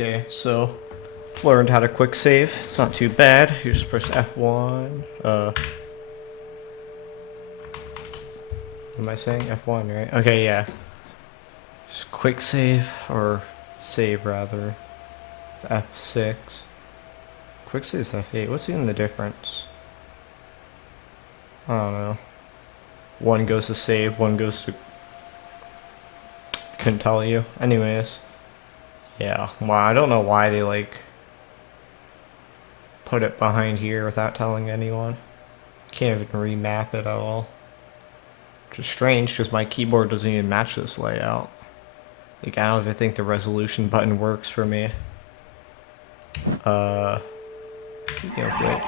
Okay, so learned how to quick save. It's not too bad. You just press F1. What am I saying? F1, right? Okay, yeah. Just quick save, or save rather. It's F6. Quick save's F8. What's even the difference? I don't know. One goes to save, one goes to... Couldn't tell you. Anyways. Yeah, well, I don't know why they, put it behind here without telling anyone. Can't even remap it at all. Which is strange, because my keyboard doesn't even match this layout. I don't even think the resolution button works for me. Speaking of which,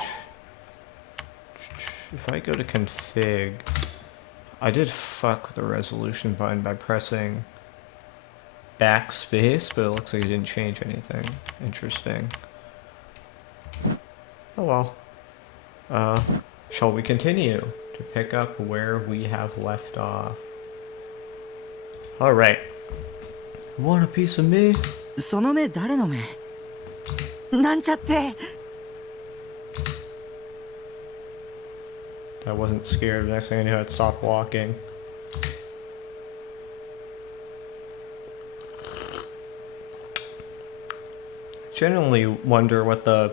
if I go to config, I did fuck with the resolution button by pressing backspace, but it looks like it didn't change anything. Interesting. Oh well. Shall we continue to pick up where we have left off? Alright. Want a piece of me? その目誰の目なんちゃって I wasn't scared. Next thing I knew, I'd stop walking. Genuinely wonder what the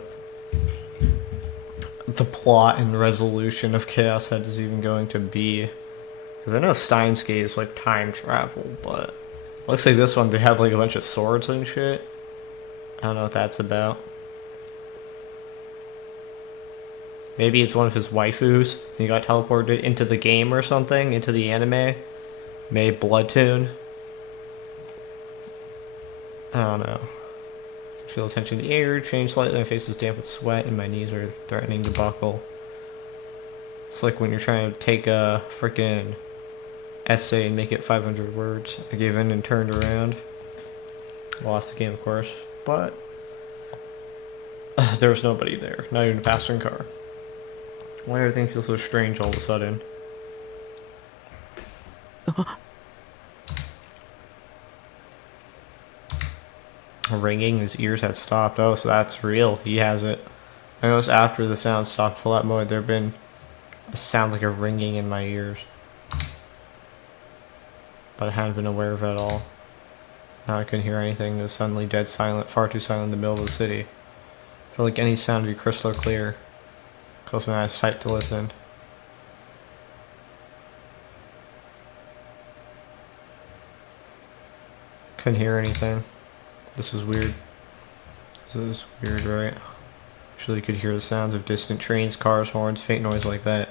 plot and resolution of Chaos Head is even going to be. Because I know Steins is like time travel, but looks like this one they have like a bunch of swords and shit. I don't know what that's about. Maybe it's one of his waifus. He got teleported into the game or something, into the anime. Maybe Bloodtoon. I don't know. Feel tension in the air, change slightly, my face is damp with sweat, and my knees are threatening to buckle. It's like when you're trying to take a freaking essay and make it 500 words. I gave in and turned around. Lost the game, of course, but there was nobody there, not even a passing car. Why everything feels so strange all of a sudden? Ringing, his ears had stopped. Oh, so that's real. He has it. I noticed after the sound stopped full out mode, there had been a sound like a ringing in my ears. But I hadn't been aware of it at all. Now I couldn't hear anything. It was suddenly dead silent, far too silent in the middle of the city. I felt like any sound would be crystal clear. Closed my eyes tight to listen. Couldn't hear anything. This is weird. This is weird, right? Actually, you could hear the sounds of distant trains, cars, horns, faint noise like that.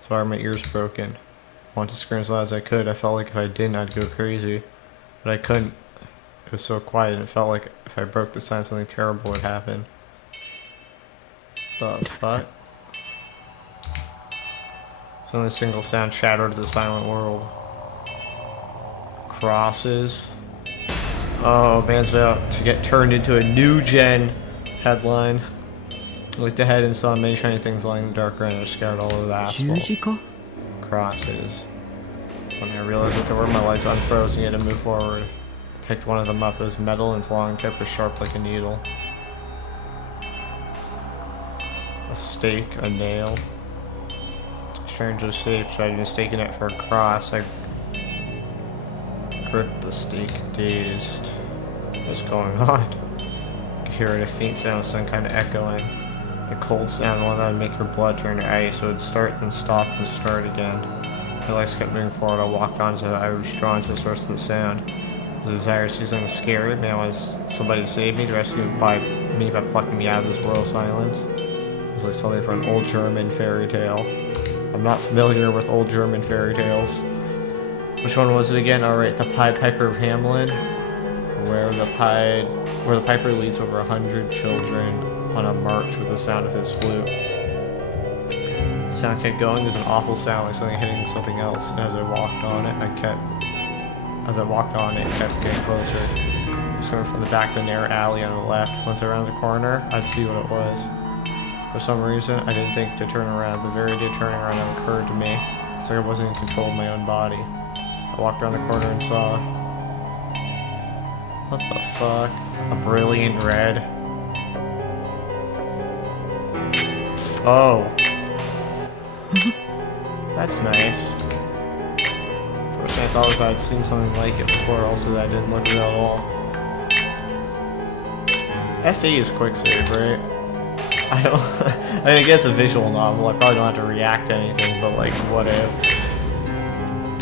So why are my ears broken? I wanted to scream as loud as I could. I felt like if I didn't, I'd go crazy. But I couldn't. It was so quiet, and it felt like if I broke the silence, something terrible would happen. The fuck? Suddenly a single sound shattered the silent world. Crosses. Oh, man's about to get turned into a new gen headline. I looked ahead and saw many shiny things lying in the dark ground. I was scattered all over the asphalt. Crosses. When I realized that there were, my lights unfroze and had to move forward. I picked one of them up. It was metal and its long tip was sharp like a needle. A stake, a nail. Strange shape, so I'd mistaken it for a cross. I gripped the stake, dazed. What's going on? I could hear a faint sound, some kind of echoing. A cold sound, one that would make your blood turn to ice, so it would start, then stop, and start again. My legs kept moving forward. I walked on, so I was drawn to the source of the sound. The desire to see something scary, man, I wanted somebody to save me, to rescue me by plucking me out of this world of silence. It was like something from an old German fairy tale. I'm not familiar with old German fairy tales. Which one was it again? Alright, the Pied Piper of Hamelin, where the Piper leads over 100 children on a march with the sound of his flute. The sound kept going. There's an awful sound like something hitting something else. And as I walked on it, it kept getting closer. It was coming from the back of the narrow alley on the left. Once I rounded the corner, I'd see what it was. For some reason, I didn't think to turn around. The very day turning around never occurred to me. It's like I wasn't in control of my own body. I walked around the corner and saw What the fuck? A brilliant red. Oh. That's nice. First thing I thought was I'd seen something like it before, also that didn't look real at all. F8 is quick save, right? I don't. I mean, it's a visual novel. I probably don't have to react to anything, but like, what if?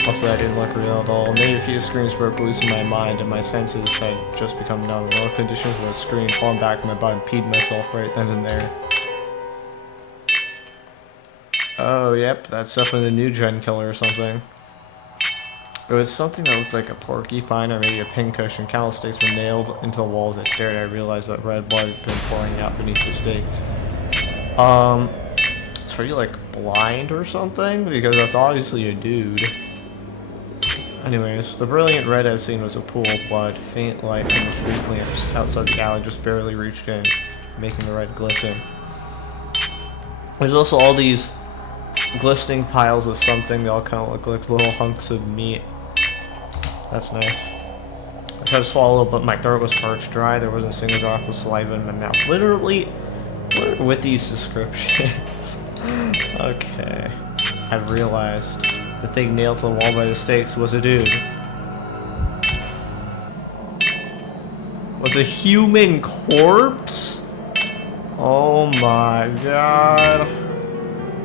Also, that didn't look real at all. Maybe a few screams broke loose in my mind, and my senses had just become numb. Normal conditions was screaming, falling back on my butt, and peed myself right then and there. Oh, yep, that's definitely the new gen killer or something. It was something that looked like a porcupine or maybe a pincushion. Countless stakes were nailed into the walls. I stared. I realized that red blood had been pouring out beneath the stakes. So are you like blind or something? Because that's obviously a dude. Anyways, the brilliant red as seen was a pool of blood. Faint light from the street lamps outside the alley just barely reached in, making the red glisten. There's also all these glistening piles of something. They all kind of look like little hunks of meat. That's nice. I tried to swallow, but my throat was parched dry. There wasn't a single drop of saliva in my mouth. Literally, what are with these descriptions? Okay. I've realized the thing nailed to the wall by the stakes was a dude. Was a human corpse? Oh my god.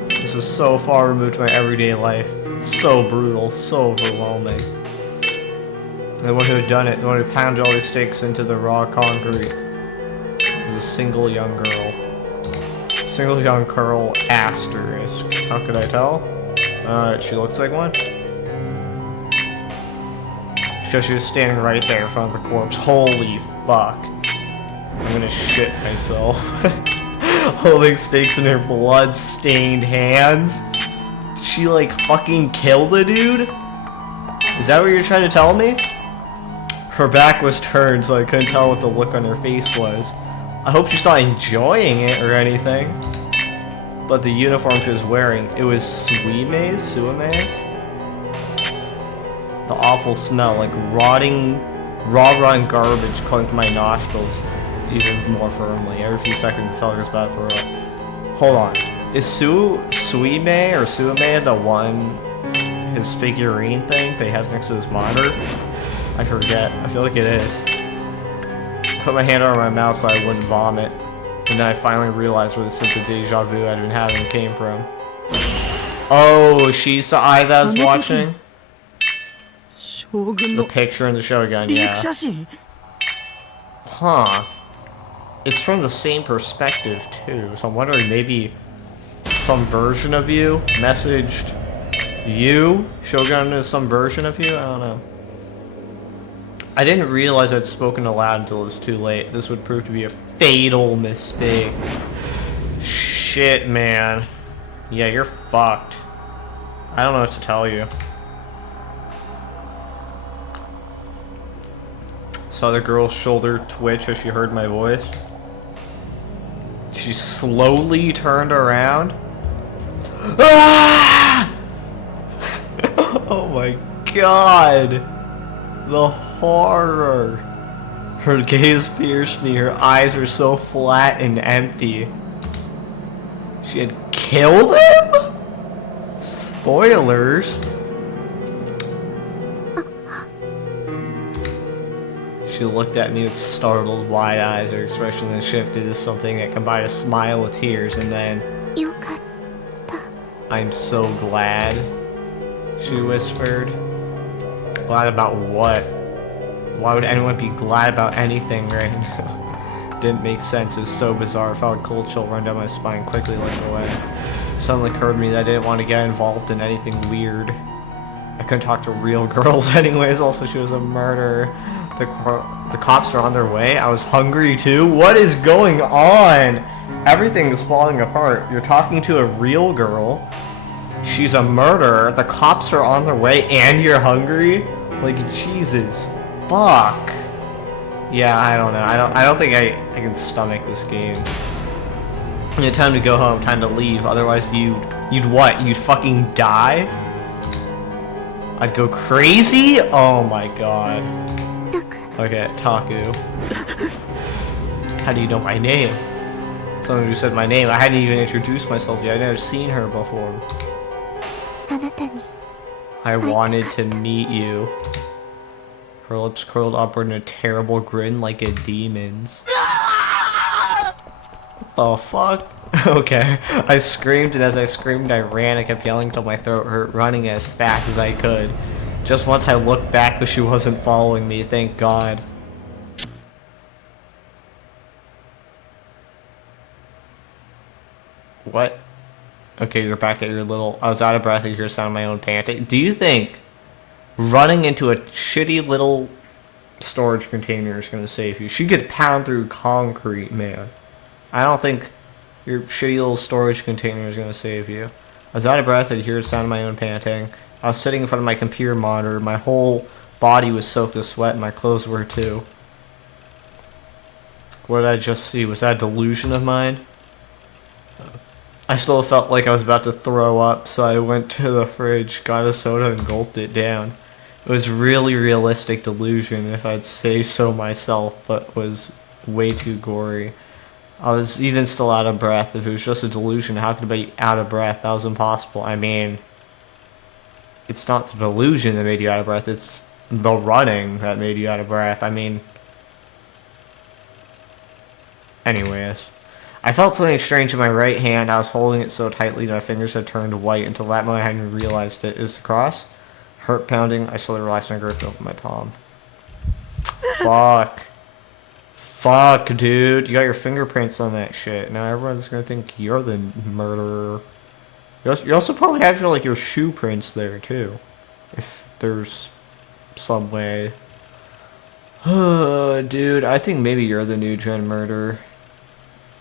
This is so far removed from my everyday life. So brutal, so overwhelming. The one who had done it, the one who pounded all these stakes into the raw concrete, was a single young girl. Single young girl, asterisk. How could I tell? She looks like one. Because she was standing right there in front of the corpse. Holy fuck. I'm gonna shit myself. Holding stakes in her blood-stained hands. Did she like fucking kill the dude? Is that what you're trying to tell me? Her back was turned, so I couldn't tell what the look on her face was. I hope she's not enjoying it or anything. But the uniform she was wearing, it was Suime's? The awful smell, like raw rotten garbage clung to my nostrils even more firmly. Every few seconds I felt like I was about to throw up. Hold on. Is Suime or Suime the one, his figurine thing that he has next to his monitor? I forget. I feel like it is. I put my hand over my mouth so I wouldn't vomit. And then I finally realized where the sense of deja vu I'd been having came from. Oh, she's the eye that I was watching? The picture in the Shogun, yeah. Huh. It's from the same perspective, too. So I'm wondering maybe some version of you messaged you? Shogun is some version of you? I don't know. I didn't realize I'd spoken aloud until it was too late. This would prove to be a fatal mistake. Shit, man. Yeah, you're fucked. I don't know what to tell you. Saw the girl's shoulder twitch as she heard my voice. She slowly turned around. Ah! Oh my god. The horror. Her gaze pierced me. Her eyes were so flat and empty. She had killed him? Spoilers. She looked at me with startled, wide eyes. Her expression then shifted to something that combined a smile with tears, and then... I'm so glad, she whispered. Glad about what? Why would anyone be glad about anything right now? Didn't make sense. It was so bizarre. I felt a cold chill run down my spine, quickly looking away. It suddenly occurred to me that I didn't want to get involved in anything weird. I couldn't talk to real girls anyways. Also, she was a murderer. The cops are on their way. I was hungry too. What is going on? Everything is falling apart. You're talking to a real girl. She's a murderer. The cops are on their way and you're hungry? Like, Jesus. Fuck. Yeah, I don't know. I don't think I can stomach this game. Time to go home, time to leave. Otherwise you'd what? You'd fucking die? I'd go crazy? Oh my god. Okay, Taku. How do you know my name? Someone who said my name. I hadn't even introduced myself yet. I'd never seen her before. あなたに I wanted to meet you. Her lips curled upward in a terrible grin like a demon's. Oh fuck? Okay. I screamed, and as I screamed, I ran. I kept yelling till my throat hurt, running as fast as I could. Just once I looked back, but she wasn't following me, thank God. What? Okay, you're back at your little... I was out of breath. I hear the sound of my own panting. Do you think running into a shitty little storage container is going to save you? She could pound through concrete, man. I don't think your shitty little storage container is going to save you. I was out of breath. I could hear the sound of my own panting. I was sitting in front of my computer monitor. My whole body was soaked with sweat, and my clothes were too. What did I just see? Was that a delusion of mine? I still felt like I was about to throw up, so I went to the fridge, got a soda, and gulped it down. It was really realistic delusion, if I'd say so myself, but was way too gory. I was even still out of breath. If it was just a delusion, how could I be out of breath? That was impossible. I mean, it's not the delusion that made you out of breath, it's the running that made you out of breath. I mean, anyways. I felt something strange in my right hand. I was holding it so tightly that my fingers had turned white. Until that moment, I hadn't even realized it. Is the cross? Heart pounding. I slowly relaxed my grip and opened my palm. Fuck. Fuck, dude. You got your fingerprints on that shit. Now everyone's gonna think you're the murderer. You also probably have your, like, your shoe prints there, too. If there's some way. Dude, I think maybe you're the new gen murderer.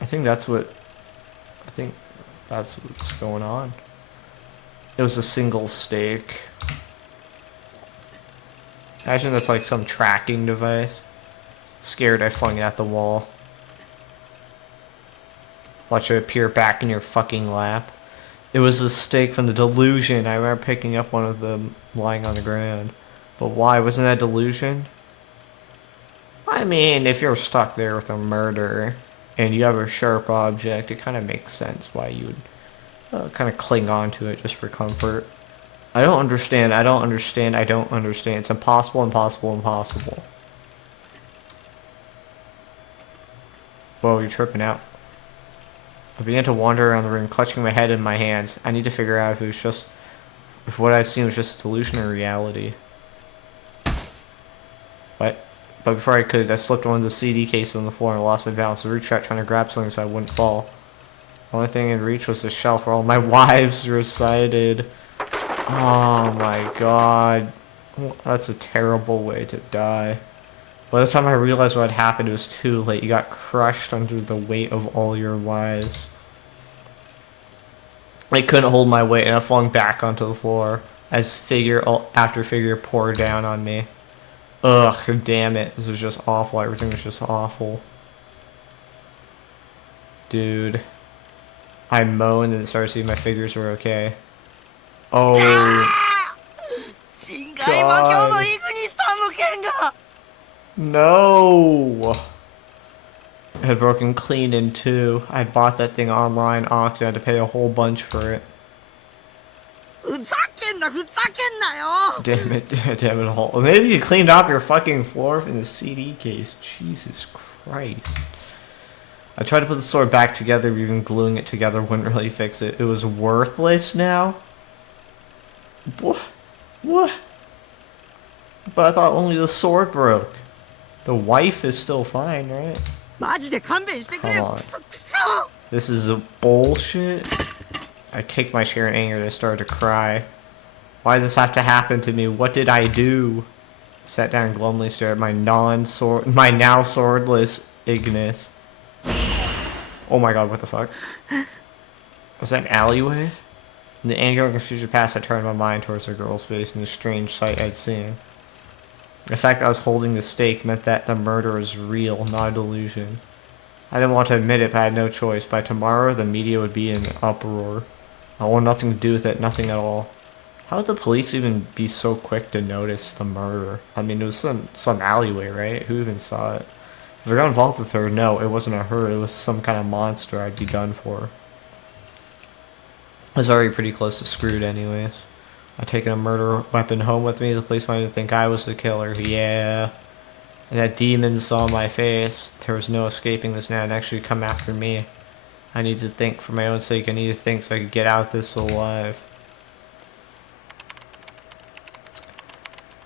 I think that's what's going on. It was a single stake. Imagine that's like some tracking device. Scared, I flung it at the wall. Watch it appear back in your fucking lap. It was a stake from the delusion. I remember picking up one of them lying on the ground. But why? Wasn't that delusion? I mean, if you're stuck there with a murderer and you have a sharp object, it kind of makes sense why you would kind of cling on to it just for comfort. I don't understand. I don't understand. I don't understand. It's impossible, impossible, impossible. Whoa, you're tripping out. I began to wander around the room, clutching my head in my hands. I need to figure out if what I'd seen was just a delusion or reality. What? But before I could, I slipped one of the CD cases on the floor and lost my balance. I reached out trying to grab something so I wouldn't fall. The only thing in reach was the shelf where all my wives recited. Oh my god. That's a terrible way to die. By the time I realized what had happened, it was too late. You got crushed under the weight of all your wives. I couldn't hold my weight and I flung back onto the floor as figure after figure poured down on me. Ugh, damn it. This was just awful. Everything was just awful. Dude. I moaned and started seeing my figures were okay. Oh. God. No. It had broken clean in two. I bought that thing online, auction. I had to pay a whole bunch for it. Damn it, damn it all. Maybe you cleaned off your fucking floor from the CD case. Jesus Christ. I tried to put the sword back together, but even gluing it together wouldn't really fix it. It was worthless now? What? What? But I thought only the sword broke. The wife is still fine, right? Come on. This is a bullshit. I kicked my chair in anger and I started to cry. Why did this have to happen to me? What did I do? I sat down and glumly stared at my now swordless Ignis. Oh my god, what the fuck? Was that an alleyway? In the anger and confusion past, I turned my mind towards the girl's face and the strange sight I'd seen. The fact that I was holding the stake meant that the murder was real, not a delusion. I didn't want to admit it, but I had no choice. By tomorrow, the media would be in uproar. I want nothing to do with it, nothing at all. How would the police even be so quick to notice the murder? I mean, it was some alleyway, right? Who even saw it? If I got involved with her, no, it wasn't a her. It was some kind of monster. I'd be done for. I was already pretty close to screwed anyways. I'd taken a murder weapon home with me. The police might even think I was the killer. Yeah. And that demon saw my face. There was no escaping this now and actually come after me. I need to think for my own sake. I need to think so I could get out of this alive.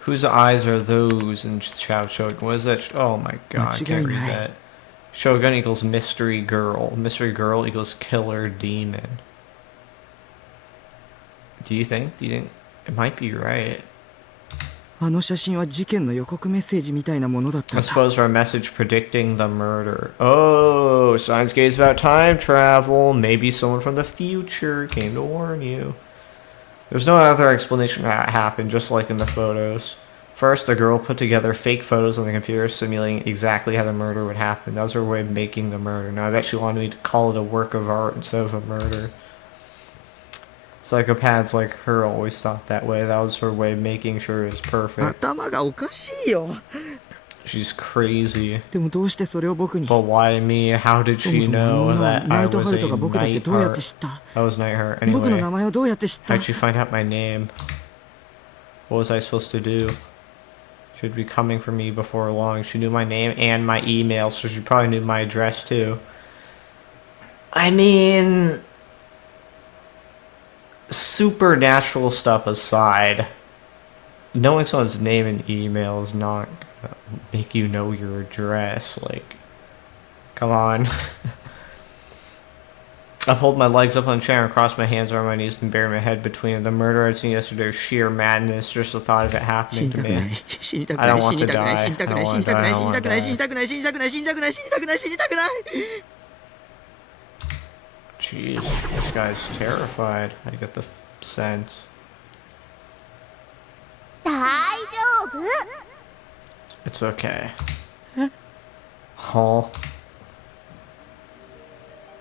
Whose eyes are those in Chao Shogun? What is that? Oh my god, I can't read that. Shogun equals mystery girl. Mystery girl equals killer demon. Do you think? It might be right. I suppose for a message predicting the murder. Oh, Steins gaze about time travel. Maybe someone from the future came to warn you. There's no other explanation for how it happened, just like in the photos. First, the girl put together fake photos on the computer simulating exactly how the murder would happen. That was her way of making the murder. Now I bet she wanted me to call it a work of art instead of a murder. Psychopaths like her always thought that way. That was her way of making sure it was perfect. She's crazy. But why me? How did she know that I was a Nightheart? I was Nightheart. Anyway, how'd she find out my name? What was I supposed to do? She'd be coming for me before long. She knew my name and my email, so she probably knew my address too. I mean, supernatural stuff aside, knowing someone's name and email is not gonna make you know your address. Like, come on. I pulled my legs up on the chair and crossed my hands around my knees and buried my head between them. The murder I'd seen yesterday was sheer madness, just the thought of it happening to me. I don't want to die. I don't want to die. I don't want to die. Jeez, this guy's terrified. I get the sense. It's okay. Oh.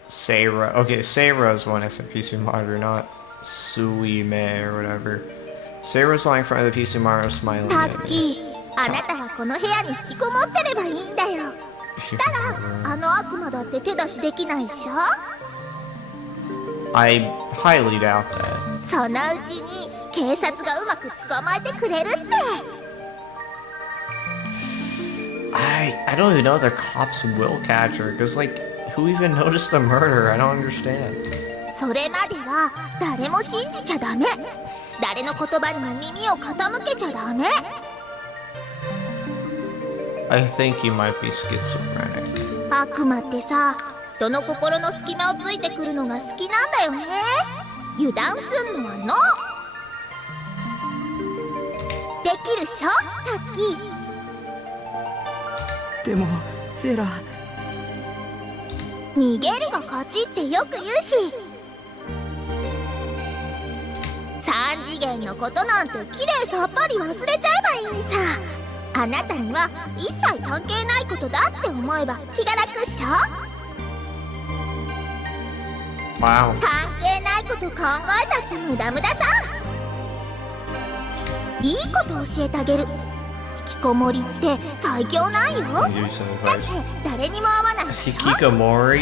Seira. Okay, Seira is one that's a PC monitor, not Suime or whatever. Seira's lying in front of the PC monitor smiling at me. I highly doubt that. I don't even know if the cops will catch her, because, like, who even noticed the murder? I don't understand. I think you might be schizophrenic. Wow. Hikikomori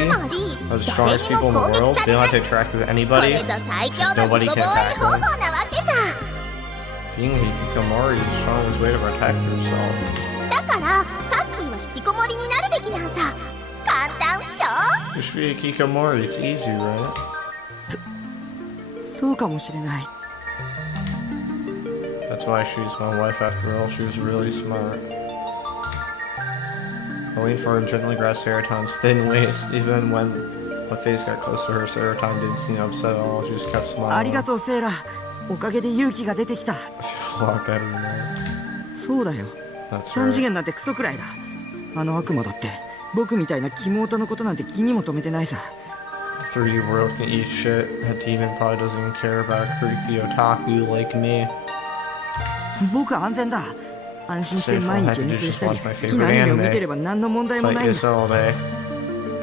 are the strongest people in the world. They don't have to interact with anybody. Nobody can attack them. Being Hikikomori is the strongest way to protect yourself. You should be a Hikikomori. It's easy, right? That's why she's my wife after all. She was really smart. I leaned forward and gently grasped Seroton's thin waist. Even when my face got close to her, Seroton didn't seem upset at all. She just kept smiling. I feel a lot better now. That's right. The 3D world can eat shit. That demon probably doesn't even care about a creepy otaku like me. Safe, I'll have to just watch my favorite anime. Like this all day.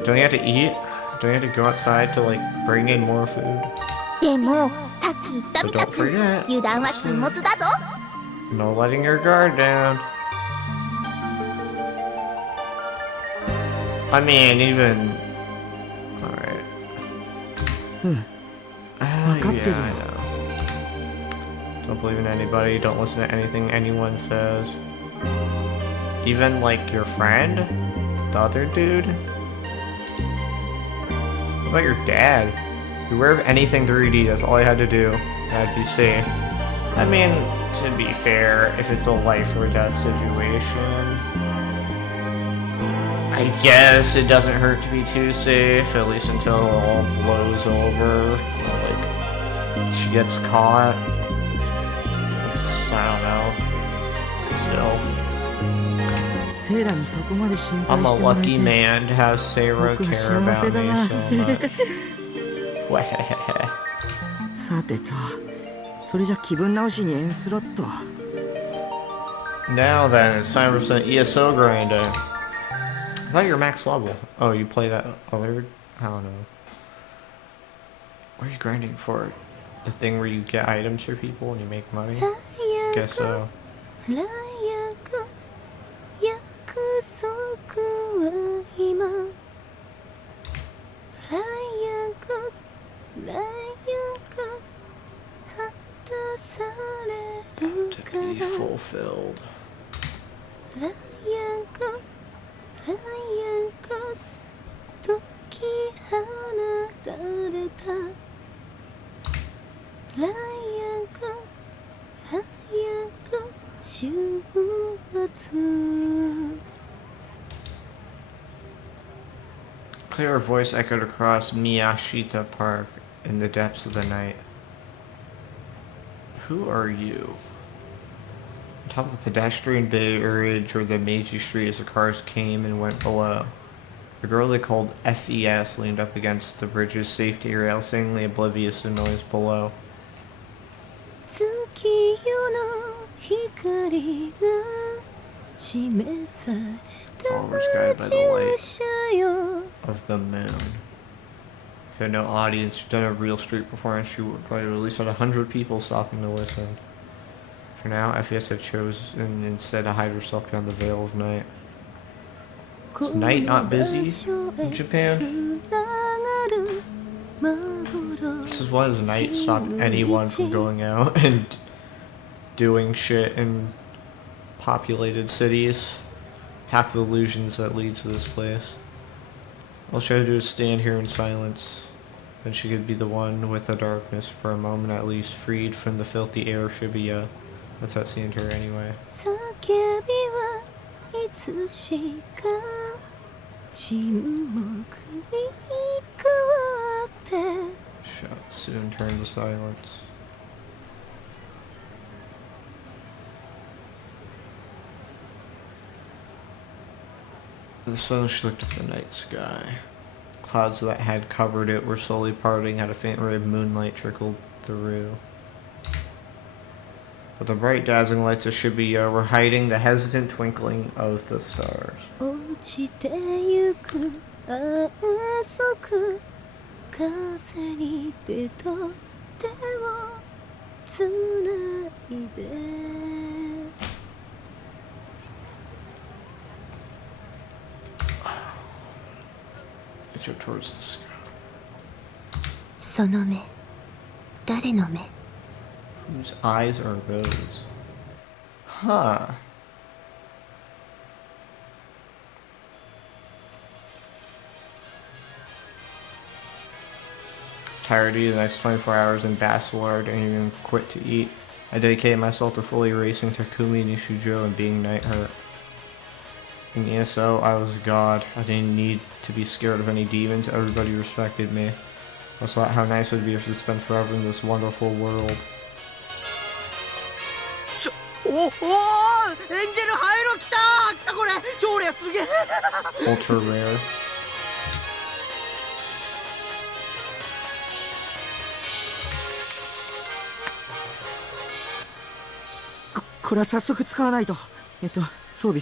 Don't you have to eat? Don't you have to go outside to, like, bring in more food? 言ったみ But た don't く forget, 油断は禁物だぞ。 no letting your guard down. I mean, even... Alright. Yeah, I know. Don't believe in anybody, don't listen to anything anyone says. Even, like, your friend? The other dude? What about your dad? Beware of anything 3D, that's all I had to do. I'd be safe. I mean, to be fair, if it's a life or death situation, I guess it doesn't hurt to be too safe, at least until it all blows over. Like, she gets caught. It's, I don't know. Still. I'm a lucky man to have Sarah care about me so much. さてと、それじゃ気分直しにエンスロット。 Now then, it's time for some ESO grinding. I thought you were max level. Oh, you play that other... I don't know. What are you grinding for? The thing where you get items for people and you make money? Guess so. ライアンクロス果たされる To か be ら fulfilled. ライアンクロスライアンクロス解き放たれたライアンクロスライアンクロス週末 Clear voice echoed across Miyashita Park in the depths of the night. Who are you? On top of the pedestrian bridge or the Meiji Street as the cars came and went below. A girl they called FES leaned up against the bridge's safety rail, seemingly oblivious to noise below. 月夜の光が示された Always guided by the 注 light 射よ of the moon. If you had no audience, you'd done a real street performance, you would probably at least had 100 people stopping to listen. For now, FES had chosen instead to hide herself behind the veil of night. Is night not busy in Japan? This is why does night stop anyone from going out and doing shit in populated cities? Half the illusions that leads to this place. All she had to do is stand here in silence. Then she could be the one with the darkness for a moment at least, freed from the filthy air of Shibuya. That's what seemed her anyway. 叫びはいつしか沈黙に変わって Shouts soon turned to silence. The sun looked at the night sky. Clouds that had covered it were slowly parting as a faint ray of moonlight trickled through. But the bright dazzling lights of Shibuya were hiding the hesitant twinkling of the stars. 落ちてゆく安息風に手と手をつないで It showed towards the sky. その目誰の目 Whose eyes are those? Huh. Tired of the next 24 hours in Basilard and even quit to eat. I dedicated myself to fully erasing Takumi Nishujo and being night hurt. In ESO, I was a god. I didn't need to be scared of any demons. Everybody respected me. I thought how nice it would be if we spent forever in this wonderful world. おおエンジェルハイロ来たこれ超レアすげえ Ultra rare. これは早速使わないと装備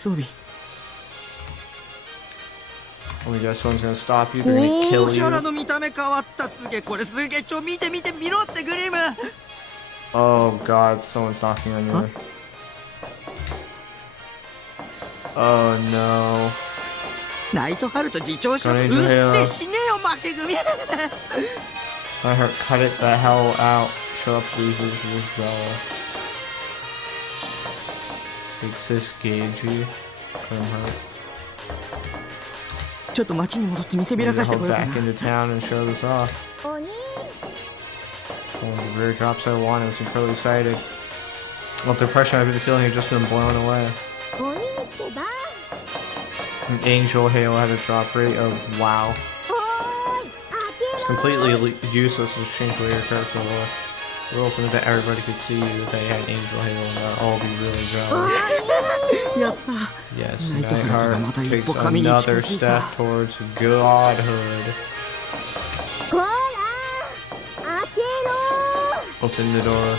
Oh my god, someone's gonna stop you, they're gonna kill キャラ you. の見た目変わったすげえこれすげえ見て見ろってグリム Oh god, someone's knocking on your... Oh no. ナイトハルト自重しろ。うっ Running to せ hell. 死ねよ負け組。 I heard cut it the hell out. Shut up, losers. You're Big sis Gagey. Come hurt. ちょっと街に戻って見せび We ら need か to してこ head ようか back な。 into town and show this off. お兄 One of the rare drops I wanted was incredibly excited. With depression, I've been feeling had just been blown away. お兄ってば An angel halo had a drop rate of wow. おーい It's 開けろ completely useless to change the way your character looked. Rules so that everybody could see you, that you had an angel halo, and that all be really jealous. やった。 Yes, Nightheart Nightheart takes another step towards godhood. こら開けろ Open the door.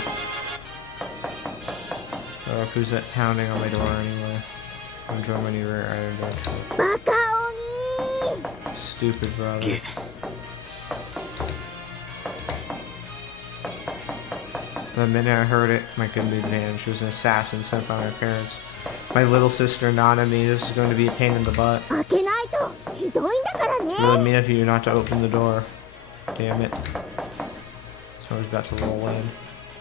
Who's that pounding on my door anyway? I'm drum any rare item deck. バカ鬼 Stupid brother. The minute I heard it, my good mood vanished. She was an assassin sent by my parents. My little sister Nanami, this is going to be a pain in the butt. 開けないとひどいんだからね Really mean of you not to open the door. Damn it. Someone's about to roll in.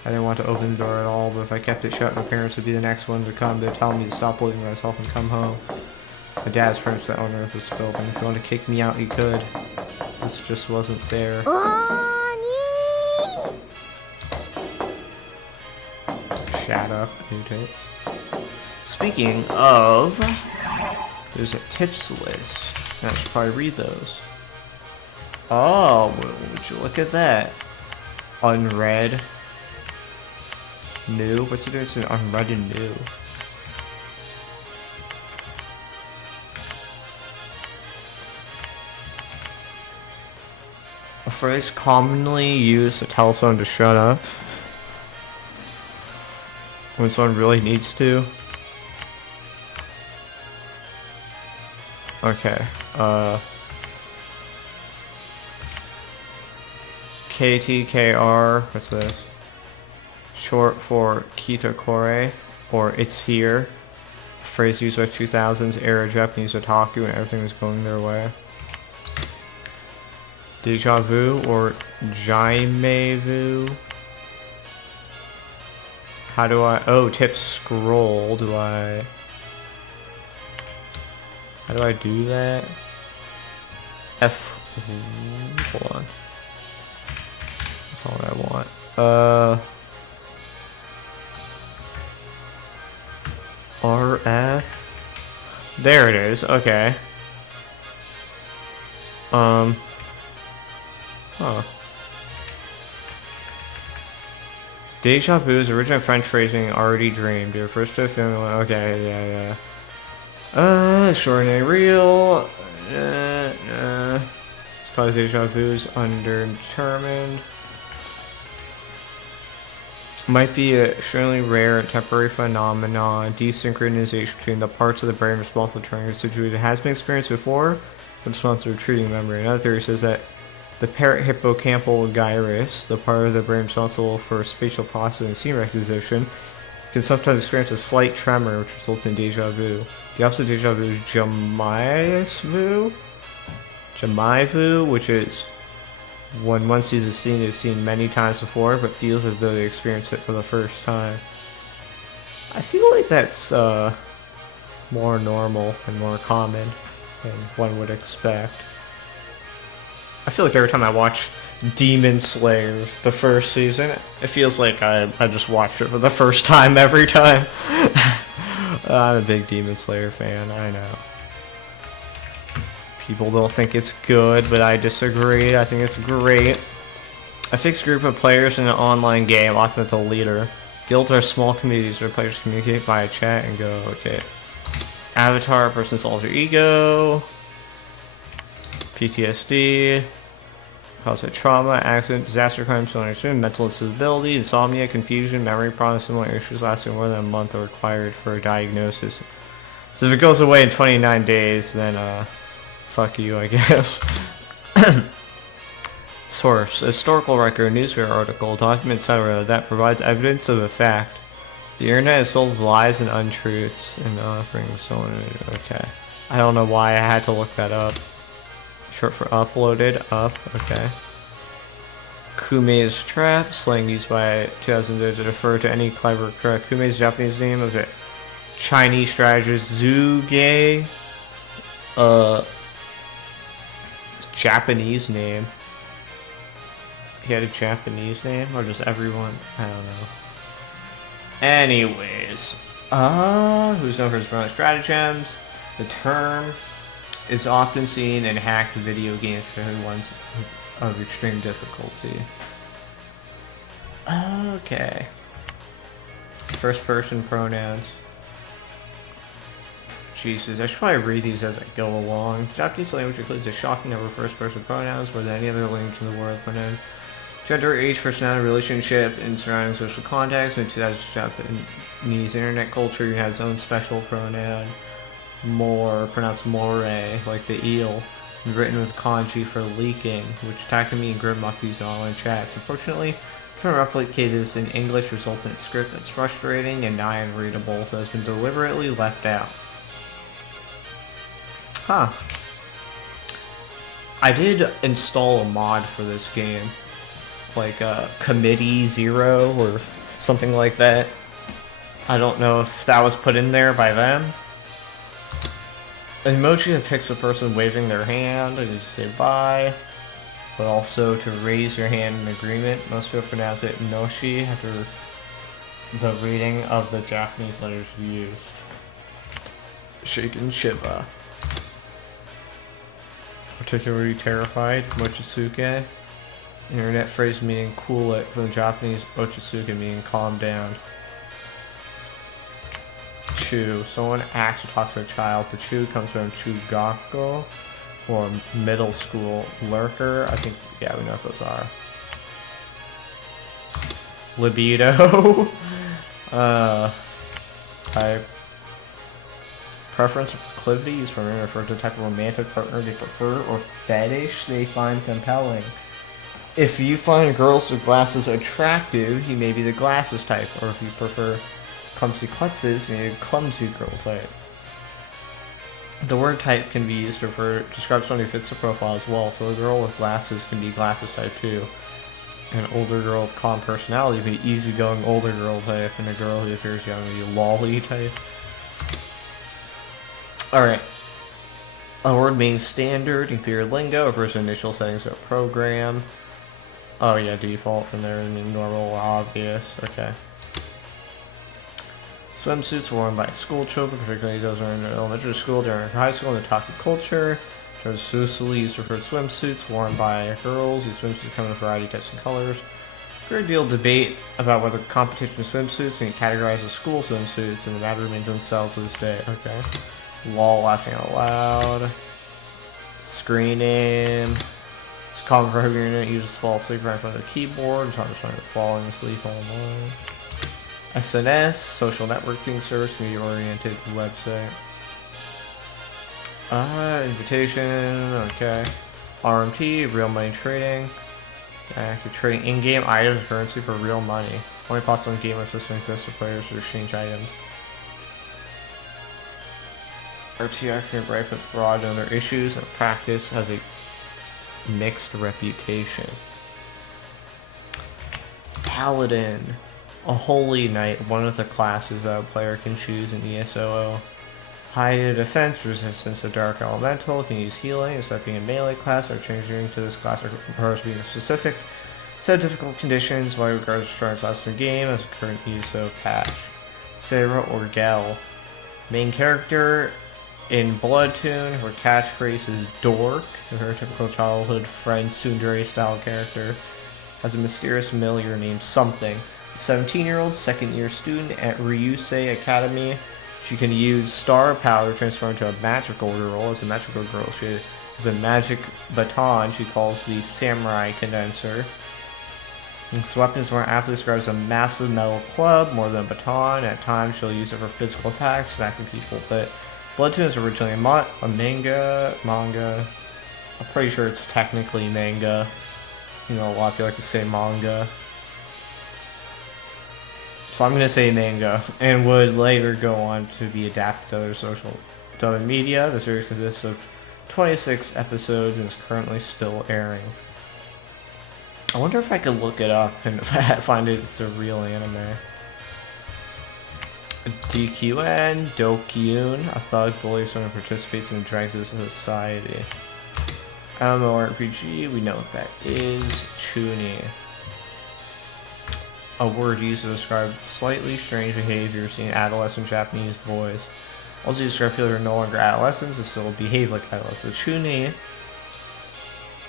I didn't want to open the door at all, but if I kept it shut, my parents would be the next ones to come. They'd tell me to stop believing myself and come home. My dad's pretty much the owner of this building. If you want to kick me out, you could. This just wasn't fair. お兄 Shut up, new tape. Speaking of, there's a tips list. I should probably read those. Oh, would you look at that? Unread. New? What's the difference between unread and new? A phrase commonly used to tell someone to shut up when someone really needs to. Okay, KTKR, what's this? Short for Kitakore, or it's here. A phrase used by 2000s era Japanese otaku when everything was going their way. Deja vu, or Jaime vu. How do I... Oh, tip scroll. Do I... How do I do that? F... Hold on. That's not what I want. RF? There it is. Okay. Huh. Deja vu is original French phrase meaning already dreamed. Your first to feeling okay, yeah. Extraordinary real. It's called deja vu is undetermined. Might be a extremely rare and temporary phenomenon. Desynchronization between the parts of the brain responsible for turning a situation has been experienced before, but responsible for treating memory. Another theory says that the parahippocampal gyrus, the part of the brain responsible for spatial processing and scene recognition, can sometimes experience a slight tremor, which results in deja vu. The opposite of deja vu is jamais vu, which is when one sees a scene they've seen many times before, but feels as though they experienced it for the first time. I feel like that's more normal and more common than one would expect. I feel like every time I watch Demon Slayer, the first season, it feels like I just watched it for the first time every time. I'm a big Demon Slayer fan, I know. People don't think it's good, but I disagree. I think it's great. A fixed group of players in an online game, often with a leader. Guilds are small communities where players communicate via chat and go, okay. Avatar, a person's alter ego. PTSD. Caused by trauma, accident, disaster, crime, mental instability, insomnia, confusion, memory problems, similar issues lasting more than a month are required for a diagnosis. So if it goes away in 29 days, then fuck you, I guess. Source: a historical record, newspaper article, document, etc. that provides evidence of a fact. The internet is full of lies and untruths and offering someone. Okay. I don't know why I had to look that up. Short for uploaded, up, okay. Kume's trap, slang used by 2000s to refer to any clever correct. Kume's Japanese name was a Chinese strategist Zuge. Japanese name. He had a Japanese name, or just everyone? I don't know. Anyways, who's known for his brilliant stratagems? The term is often seen in hacked video games, particularly ones of extreme difficulty. Okay. First person pronouns. Jesus, I should probably read these as I go along. The Japanese language includes a shocking number of first person pronouns more than any other language in the world. Pronoun gender, age, personality, relationship, and surrounding social context. In 2000 Japanese internet culture has its own special pronoun. More, pronounced more, like the eel, and written with kanji for leaking, which Takumi and Grimlock use in online chats. Unfortunately, trying to replicate this in English results in a script that's frustrating and nigh unreadable, so has been deliberately left out. Huh. I did install a mod for this game, like Committee 0 or something like that. I don't know if that was put in there by them. An emoji that depicts a person waving their hand and you say bye, but also to raise your hand in agreement. Most people pronounce it noshi after the reading of the Japanese letters used. Shaken Shiva. Particularly terrified, Mochisuke. Internet phrase meaning cool it, from the Japanese Mochisuke meaning calm down. Chu. Someone acts or talks to a child. The chu comes from chugako, or middle school. Lurker. I think, yeah, we know what those are. Libido. Type. Preference or proclivity. Use for men refer to the type of romantic partner they prefer or fetish they find compelling. If you find girls with glasses attractive, you may be the glasses type, or if you prefer clumsy klutzes, maybe a clumsy girl type. The word type can be used to describe someone who fits the profile as well, so a girl with glasses can be glasses type too. An older girl with calm personality can be easygoing older girl type, and a girl who appears young can be lolly type. Alright. A word means standard, computer lingo, refers to initial settings of a program. Oh yeah, default from there, I mean normal, obvious, okay. Swimsuits worn by school children, particularly those who are in elementary school, during high school, in the otaku culture. Socially used to refer to swimsuits worn by girls. These swimsuits come in a variety of types and colors. Great deal of debate about whether competition swimsuits can be categorized as school swimsuits, and the matter remains unsettled to this day. Okay. Lol, laughing out loud. Screen name. It's common for heavy internet users to fall asleep right in front of the keyboard. It's hard to find falling asleep online. SNS, social networking service, media-oriented website. Invitation, okay. RMT, real money trading. You're trading in-game items currency for real money. Only possible in-game if system exists for players to exchange items. RTR can gripe with fraud and other issues, and practice has a mixed reputation. Paladin. A holy knight, one of the classes that a player can choose in ESOO. High defense, resistance to dark elemental, can use healing, despite being a melee class, or changing to this class requires being a specific set of difficult conditions, while regards to strong classes in the game as a current ESO patch. Sarah or Gel. Main character in Bloodtune, her catchphrase is dork, her typical childhood friend tsundere style character has a mysterious familiar named Something. 17-year-old second-year student at Ryusei Academy. She can use star power to transform into a magical girl. As a magical girl, she has a magic baton she calls the Samurai Condenser. This weapon is more aptly described as a massive metal club, more than a baton. At times, she'll use it for physical attacks, smacking people with it. Bloodtune is originally a manga. I'm pretty sure it's technically manga. You know, a lot of people like to say manga. So I'm gonna say manga, and would later go on to be adapted to other media. The series consists of 26 episodes and is currently still airing. I wonder if I could look it up and find it's a real anime. DQN, Dokyun, a thug bully someone who participates in drags into society. MMORPG, we know what that is. Chuni. A word used to describe slightly strange behavior seen in adolescent Japanese boys. Also used to describe people who are no longer adolescents and still behave like adolescents. Chuni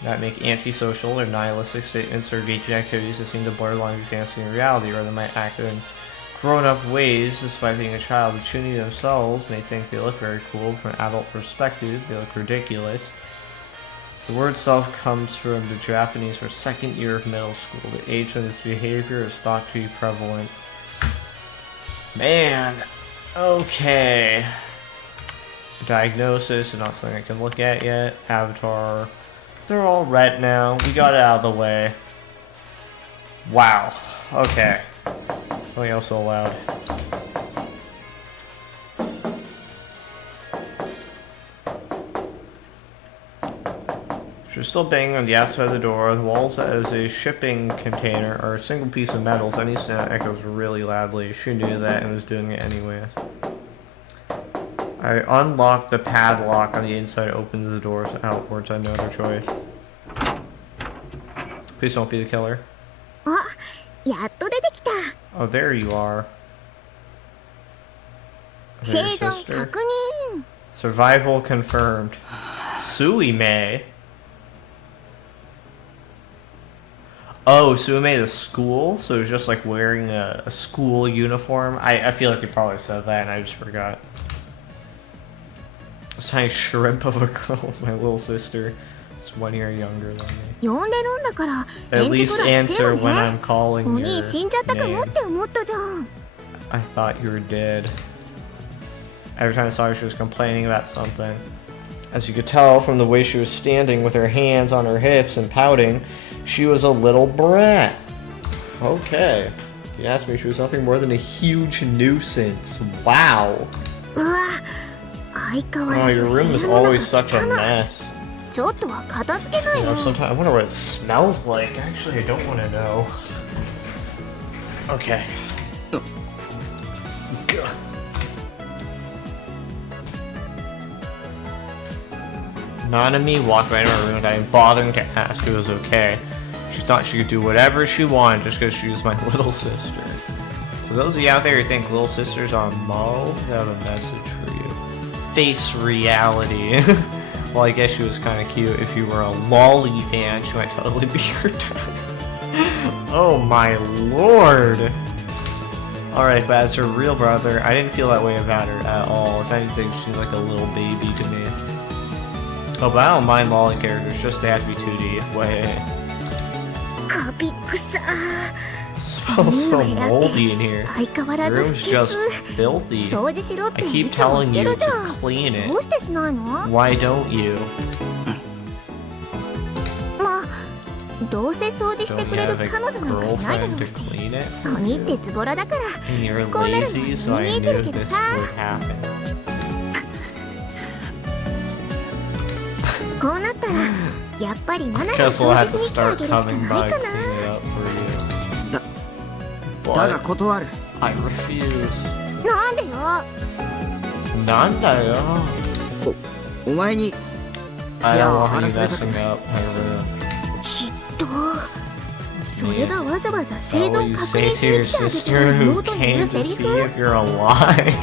that make antisocial or nihilistic statements or engage in activities that seem to blur the line between fantasy and reality, or they might act in grown-up ways despite being a child. The Chuni themselves may think they look very cool, but from an adult perspective, they look ridiculous. The word itself comes from the Japanese for second year of middle school, the age when this behavior is thought to be prevalent. Man, okay. Diagnosis, not something I can look at yet. Avatar. They're all red now. We got it out of the way. Wow. Okay. Something else so loud. She's still banging on the outside of the door. The walls as a shipping container are a single piece of metal, so any sound echoes really loudly. She knew that and was doing it anyways. I unlocked the padlock on the inside, opens the doors outwards. I have no other choice. Please don't be the killer. Oh, there you are. There's your sister. Survival confirmed. Suime. Oh, Suime the school? So it was just like wearing a school uniform? I feel like you probably said that and I just forgot. This tiny shrimp of a girl is my little sister. It's 1 year younger than me. At least answer when I'm calling your name. I thought you were dead. Every time I saw her, she was complaining about something. As you could tell from the way she was standing with her hands on her hips and pouting, she was a little brat. Okay. You asked me, she was nothing more than a huge nuisance. Wow. Oh, your room is always such a mess. You know, sometimes I wonder what it smells like. Actually, I don't want to know. Okay. Nanami walked right into her room without even bothering to ask if it was okay. She thought she could do whatever she wanted just because she was my little sister. For those of you out there who think little sisters are Mo, I have a message for you. Face reality. Well, I guess she was kind of cute. If you were a lolly fan, she might totally be your type. Oh my lord! Alright, but as her real brother, I didn't feel that way about her at all. If anything, she's like a little baby to me. Oh, but I don't mind lolly characters, just they have to be 2D. Wait. It smells so moldy in here. The room's just filthy. I keep telling you to clean it. Why don't you? Don't you have a girlfriend to clean it for you? And you're lazy, so I knew this would happen. Guess we'll have to start coming by and clean it up for you. But I refuse. Nandayo? I don't want you messing up my room. Oh, you say to your sister who came to see if you're alive?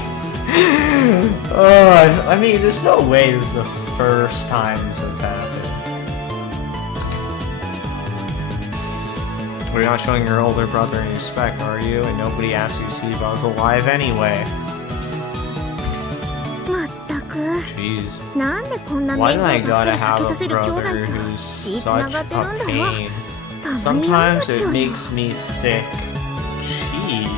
Oh, I mean, there's no way this is the first time this has happened. We're not showing your older brother any respect, are you? And nobody asked you to see if I was alive anyway. Jeez. Why do I gotta have a brother who's such a pain? Sometimes it makes me sick. Jeez.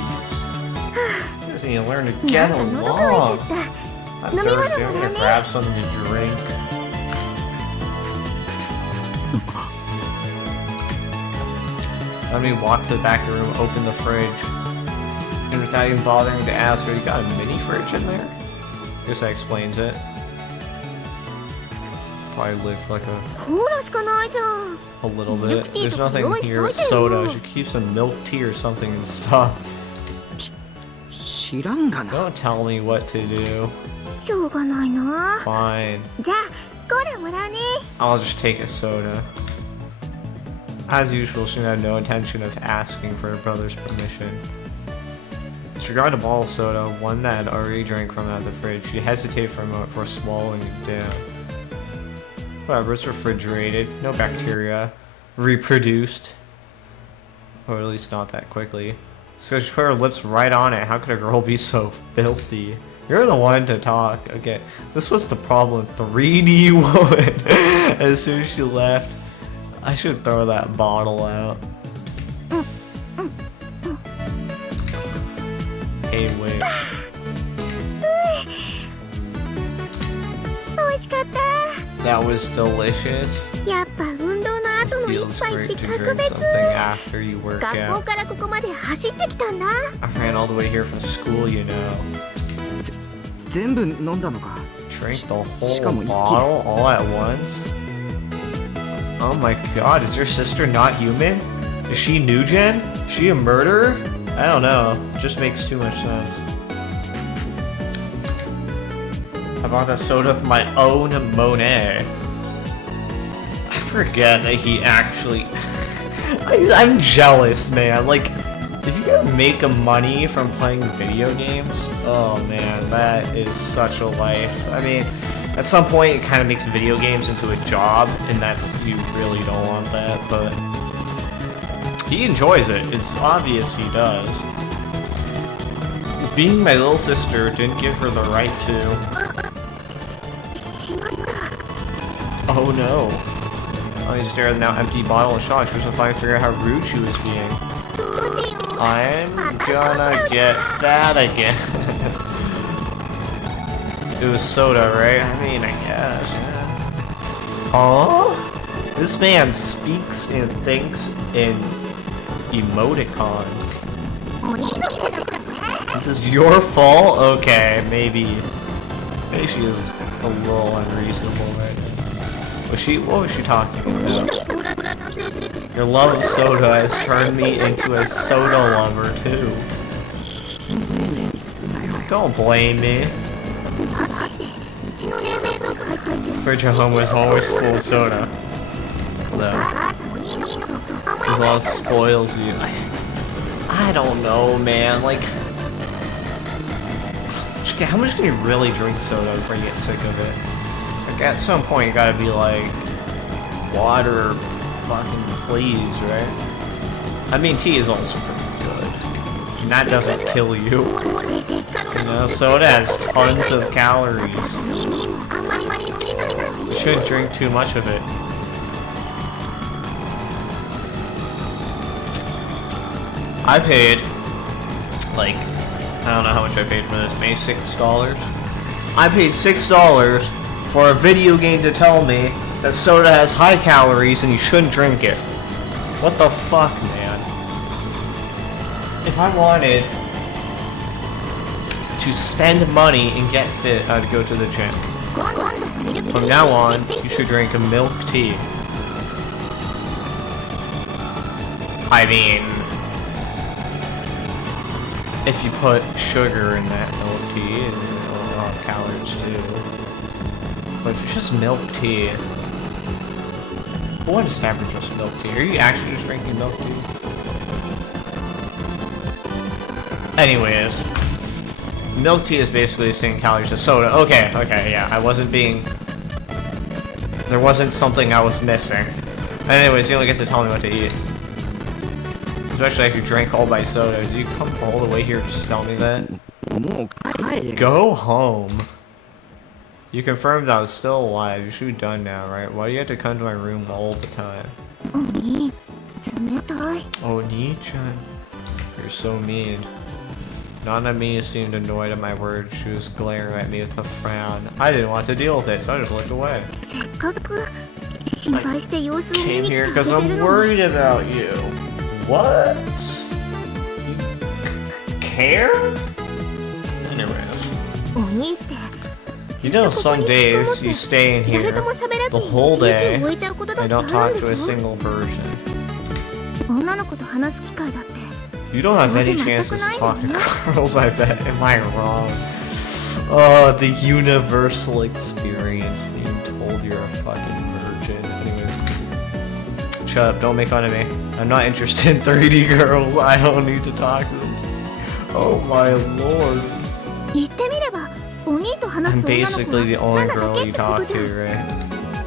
You just need to learn to get along. I'm gonna grab something to drink. Let me walk to the back of the room, open the fridge, and without even bothering to ask her, you got a mini fridge in there? I guess that explains it. Probably lived like a little bit. There's nothing here but soda. She keeps some milk tea or something and stuff. Don't tell me what to do. Fine. I'll just take a soda. As usual, she had no intention of asking for her brother's permission. She grabbed a bottle of soda, one that had already drank from out of the fridge. She hesitated for a moment before swallowing it down. Whatever, it's refrigerated, no bacteria, reproduced. Or at least not that quickly. So she put her lips right on it. How could a girl be so filthy? You're the one to talk. Okay, this was the problem. 3D woman. As soon as she left, I should throw that bottle out. Hey, wait. That was delicious. Feels great to drink something after you work out. I ran all the way here from school, you know. Drink the whole bottle all at once? Oh my god, is your sister not human? Is she new gen? Is she a murderer? I don't know. Just makes too much sense. I bought that soda for my own Monet. I forget that he actually... I'm jealous, man. Like, if you can make money from playing video games, oh man, that is such a life. I mean, at some point it kind of makes video games into a job, and that's, you really don't want that, but he enjoys it. It's obvious he does. Being my little sister didn't give her the right to. Oh no. I stared at the now empty bottle and shock. She was trying to figure out how rude she was being. I'm gonna get that again. It was soda, right? I mean, I guess, yeah. Huh? This man speaks and thinks in emoticons. This is your fault? Okay, maybe she was a little unreasonable right now. What was she talking about? Your love of soda has turned me into a soda lover too. Don't blame me. Fridge at home was always full of soda. It all spoils you. I don't know, man. Like, how much can you really drink soda before you get sick of it? Like, at some point you gotta be like, water, fucking please, right? I mean, tea is also pretty good. And that doesn't kill you. You know, soda has tons of calories. You shouldn't drink too much of it. I paid, like, I don't know how much I paid for this, maybe $6? I paid $6 for a video game to tell me that soda has high calories and you shouldn't drink it. What the fuck, man? If I wanted to spend money and get fit, I'd go to the gym. From now on, you should drink a milk tea. I mean, if you put sugar in that milk tea, and a lot of calories too. But if it's just milk tea, what is happening just milk tea? Are you actually just drinking milk tea? Anyways, milk tea is basically the same calories as soda. Okay, yeah, I wasn't being... There wasn't something I was missing. Anyways, you only get to tell me what to eat. Especially if you drank all my soda. Did you come all the way here just to tell me that? Go home. You confirmed I was still alive. You should be done now, right? Why do you have to come to my room all the time? Oh, Nii-chan. You're so mean. Nana-mi seemed annoyed at my words. She was glaring at me with a frown. I didn't want to deal with it, so I just looked away. I came here because I'm worried about you. What? You care? Anyways. お兄って You know, some days you stay in here 誰とも喋らず the に whole 一日 day を終えちゃうことだっ and て don't ある talk んで to a しょ single person. 女の子と話す機会だって You don't have any どうせ全 chances く to ない talk の to ね girls, I bet. Am I wrong? Oh, the universal experience being told you're a fucking virgin. Anyways. Shut up, don't make fun of me. I'm not interested in 3D girls. I don't need to talk to them. Oh my lord. 言ってみればお兄と話 I'm す女の子 basically the は only ナナだ girl けっ you てこ talk とじゃ to, ん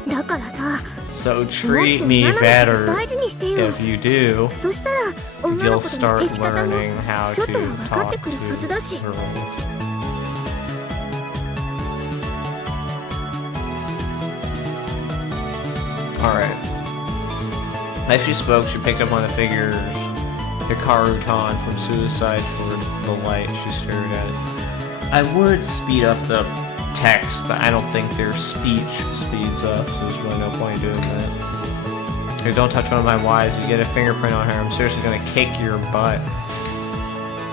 right? だからさ So もっ treat と me ナナのこと better 大事にしてよ if you do. そしたら女の You'll 子との start 接し方も learning how ちょっ to とは分かっ talk てくるはずだし to girls. Alright. As she spoke, she picked up on the figures Hikarutan from Suicide for the light. She stared at it. I would speed up the text, but I don't think their speech speeds up, so there's really no point in doing that. Hey, don't touch one of my wives. You get a fingerprint on her, I'm seriously gonna kick your butt.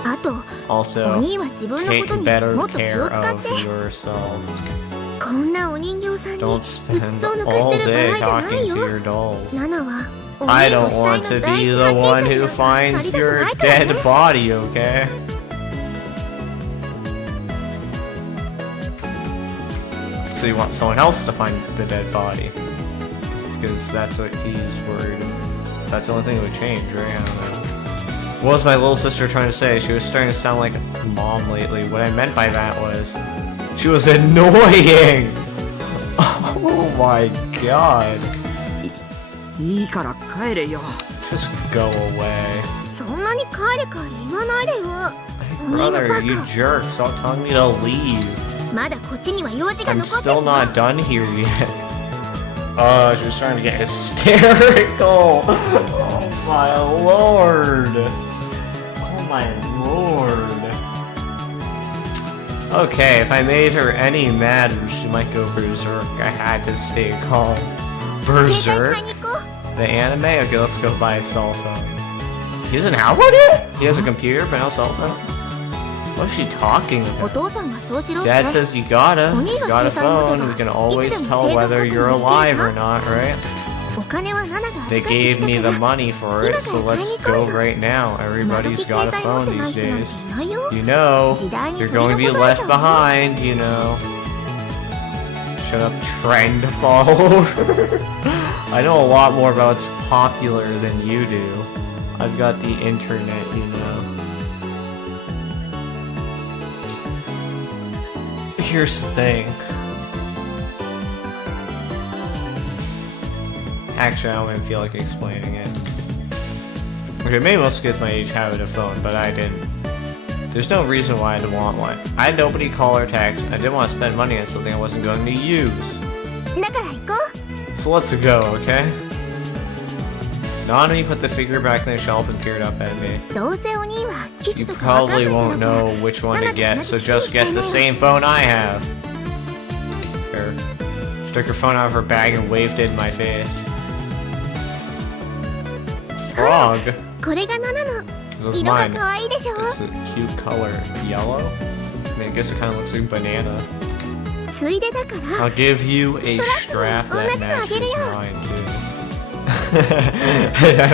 あとお Also, 兄は自分のこと take に better もっと気 care を使っ of て yourself. こんなお人形さんに Don't うつ spend つを抜かし all てる day 場合じゃない talking よ to your dolls. ナナはお I 兄の don't 死体 want の to 第 be 一 the 発 one 見 who 者にな finds りたく your ないから dead ね body, okay? So you want someone else to find the dead body? Because that's what he's worried. That's the only thing that would change, right? I don't know. What was my little sister trying to say? She was starting to sound like a mom lately. What I meant by that was she was annoying. Oh my god. いいから帰れよ Just go away. そんなに帰れ帰れ言わないでよお兄の Brother, バ you カ jerk. Stop telling me to leave. まだこっちには用事が I'm 残ってる still わ not done here yet. Oh, she was trying to get hysterical. Oh my lord. Oh my lord. Okay, if I made her any madder, she might go berserk. I had to stay calm. 携帯 Berserk? 買いに行こ The anime? Okay, let's go buy a cell phone. He doesn't have one yet? He has a computer, but no cell phone? What is she talking うお about? 父さんがそうしろって Dad says you gotta. You got a phone. We can always tell whether you're alive or not, right? お金はナナが They 預かって gave きた me か the ら money for it, so let's go right now. 今 Everybody's 時 got 携 a 帯持っ phone てない these 人なんて days. いないよ You know, 時代に you're 取 going to り be 残され left ちゃうわ behind, you know. Shut up, trend follower. I know a lot more about what's popular than you do. I've got the internet, you know. Here's the thing. Actually, I don't even feel like explaining it. Okay, maybe most kids my age have a phone, but I didn't. There's no reason why I didn't want one. I had nobody call or text. I didn't want to spend money on something I wasn't going to use. だから行こ So let's go, okay? Nanami put the figure back on the shelf and peered up at me. うどうせお兄は機 You 種とかわかん probably ないだろ won't うから know which one to get, so just get the same phone I have. Here. She took her phone out of her bag and waved it in my face. Frog? これがナナの This was 色が mine. 可愛いでしょ It's a cute color. Yellow? I mean, I guess it kind of looks like banana. ついでだから I'll give you a strap that Strap? matches Oh, mine too.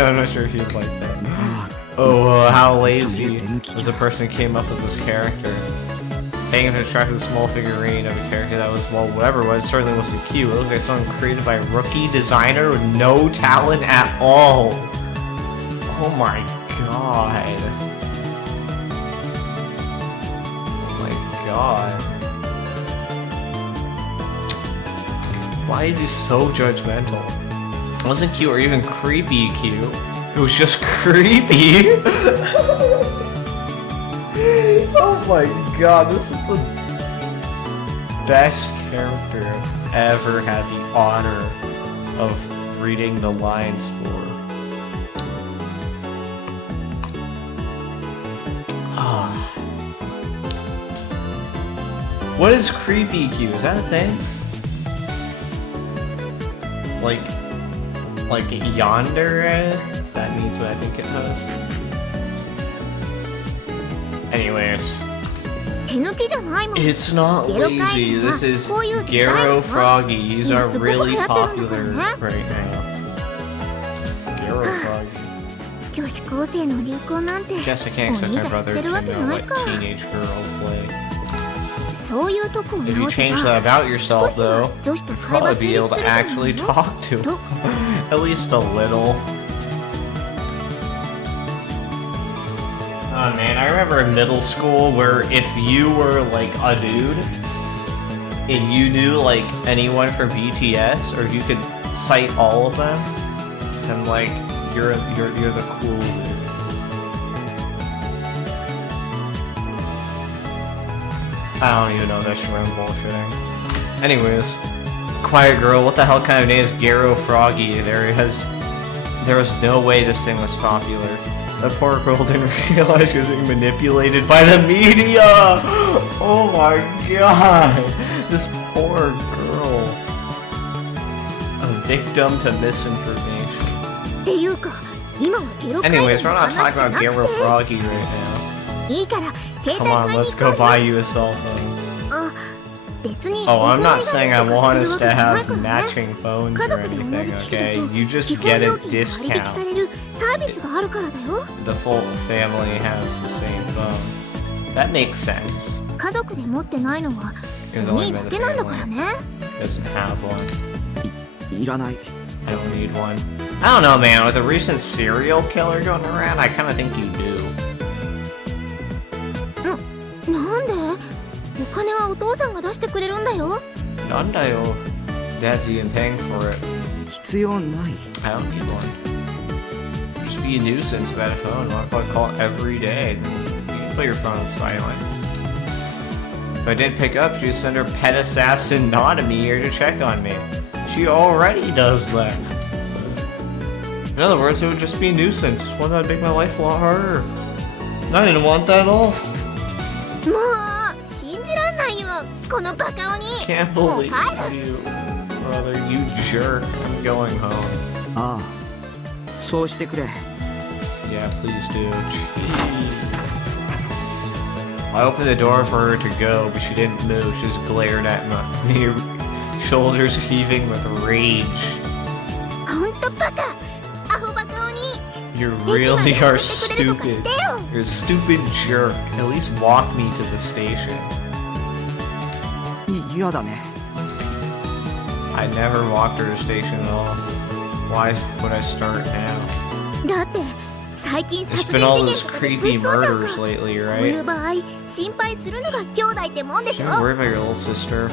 I'm not sure if you'd like that. Oh, how lazy was the person who came up with this character. Paying him to track the small figurine of a character that was, well, whatever it was, certainly wasn't cute. It looked like something created by a rookie designer with no talent at all. Oh my god. Oh my god. Why is he so judgmental? It wasn't cute or even creepy cute. It was just creepy. Oh my god, this is the best character I've ever had the honor of reading the lines for. Ah. What is creepy cute? Is that a thing? Like yonder? That means what I think it does. Anyways. 手抜きじゃないもん。 It's not lazy. This is Garo Froggy. These are really popular right now. Garo Froggy. 女子高生の流行なんて Guess I can't お expect 兄 my が知 brother って to るわけ know ない what か。 teenage girls like. そういうとこを If you 直せ change ば that about yourself, 少しは though, 女子と you'll 会話 probably 成 be 立 able す to ると actually 思うよ。 talk to と them. At least a little. Oh man, I remember in middle school where if you were like a dude and you knew like anyone from BTS, or if you could cite all of them, then like you're the cool dude. I don't even know that shit, I'm bullshitting. Anyways, Quiet Girl, what the hell kind of name is Garo Froggy? There was no way this thing was popular. That poor girl didn't realize she was being manipulated by the media! Oh my god! This poor girl. A victim to misinformation. っていうか今はゲロ会 Anyways, 話 we're の not 話 talking じゃ about なく Garo て Froggy right now. いいから携 Come 帯 on, 買いに let's 行 go こう buy よ。 you a cell phone. あ、別に Oh, お I'm 世 not 話に saying な I るとか want 言っ us てる to わけじゃない have からね。 matching phones 家 or 族で同 anything, じ機種 okay? だ You と just 基本 get 料 a 金が割引さ discount. れるサービスがあるからだよ。 The full family has the same phone. That makes sense. 家族で持ってないのは You're the お only 兄 one だ in け the なんだから family ね。 doesn't have one. いらない。 I don't need one. I don't know, man. With a recent serial killer going around, I kind of think you do. なんでお金はお父さんが出してくれるんだよ。 Nandayo. Dad's even paying for it. 必要ない。 I don't need one. Just be a nuisance about a phone. Why do I call it every day? You can put your phone on silent. If I didn't pick up, she'd send her pet assassin Nanami here to check on me. She already does that. In other words, it would just be a nuisance. One that would make my life a lot harder. And I didn't want that at all. もう信じらんないよこのバカ鬼。 Can't もう believe 帰る。 you, brother. You jerk. I'm going home. ああ、そうしてくれ。 Yeah, please do. Jeez. I opened the door for her to go, but she didn't move. She just glared at me, shoulders heaving with rage. ほんとバカアホバカ鬼。 You 駅まで really 送 are ってくれるとかし stupid. てよ。 You're a stupid jerk. At least walk me to the station. 嫌だね。 I never walked her to the station at all. Why would I start now? だって最近 There's 殺人 been all 事 those 件とかで creepy 物騒じゃん murders か。 lately, こうい right? う場合心配するのが兄弟ってもんでしょ。 Don't worry about your little sister.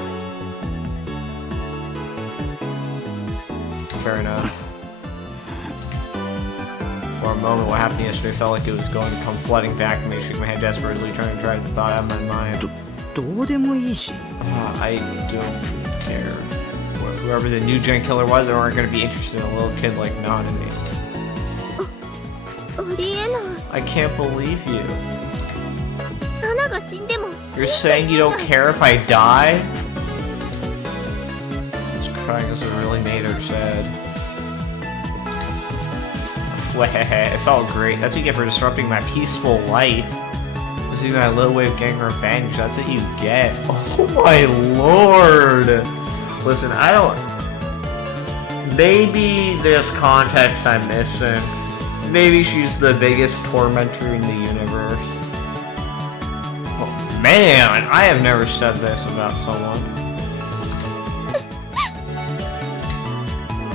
Fair enough. For a moment, what happened yesterday felt like it was going to come flooding back to me. I shook my head desperately, trying to drive the thought out of my mind. どうでもいいし。 I don't care. Whoever the new gen killer was, they weren't going to be interested in a little kid like Nanami. ありえない。 I can't believe you. ナナが死んでも You're saying you don't care if I die? She's crying because it really made her sad. It felt great. That's what you get for disrupting my peaceful life. This is my little way of getting revenge. That's what you get. Oh my lord! Listen, I don't... Maybe there's context I'm missing. Maybe she's the biggest tormentor in the universe. Oh, man, I have never said this about someone.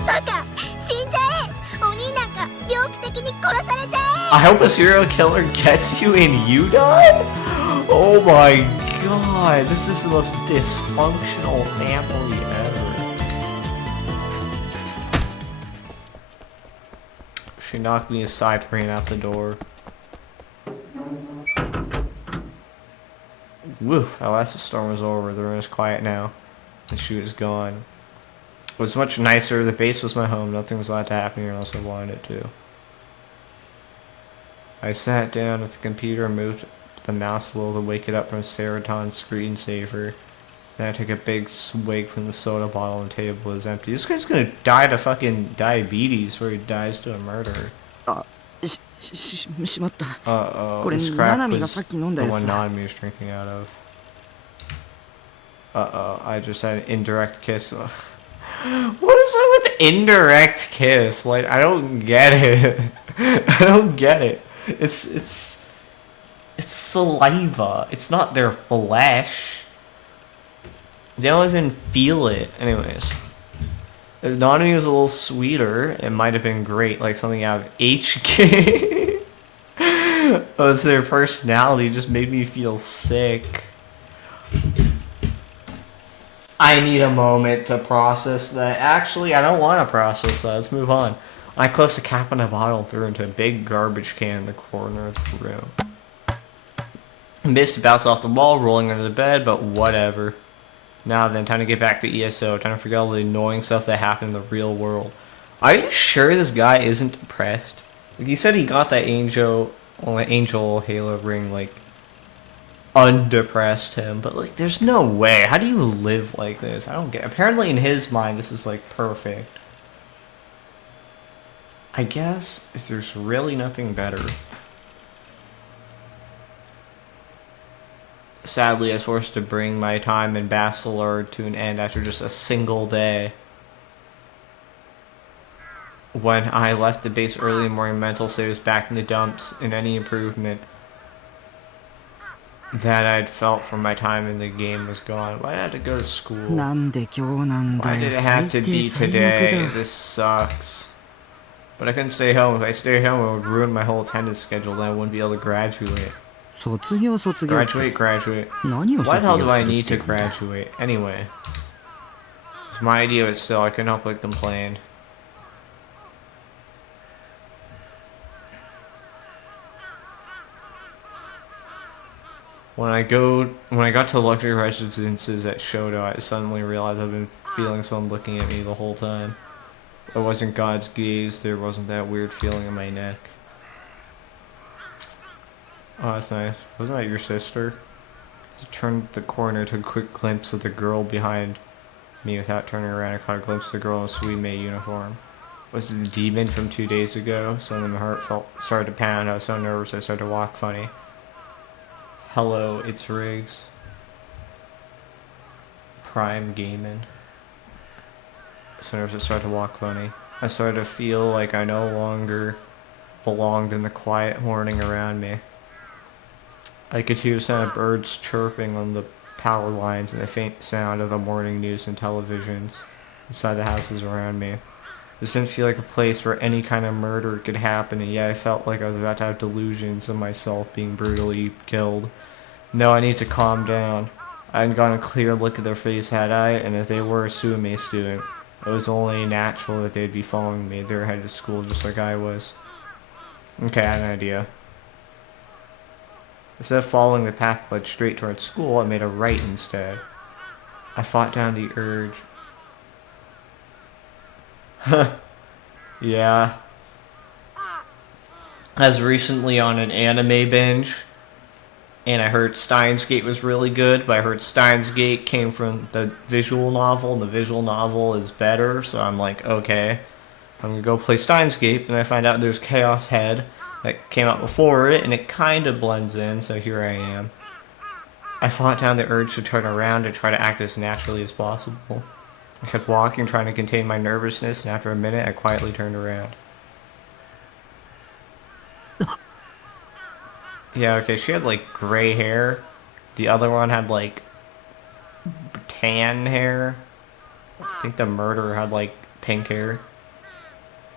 バカ死んじゃえ。お兄なんか猟奇的に殺されちゃ I hope a serial killer gets you and you die? Oh my god, this is the most dysfunctional family ever. She knocked me aside for ran out the door. Woo, at last the storm was over. The room is quiet now. And she was gone. It was much nicer. The base was my home. Nothing was allowed to happen here unless I wanted it to. I sat down at the computer and moved the mouse a little to wake it up from Seroton's screensaver. Then I took a big swig from the soda bottle and the table was empty. This guy's gonna die to fucking diabetes where he dies to a murder. しまった。 Uh-oh, これ this ナ crap ナミが was さっき飲んだ the やつ one だ。 Nanami was drinking out of. Uh-oh, I just had an indirect kiss. What is up with indirect kiss? Like, I don't get it. I don't get it. It's saliva. It's not their flesh. They don't even feel it. Anyways. If Nanami was a little sweeter, it might have been great. Like something out of HK. But it's their personality just made me feel sick. I need a moment to process that. Actually, I don't want to process that. Let's move on. I closed the cap on the bottle and threw it into a big garbage can in the corner of the room. Mist bounced off the wall, rolling under the bed, but whatever. Now then, time to get back to ESO. Time to forget all the annoying stuff that happened in the real world. Are you sure this guy isn't depressed? Like, he said he got that angel halo ring, like, undepressed him, but like there's no way. How do you live like this? I don't get. Apparently in his mind this is like perfect. I guess if there's really nothing better. Sadly, I was forced to bring my time in Bachelor to an end after just a single day. When I left the base early in the morning, mental state was back in the dumps, and any improvement that I'd felt from my time in the game was gone. Why did I have to go to school? なんで今日なんだ Why よ。 did it have to 最低 be 最悪 today? だ。 This sucks. But I couldn't stay home. If I stayed home, it would ruin my whole attendance schedule. Then I wouldn't be able to graduate. 卒業って Graduate. 何を Why 卒 the hell 業 do I するっ need て to graduate? Anyway. It's my idea, but still, I couldn't help but complain. When I got to luxury residences at Shoto, I suddenly realized I've been feeling someone looking at me the whole time. It wasn't God's gaze, there wasn't that weird feeling in my neck. Oh, that's nice. Wasn't that your sister? I turned the corner, took a quick glimpse of the girl behind me without turning around. I caught a glimpse of the girl in a sweet maid uniform. Was it the demon from 2 days ago? Suddenly my heart started to pound. I was so nervous I started to walk funny. Hello, it's Riggs. Prime Gaming. So nervous I started to walk funny. I started to feel like I no longer belonged in the quiet morning around me. I could hear the sound of birds chirping on the power lines and the faint sound of the morning news and televisions inside the houses around me. This didn't feel like a place where any kind of murder could happen, and yet I felt like I was about to have delusions of myself being brutally killed. No, I need to calm down. I hadn't gotten a clear look at their face, had I? And if they were a Suime student, it was only natural that they'd be following me. They were headed to school just like I was. Okay, I had an idea. Instead of following the path that led straight towards school, I made a right instead. I fought down the urge. Yeah. I was recently on an anime binge, and I heard Steins Gate was really good, but I heard Steins Gate came from the visual novel, and the visual novel is better, so I'm like, okay, I'm gonna go play Steins Gate, and I find out there's Chaos Head that came out before it, and it kind of blends in, so here I am. I fought down the urge to turn around and try to act as naturally as possible. I kept walking, trying to contain my nervousness, and after a minute, I quietly turned around. Yeah, okay, she had, like, gray hair. The other one had, like, tan hair. I think the murderer had, like, pink hair.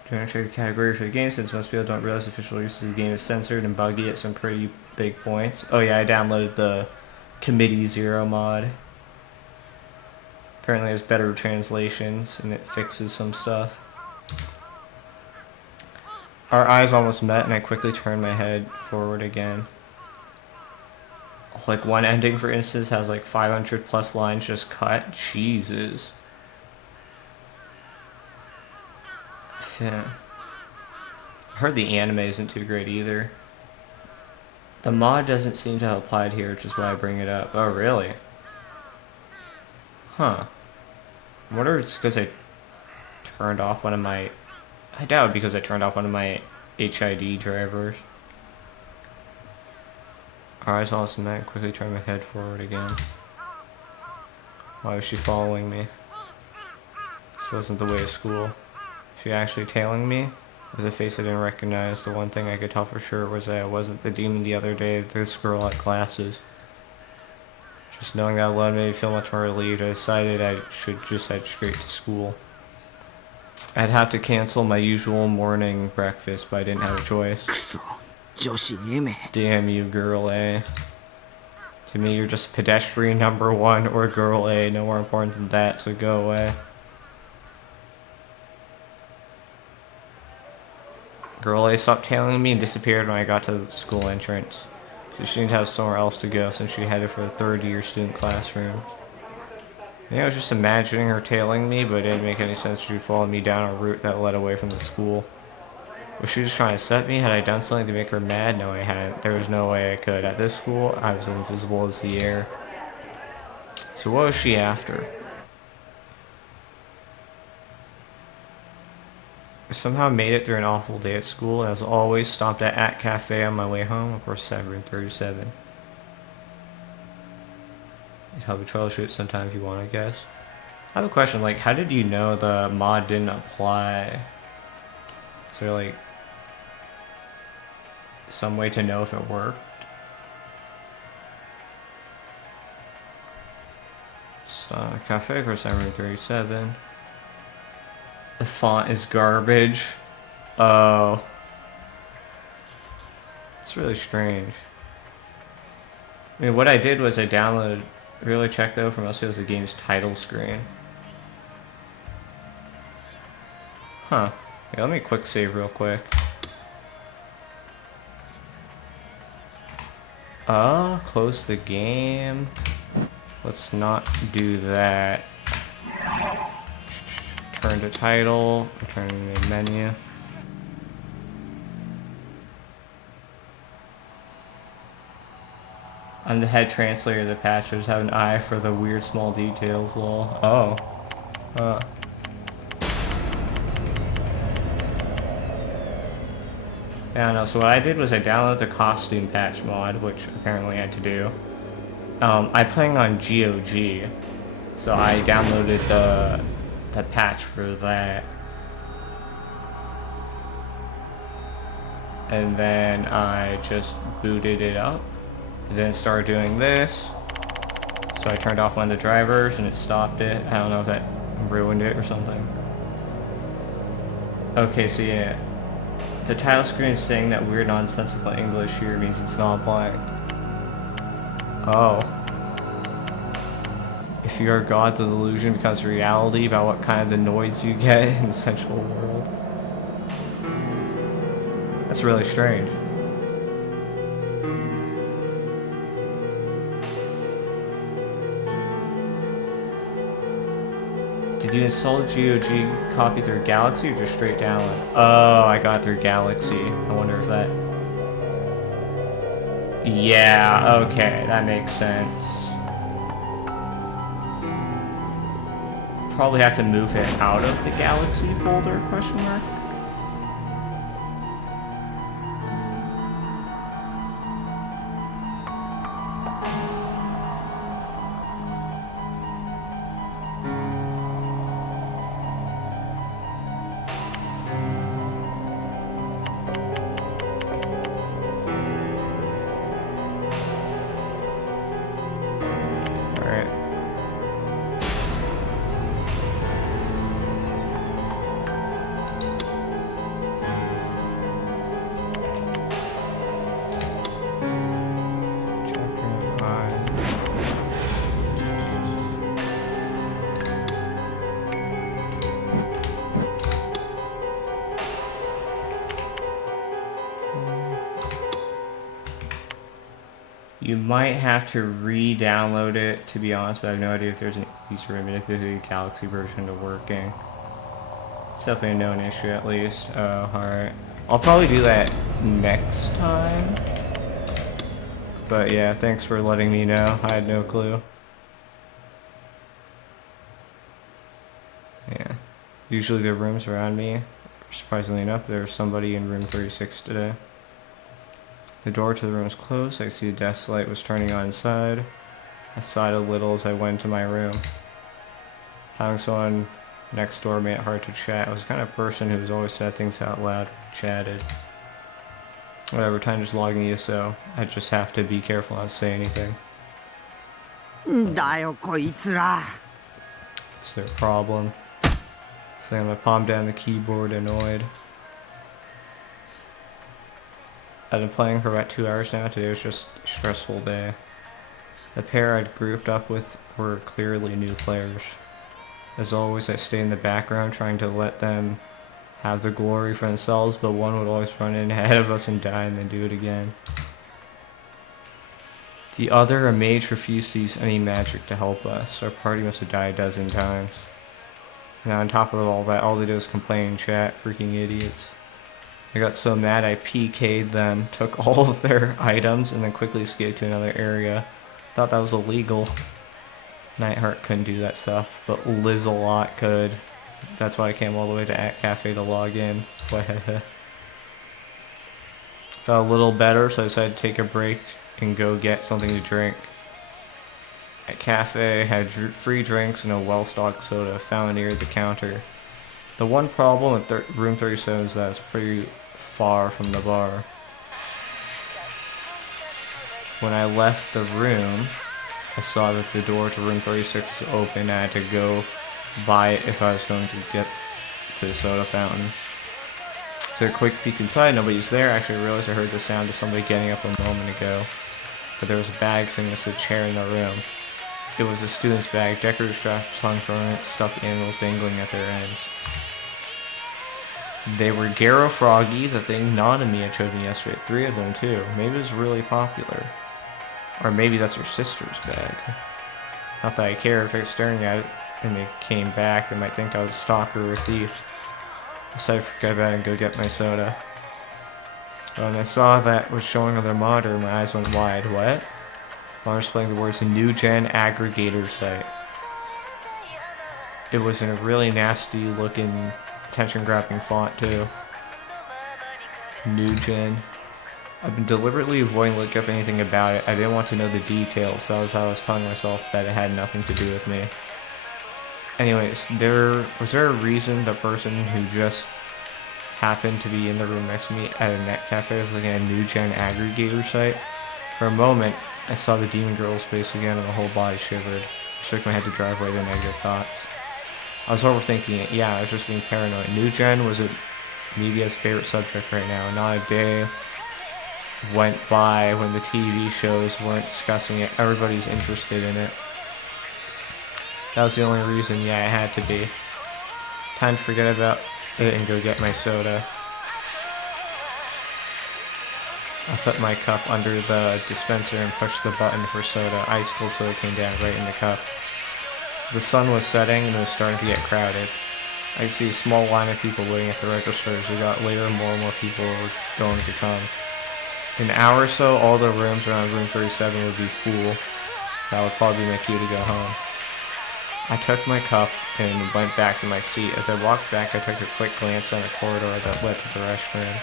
Trying to check the category for the game, since most people don't realize the official use of the game is censored and buggy at some pretty big points. Oh yeah, I downloaded the Committee Zero mod. Apparently it has better translations, and it fixes some stuff. Our eyes almost met, and I quickly turned my head forward again. Like, one ending, for instance, has like 500 plus lines just cut. Jesus. Yeah. I heard the anime isn't too great either. The mod doesn't seem to have applied here, which is why I bring it up. Oh, really? Huh. I wonder if it's because I turned off one of my... I doubt because I turned off one of my HID drivers. Our eyes lost met and quickly turned my head forward again. Why was she following me? This wasn't the way of school. She actually tailing me? It was a face I didn't recognize. The one thing I could tell for sure was that I wasn't the demon the other day. This girl had glasses. Just knowing that alone made me feel much more relieved. I decided I should just head straight to school. I'd have to cancel my usual morning breakfast, but I didn't have a choice. くそ女子 M Damn you, girl A. To me, you're just pedestrian number 1 or girl A. No more important than that, so go away. Girl A stopped tailing me and disappeared when I got to the school entrance. She seemed to have somewhere else to go since she headed for the third-year student classroom. Maybe I was just imagining her tailing me, but it didn't make any sense. She followed me down a route that led away from the school. Was she just trying to set me? Had I done something to make her mad? No, I hadn't. There was no way I could. At this school, I was invisible as the air. So what was she after? I somehow made it through an awful day at school, and as always, stopped at Cafe on my way home. Of course, 737. You'd help me troubleshoot sometime if you want, I guess. I have a question, like, how did you know the mod didn't apply? Is there, like, some way to know if it worked? Cafe for 737. The font is garbage. Oh. It's really strange. I mean, what I did was I downloaded... Really check though for most of it was the game's title screen. Huh. Yeah, let me quick save real quick. Close the game. Let's not do that. Turn to title. Return to the menu. I'm the head translator of the patch. I just have an eye for the weird small details, lol. Oh. Yeah, no, so what I did was I downloaded the costume patch mod, which apparently I had to do. I'm playing on GOG, so I downloaded the patch for that. And then I just booted it up. And then started doing this. So I turned off one of the drivers and it stopped it. I don't know if that ruined it or something. Okay, so yeah. The title screen is saying that weird nonsensical English here means it's not blank. Oh. If you are God, the delusion becomes reality about what kind of the noise you get in the sensual world. That's really strange. Did you install the GOG copy through Galaxy or just straight download? Oh, I got it through Galaxy. I wonder if that... Yeah, okay, that makes sense. Probably have to move it out of the Galaxy folder, question mark? You might have to re-download it, to be honest, but I have no idea if there's an easier way to manipulate the Galaxy version to working. It's definitely a known issue, at least. Oh, alright. I'll probably do that next time. But yeah, thanks for letting me know. I had no clue. Yeah. Usually the rooms around me Surprisingly enough, there was somebody in room 36 today. The door to the room was closed. I could see the desk light was turning on inside. I sighed a little as I went to my room. Having someone next door made it hard to chat. I was the kind of person who was always said things out loud, chatted. Whatever, time just logging you, so I just have to be careful not to say anything. んだよこいつら It's their problem. Slam my palm down the keyboard, annoyed. I've been playing for about 2 hours now. Today was just a stressful day. The pair I'd grouped up with were clearly new players. As always, I stayed in the background trying to let them have the glory for themselves, but one would always run in ahead of us and die and then do it again. The other, a mage, refused to use any magic to help us. Our party must have died a dozen times. Now on top of all that, all they do is complain and chat, freaking idiots. I got so mad I PK'd them, took all of their items, and then quickly escaped to another area. Thought that was illegal. Nightheart couldn't do that stuff, but Liz-a-lot could. That's why I came all the way to At Cafe to log in. Felt a little better, so I decided to take a break and go get something to drink. At Cafe, had free drinks and a well-stocked soda found near the counter. The one problem at room 37 is that it's pretty far from the bar. When I left the room, I saw that the door to room 36 was open. I had to go buy it if I was going to get to the soda fountain. Took a quick peek inside, nobody was there. Actually, I realized I heard the sound of somebody getting up a moment ago. But there was a bag sitting next to a chair in the room. It was a student's bag, decorative straps hung from it, stuffed animals dangling at their ends. They were Garo Froggy, the thing Nanami had showed me yesterday. 3 of them too. Maybe it was really popular. Or maybe that's her sister's bag. Not that I care if they're staring at it and they came back, they might think I was a stalker or a thief. I decided to forget about it and go get my soda. When I saw that was showing on their monitor, my eyes went wide. What? I was displaying the words New Gen Aggregator Site. It was in a really nasty looking, attention grabbing font too. New Gen. I've been deliberately avoiding looking up anything about it. I didn't want to know the details. That was how I was telling myself that it had nothing to do with me. Anyways, was there a reason the person who just happened to be in the room next to me at a net cafe was looking at a New Gen Aggregator Site? For a moment, I saw the demon girl's face again and the whole body shivered. I shook my head to drive away the negative thoughts. I was overthinking it. Yeah, I was just being paranoid. New Gen was media's favorite subject right now. Not a day went by when the TV shows weren't discussing it. Everybody's interested in it. That was the only reason, yeah, it had to be. Time to forget about it and go get my soda. I put my cup under the dispenser and pushed the button for soda. Ice cold soda came down right in the cup. The sun was setting and it was starting to get crowded. I could see a small line of people waiting at the registers. It got later, more and more people were going to come. In an hour or so, all the rooms around room 37 would be full. That would probably be my cue to go home. I took my cup and went back to my seat. As I walked back, I took a quick glance on the corridor that led to the restroom.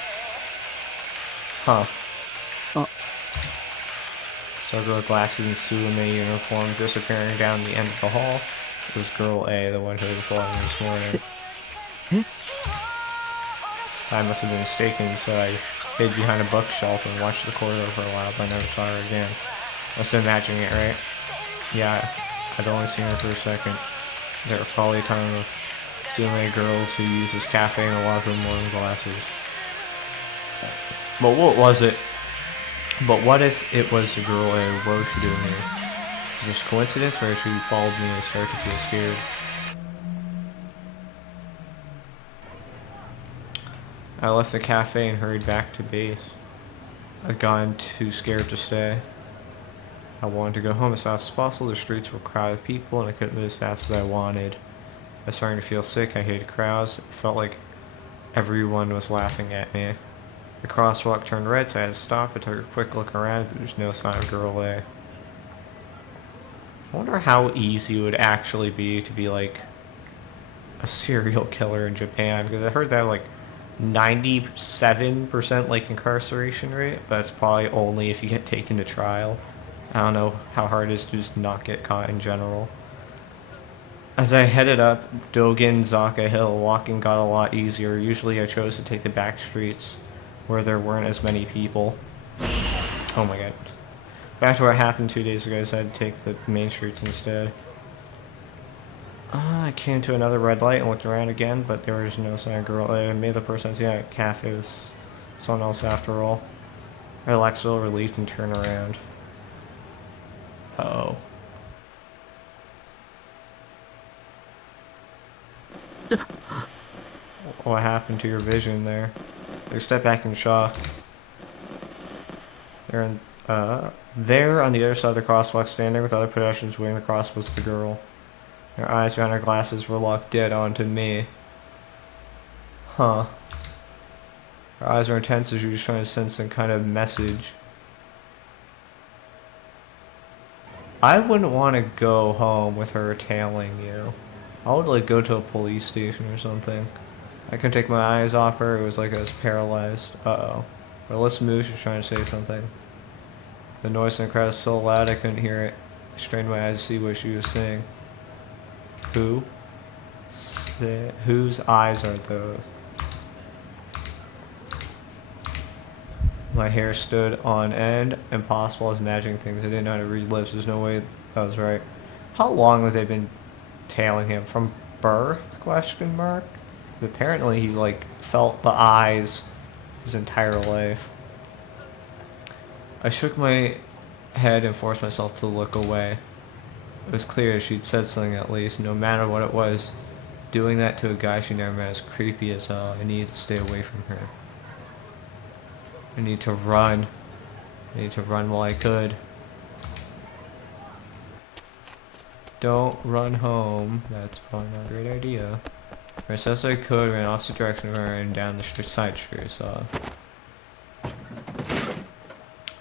Huh. So girl with glasses and Suume uniform disappearing down the end of the hall. It was girl A, the one who was following me this morning. I must have been mistaken, so I hid behind a bookshelf and watched the corridor for a while, but I never saw her again. Must have imagining it, right? Yeah, I'd only seen her for a second. There were probably a ton of Suume girls who use this cafe and a lot of them wearing glasses. But what was it? But what if it was a girl A? What was she doing here? Was it just coincidence, or she followed me and started to feel scared? I left the cafe and hurried back to base. I'd gotten too scared to stay. I wanted to go home as fast as possible. The streets were crowded with people and I couldn't move as fast as I wanted. I was starting to feel sick. I hated crowds. It felt like everyone was laughing at me. The crosswalk turned red, so I had to stop. I took a quick look around. There was no sign of girl A. I wonder how easy it would actually be to be like a serial killer in Japan, because I heard that like 97% like incarceration rate. But that's probably only if you get taken to trial. I don't know how hard it is to just not get caught in general. As I headed up Dogen Zaka Hill, walking got a lot easier. Usually I chose to take the back streets where there weren't as many people. Oh my god. Back to what happened 2 days ago, I decided to take the main streets instead. I came to another red light and looked around again, but there was no sign of girl. I made the person see at a cafe was someone else after all. I relaxed a little relieved and turned around. Uh-oh. What happened to your vision there? You stepped back in shock. There on the other side of the crosswalk, standing with other pedestrians waiting to cross, was the girl. Her eyes behind her glasses were locked dead onto me. Huh. Her eyes were intense as she was trying to send some kind of message. I wouldn't want to go home with her tailing you. I would like go to a police station or something. I couldn't take my eyes off her. It was like I was paralyzed. Uh-oh. Well, let's move. She's trying to say something. The noise in the crowd was so loud I couldn't hear it. I strained my eyes to see what she was saying. Who? Whose eyes are those? My hair stood on end. Impossible. I was imagining things. I didn't know how to read lips. There's no way that was right. How long have they been tailing him? From birth? Question mark. Apparently he's like felt the eyes his entire life. I shook my head and forced myself to look away. It was clear she'd said something at least, no matter what it was. Doing that to a guy she never met is creepy as hell. I needed to stay away from her. I need to run. I need to run while I could. Don't run home. That's probably not a great idea. As best I could, ran opposite direction of her and down the side street I saw.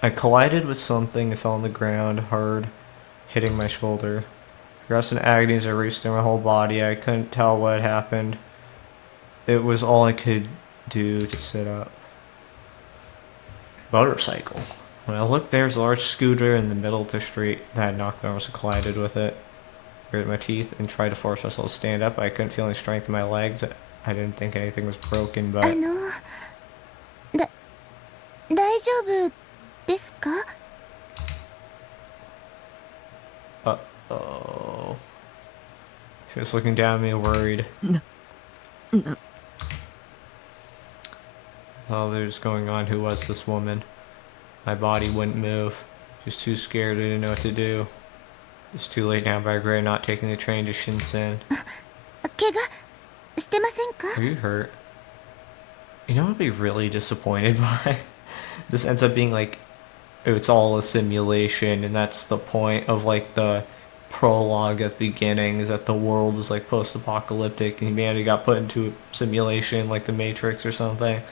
I collided with something and fell on the ground hard, hitting my shoulder. I grasped in agony as I raced through my whole body. I couldn't tell what had happened. It was all I could do to sit up. Motorcycle. When I looked, there was a large scooter in the middle of the street that had knocked me over, so I collided with it. I gritted my teeth and tried to force myself to stand up. I couldn't feel any strength in my legs. I didn't think anything was broken, but... 大丈夫ですか? Uh-oh. She was looking down at me, worried. Oh, there's going on. Who was this woman? My body wouldn't move. She was too scared. I didn't know what to do. It's too late now, but I regret not taking the train to Shinsen. 怪我してませんか? Are you hurt? You know what I'd be really disappointed by? This ends up being like, it's all a simulation, and that's the point of like the prologue at the beginning, is that the world is like post-apocalyptic and humanity got put into a simulation like the Matrix or something.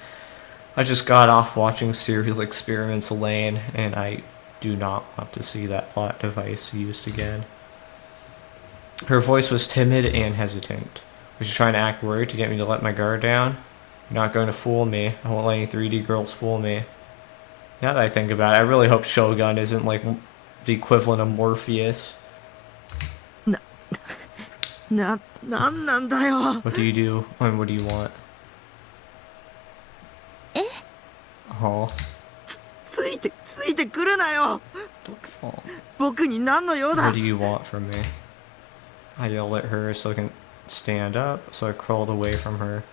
I just got off watching Serial Experiments Lane, and I do not want to see that plot device used again. Her voice was timid and hesitant. Was she trying to act worried to get me to let my guard down? You're not going to fool me. I won't let any 3D girls fool me. Now that I think about it, I really hope Shogun isn't like the equivalent of Morpheus. What do you do? And what do you want? Eh? Oh. ついてくるなよ Oh. 僕に何の用だ What do you want from me? I yelled at her so I can stand up, so I crawled away from her.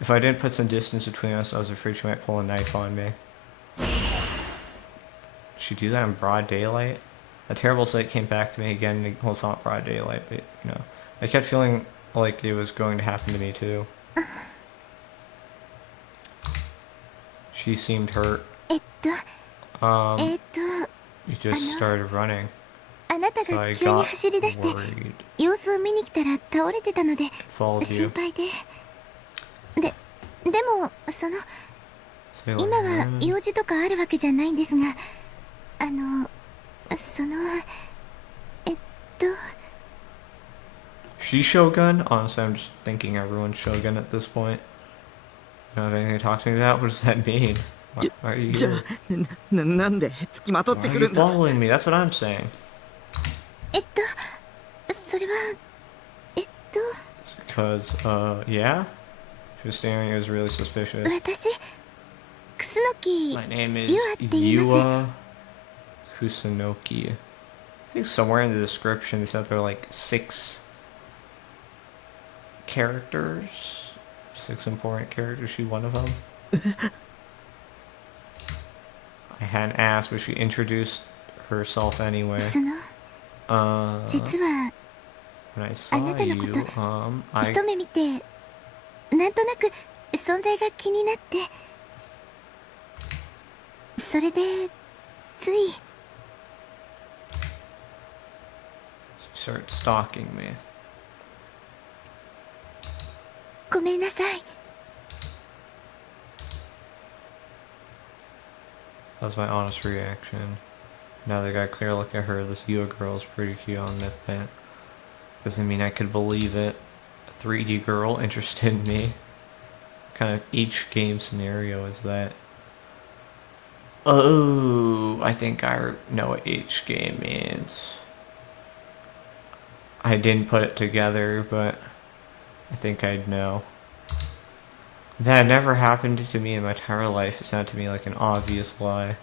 If I didn't put some distance between us, I was afraid she might pull a knife on me. Did she do that in broad daylight? A terrible sight came back to me again. Well, it's not broad daylight, but, you know. I kept feeling like it was going to happen to me, too. She seemed hurt. You just started running. あなたが急に走り出して様子を見に来たら倒れてたので心配で。でも今は用事とかあるわけじゃないんですが、She Shogun? Honestly, I'm just thinking everyone's Shogun at this point. Not anything to talk to me about? What does that mean? Why are you じゃ here? あなんで付きまとって Why く are る you んだ following me? That's what I'm saying. それはえっと It's because, yeah? She was staring at me. It was really suspicious. 私楠木 My name 優 is 愛って言います Yua Kusunoki. I think somewhere in the description they said there were like 6 characters. 6 important characters. She one of them. I hadn't asked, but she introduced herself anyway. その 実は When I あ saw なたのこと you, 一 I 目見てなんとなく存在が気になってそれでつい started stalking me. ごめんなさい That was my honest reaction. Now that I got a clear look at her, this Yua girl is pretty cute, I'll admit that. Doesn't mean I could believe it. A 3D girl interested in me. What kind of H game scenario is that? Oh, I think I know what H game means. I didn't put it together, but I think I'd know. That never happened to me in my entire life. It sounded to me like an obvious lie.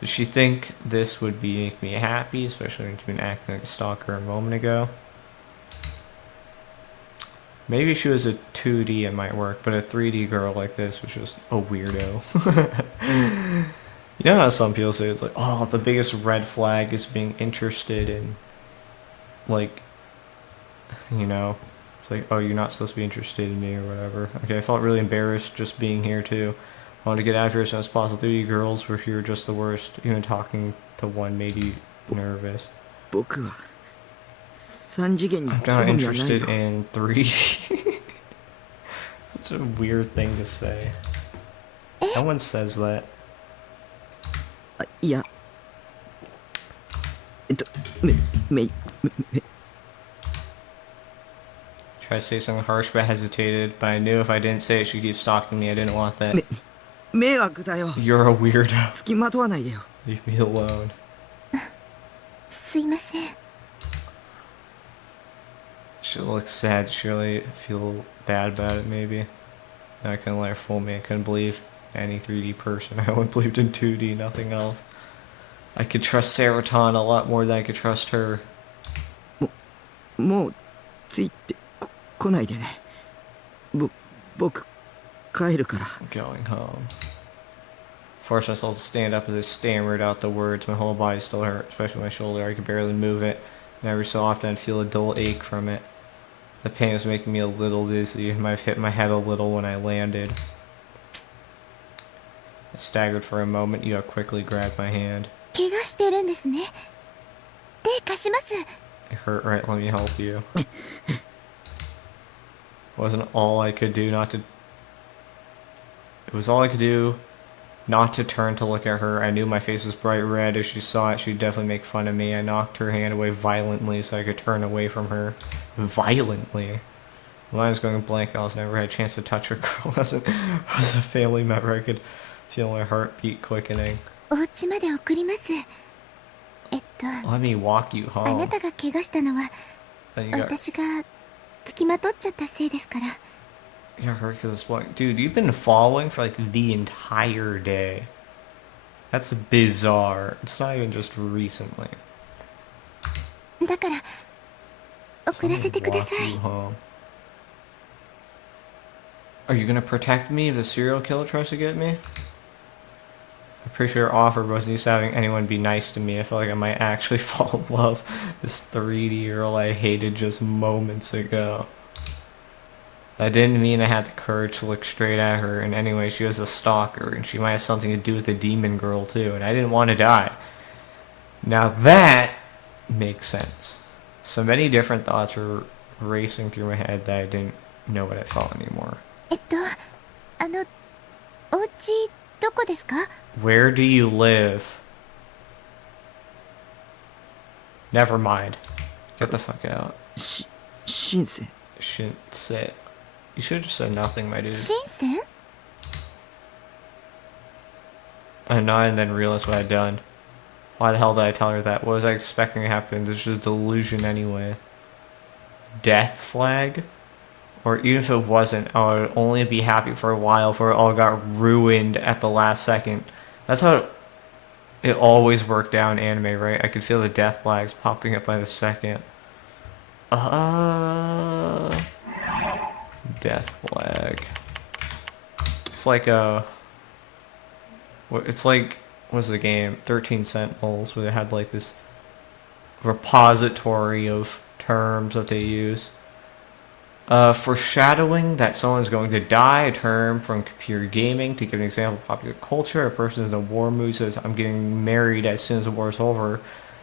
Did she think this would make me happy, especially when she'd been acting like a stalker a moment ago? Maybe she was a 2D, it might work, but a 3D girl like this was just a weirdo. You know how some people say it's like, oh, the biggest red flag is being interested in, like, you know, it's like, oh, you're not supposed to be interested in me or whatever. Okay, I felt really embarrassed just being here too. I wanted to get out of here as soon as possible. 3D girls were here just the worst. Even talking to one made you nervous. 僕は3次元に I'm 興 not 味はないよ interested in 3D. Such a weird thing to say. No one says that. あいやめ Tried to say something harsh but hesitated, but I knew if I didn't say it she'd keep stalking me. I didn't want that. 迷惑だよ You're a weirdo. 付きまとわないでよ Leave me alone. すいません She looks sad. She really feel bad about it, maybe. I couldn't let her fool me. I couldn't believe any 3D person. I only believed in 2D, nothing else. I could trust Seroton a lot more than I could trust her. もうついてこないでね僕帰るから I'm going home. Forced myself to stand up as I stammered out the words. My whole body still hurt, especially my shoulder. I could barely move it, and every so often I'd feel a dull ache from it. The pain was making me a little dizzy. I might have hit my head a little when I landed. I staggered for a moment. You quickly grabbed my hand. 怪我してるんですね手貸します It hurt, right? Let me help you. Wasn't all I could do not to... It was all I could do not to turn to look at her. I knew my face was bright red. If she saw it, she'd definitely make fun of me. I knocked her hand away violently so I could turn away from her. Violently? When I was going blank, I never had a chance to touch her. Girl was a family member. I could feel my heartbeat quickening. お家まで送りますLet me walk you あな home. たが怪我したのは Then you got 私が付きまとっちゃったせいですから you got hurt because of this one. Dude, you've been following for like the entire day. That's bizarre. It's not even just recently. だから送らせてくださ Walk い you home. Are you gonna protect me if a serial killer tries to get me? I'm pretty sure her offer wasn't used to having anyone be nice to me. I felt like I might actually fall in love with this 3D girl I hated just moments ago. That didn't mean I had the courage to look straight at her, and anyway, she was a stalker, and she might have something to do with the demon girl too, and I didn't want to die. Now that makes sense. So many different thoughts were racing through my head that I didn't know what I felt anymore. お家どこですか Where do you live? Never mind. Get the fuck out. シンセ Shouldn't say. You should have just said nothing, my dude. 深セン And then realized what I'd done. Why the hell did I tell her that? What was I expecting to happen? This is just delusion anyway. Death flag? Or even if it wasn't, I would only be happy for a while before it all got ruined at the last second. That's how it always worked out in anime, right? I could feel the death flags popping up by the second. Death flag. It's like it's like, what's the game? 13 Sentinels, where they had like this repository of terms that they use. Foreshadowing that someone's going to die, a term from computer gaming. To give an example of popular culture, a person is in a war mood says, I'm getting married as soon as the war's over.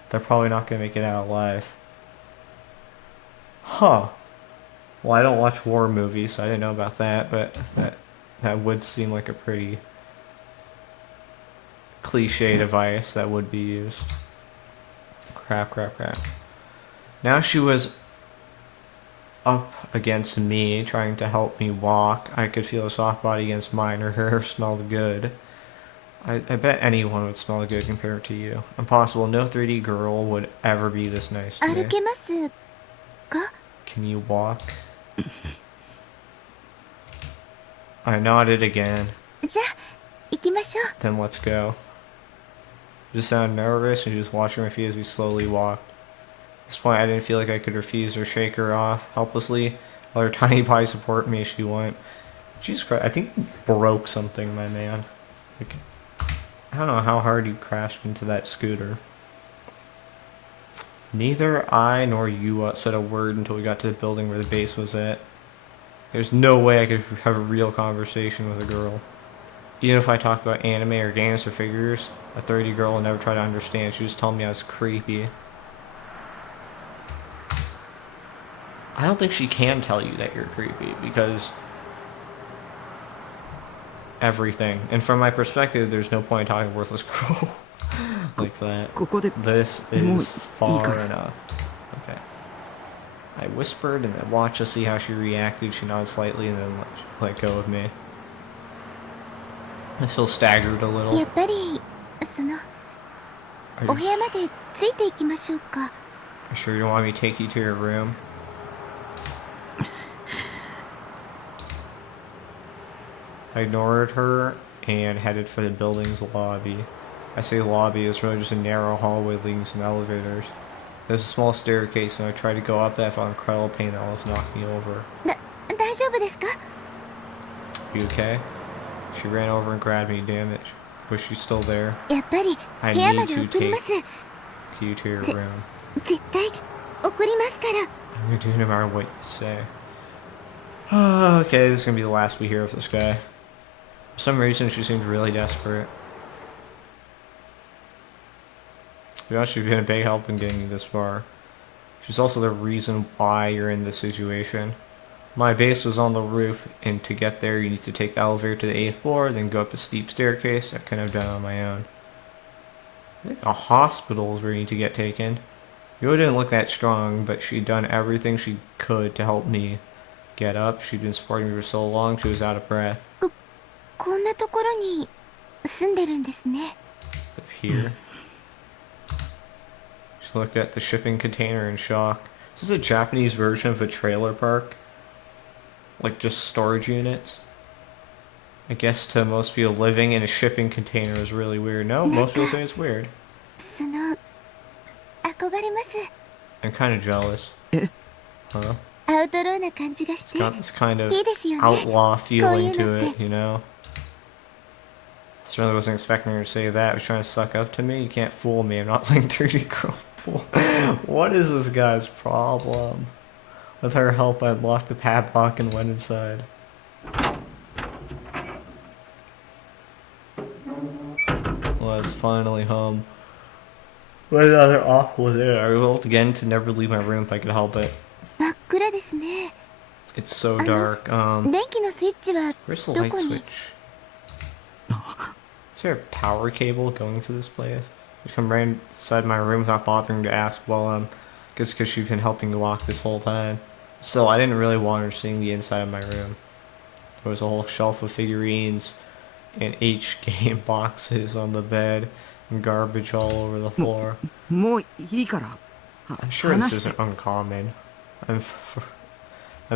They're probably not going to make it out alive. Huh. Well, I don't watch war movies, so I didn't know about that, but that would seem like a pretty cliche device that would be used. Crap. Now she was up against me, trying to help me walk. I could feel a soft body against mine. Her hair smelled good. I bet anyone would smell good compared to you. Impossible. No 3D girl would ever be this nice to me. Can you walk? I nodded again. Then let's go. You just sound nervous, and she was watching my feet as we slowly walked. At this point, I didn't feel like I could refuse or shake her off. Helplessly, let her tiny body support me as she went. Jesus Christ, I think you broke something, my man. Like, I don't know how hard you crashed into that scooter. Neither I nor you said a word until we got to the building where the base was at. There's no way I could have a real conversation with a girl. Even if I talked about anime or games or figures, a 30 girl would never try to understand. She was telling me I was creepy. I don't think she can tell you that you're creepy, because everything. And from my perspective, there's no point in talking to a worthless girl like that. This is far enough. Okay. I whispered and then watched to see how she reacted. She nodded slightly and then let go of me. I still staggered a little. You sure you don't want me to take you to your room? I ignored her and headed for the building's lobby. I say lobby, it's really just a narrow hallway leading to some elevators. There's a small staircase, and I tried to go up that, I felt incredible pain that almost knocked me over. You okay? She ran over and grabbed me, damn it. Was she still there? I need to take you to your room. I'm gonna do no matter what you say. Okay, this is gonna be the last we hear of this guy. For some reason, she seemed really desperate. To be honest, she's been a big help in getting you this far. She's also the reason why you're in this situation. My base was on the roof, and to get there, you need to take the elevator to the 8th floor, then go up a steep staircase I couldn't have done on my own. I think a hospital is where you need to get taken. You didn't look that strong, but she'd done everything she could to help me get up. She'd been supporting me for so long, she was out of breath. Up here. She looked at the shipping container in shock. Is this a Japanese version of a trailer park? Like just storage units? I guess to most people, living in a shipping container is really weird. No, most people say it's weird. I'm kind of jealous. Huh? It's got this kind of outlaw feeling to it, you know? I certainly wasn't expecting her to say that. I was trying to suck up to me. You can't fool me. I'm not playing 3D girls. What is this guy's problem? With her help, I unlocked the padlock and went inside. Well, it's finally home. What another awful day. I resolved again to never leave my room if I could help it. It's so dark. Where's the light switch? Is there a power cable going to this place? I'd come right inside my room without bothering to ask. Well, I guess because she's been helping to walk this whole time. Still, I didn't really want her seeing the inside of my room. There was a whole shelf of figurines and H game boxes on the bed and garbage all over the floor. もういいから。I'm sure this 話して。 isn't uncommon. I'm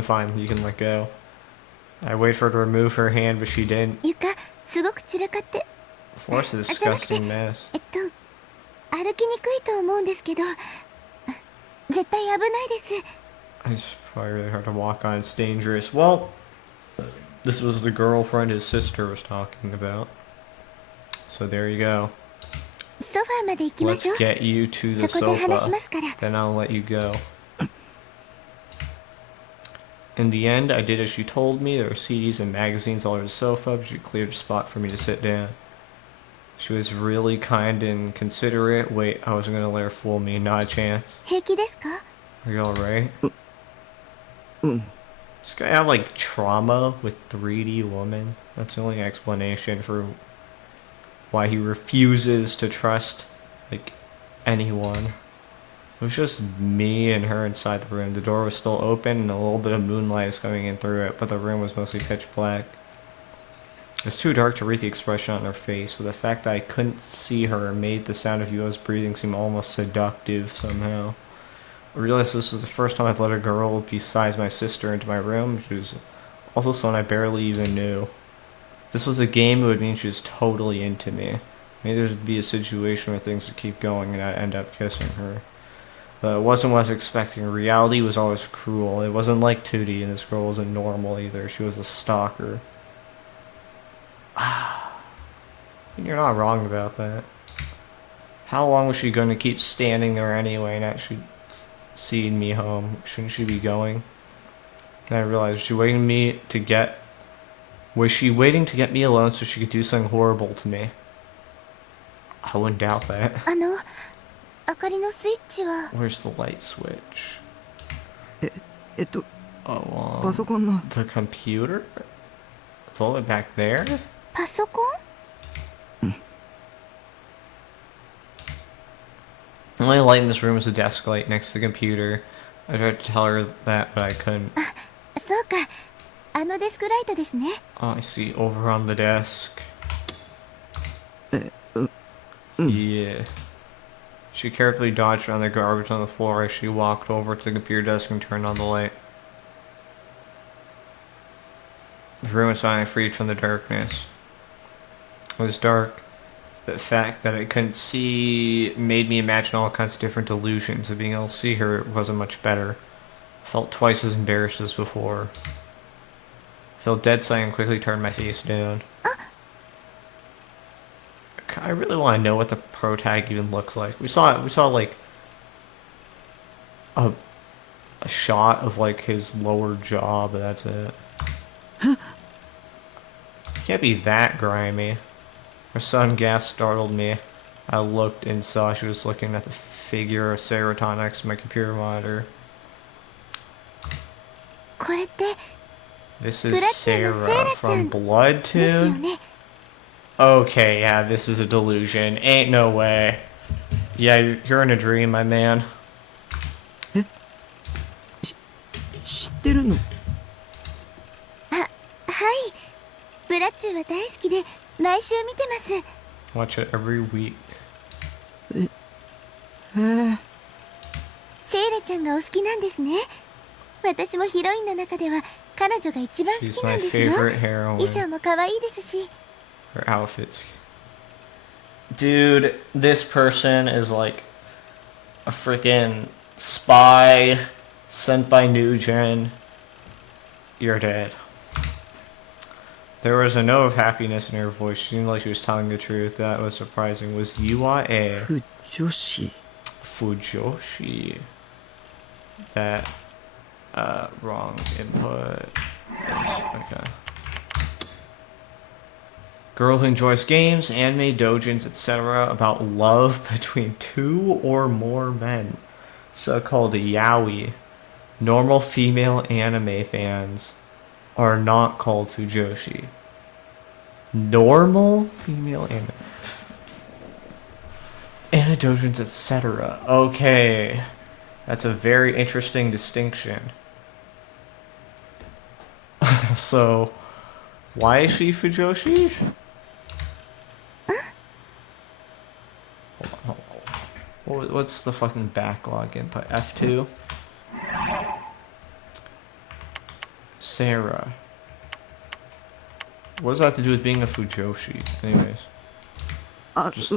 fine. You can let go. I wait for her to remove her hand, but she didn't. 床すごく散らかって。 Force a disgusting mess. 歩きにくいと思うんですけど、絶対危ないです。 It's probably really hard to walk on. It's dangerous. Well, this was the girlfriend his sister was talking about. So there you go. ソファーまで行きま Let's しょう。 get you to the そこで話し sofa. ますから。 Then I'll let you go. In the end, I did as she told me. There were CDs and magazines all over the sofa, but she cleared a spot for me to sit down. She was really kind and considerate. Wait, I wasn't gonna let her fool me. Not a chance. 平気ですか？ Are you alright? うん。 This guy have like trauma with 3D woman. That's the only explanation for why he refuses to trust like anyone. It was just me and her inside the room. The door was still open and a little bit of moonlight was coming in through it, but the room was mostly pitch black. It's too dark to read the expression on her face, but the fact that I couldn't see her made the sound of U.S. breathing seem almost seductive somehow. I realized this was the first time I'd let a girl besides my sister into my room, which was also someone I barely even knew. If this was a game, it would mean she was totally into me. Maybe there'd be a situation where things would keep going and I'd end up kissing her. But it wasn't what I was expecting. Reality was always cruel. It wasn't like 2D, and this girl wasn't normal either. She was a stalker. And you're not wrong about that. How long was she going to keep standing there anyway and actually seeing me home? Shouldn't she be going? And I realized, was she waiting to get me alone so she could do something horrible to me? I wouldn't doubt that. 明かりのスイッチは。 Where's the light switch? パソコンの。 The computer? It's all the way back there? パソコン？ The only light in this room is the desk light next to the computer. I tried to tell her that, but I couldn't. そうか。あのデスクライトですね。 Oh, I see. Over on the desk. Yeah. She carefully dodged around the garbage on the floor as she walked over to the computer desk and turned on the light. The room was finally freed from the darkness. It was dark. The fact that I couldn't see made me imagine all kinds of different delusions. Of being able to see her wasn't much better. I felt twice as embarrassed as before. I felt dead silent and quickly turned my face down. I really want to know what the pro tag even looks like. We saw like a shot of like his lower jaw, but that's it. Can't be that grimy. Her sudden gasp startled me. I looked and saw she was looking at the figure of Seroton next to my computer monitor. これって This is Sarah from ですよ Bloodtune? ね。 Okay, yeah, this is a delusion. Ain't no way. Yeah, you're in a dream, my man. 知ってるの？はい。ブラッチューは大好きで毎週見てます。 Watch it every week. へえ。セイラちゃんがお好きなんですね。私もヒロインの中では彼女が一番好 She's きな my んですよ。 favorite 衣 heroine. 装も可愛いですし。 Her outfits. Dude, this person is like a freaking spy sent by Nugent. You're dead. There was a note of happiness in her voice. She seemed like she was telling the truth. That was surprising. Was UIA 不女子。 Fujoshi? That wrong input. Yes, okay. Girl who enjoys games, anime, doujins, etc. about love between two or more men. So called yaoi. Normal female anime fans are not called fujoshi. Normal female anime. And doujins, etc. Okay. That's a very interesting distinction. So, why is she fujoshi? What's the fucking backlog input? F2? Sarah. What does that have to do with being a Fujoshi? Anyways. Just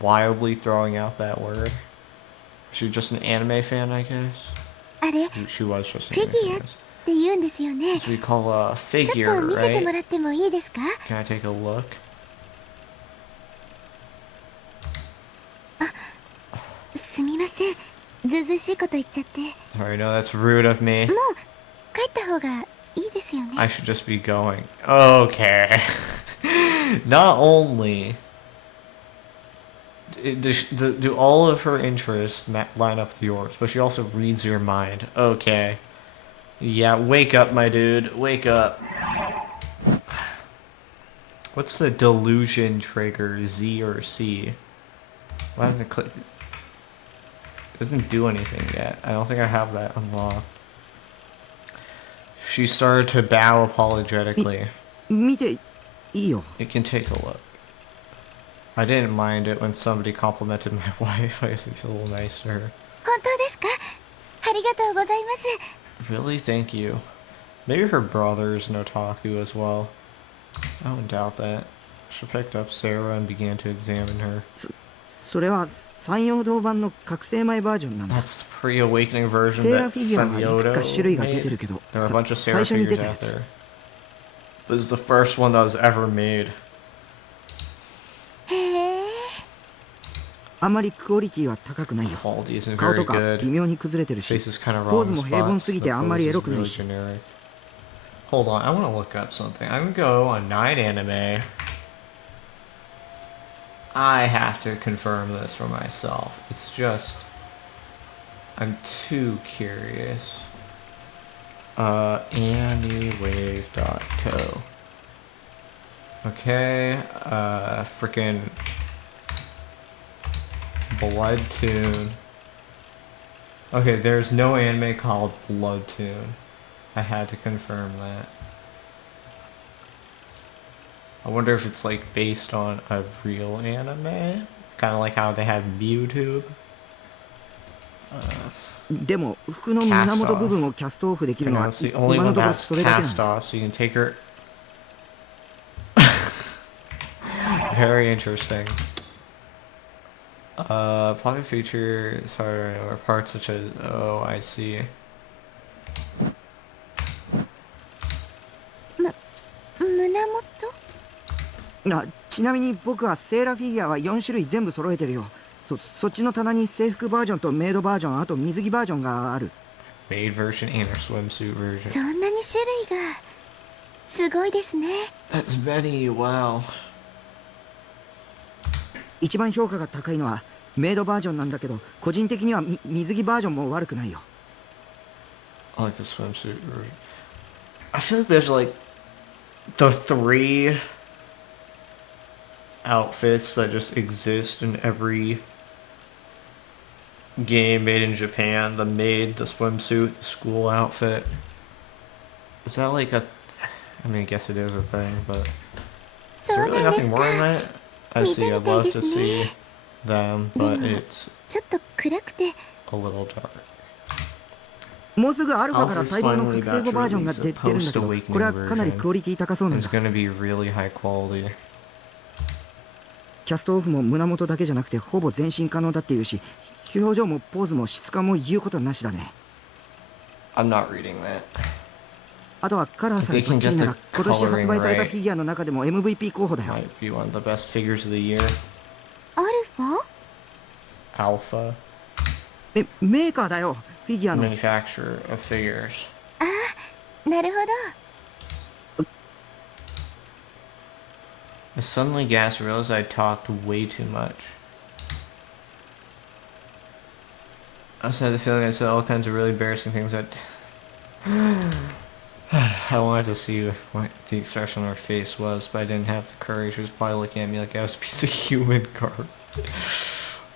wildly throwing out that word. Is she just an anime fan, I guess? She was just an anime fan. As we call a figure, right? Can I take a look? Sorry, no, that's rude of me. I should just be going. Okay. Not only do all of her interests line up with yours, but she also reads your mind. Okay. Yeah, wake up, my dude. Wake up. What's the delusion trigger? Z or C? Why doesn't it click? It doesn't do anything yet. I don't think I have that unlocked. She started to bow apologetically. You can take a look. I didn't mind it when somebody complimented my wife. I used to feel a little nice to her. Really? Thank you. Maybe her brother is an otaku as well. I don't doubt that. She picked up Sarah and began to examine her. That's the pre-awakening version that Sanyodo made. There are a bunch of Sarah figures out there. This is the first one that was ever made. Quality isn't very good. Face is kind of wrong in spots. The pose is really generic. Hold on, I want to look up something. I'm gonna go on 9 Anime. I have to confirm this for myself. It's just... I'm too curious. Anywave.co. Okay, frickin' Bloodtoon. Okay, there's no anime called Bloodtoon. I had to confirm that. I wonder if it's like based on a real anime? Kind of like how they have YouTube. Cast off. That's the only one that's cast off, so you can take her. Very interesting. Probably feature or parts such as I see. Made version and her swimsuit version. That's many, wow. 一番評価が高いのはメイドバージョンなんだけど、個人的には水着バージョンも悪くないよ。I like the swimsuit. I feel like there's like the 3 outfits that just exist in every game made in Japan. The maid, the swimsuit, the school outfit. Is that like a... I mean, I guess it is a thing, but... Is there really nothing more than that? I see, I'd love to see them, but it's a little dark. もうすぐアルファから待望の覚醒後バージョンが出るんだけど、これはかなりクオリティ高そうなんだ。It's gonna be really high quality. キャストオフも胸元だけじゃなくてほぼ全身可能だっていうし、表情もポーズも質感も言うことなしだね。I'm not reading that. あとはカラーさえバッチリなら今年発売されたフィギュアの中でも MVP 候補だよ。Might be one of the best figures of the year. アルファ Alpha. メーカーだよ、フィギュアの。Manufacturer of figures. ああ、なるほど。I suddenly gasped and realized I talked way too much. I also had the feeling I said all kinds of really embarrassing things that... I wanted to see what the expression on her face was, but I didn't have the courage. She was probably looking at me like I was a piece of human garbage.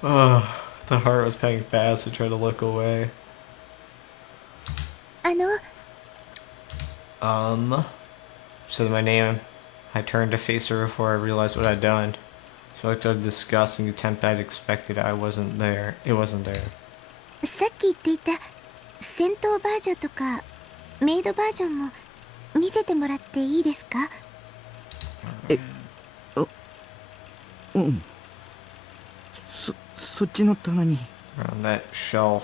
Oh, the heart was pounding fast to try to look away. She said my name. I turned to face her before I realized what I'd done. So like the disgusting attempt I'd expected, I wasn't there. It wasn't there. さっき言っていた戦闘バージョンとかメイドバージョンも見せてもらっていいですか？うん。そっちの棚に。On that shelf.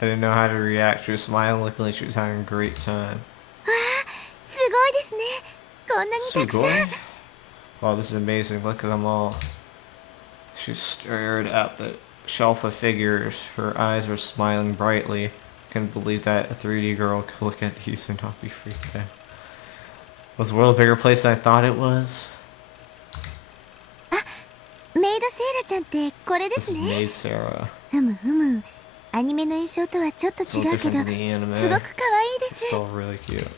I didn't know how to react. She was smiling, looking like she was having a great time. すごいですね。こんなにたくさん。Sugoi? Wow, this is amazing. Look at them all. She stared at the shelf of figures. Her eyes were smiling brightly. Couldn't believe that a 3D girl could look at these and not be freaked out. Was the world a bigger place than I thought it was? メイドセイラちゃんってこれで This す is ね。 Maid Sarah. ふむふむ。アニメの印象とはちょっと It's a 違 little うけ different ど、 than the anime. すごく可愛いで It's す。 still really cute.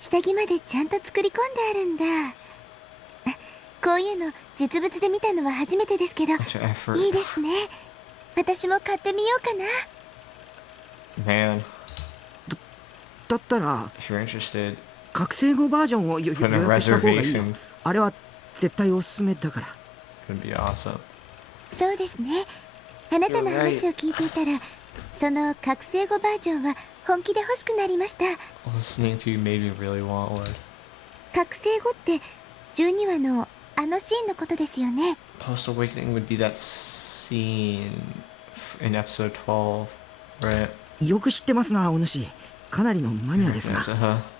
下着までちゃんと作り込んであるんだ。こういうの実物で見たのは初めてですけど、 Such an effort. いいですね。私も買ってみようかな。 Man, だったら if you're interested, 覚醒後バージョンを予 put in a 約した方がいいよ。 reservation. あれは絶対おすすめだから。 Could be awesome. そうですね。あなたの話を聞いていたら、その覚醒後バージョンは本気で欲しくなりました。 Listening to you made me really want one. 覚醒後って12話のあのシーンのことですよね。 Post Awakening would be that scene in episode 12, right? よく知ってますな、お主。かなりのマニアですが。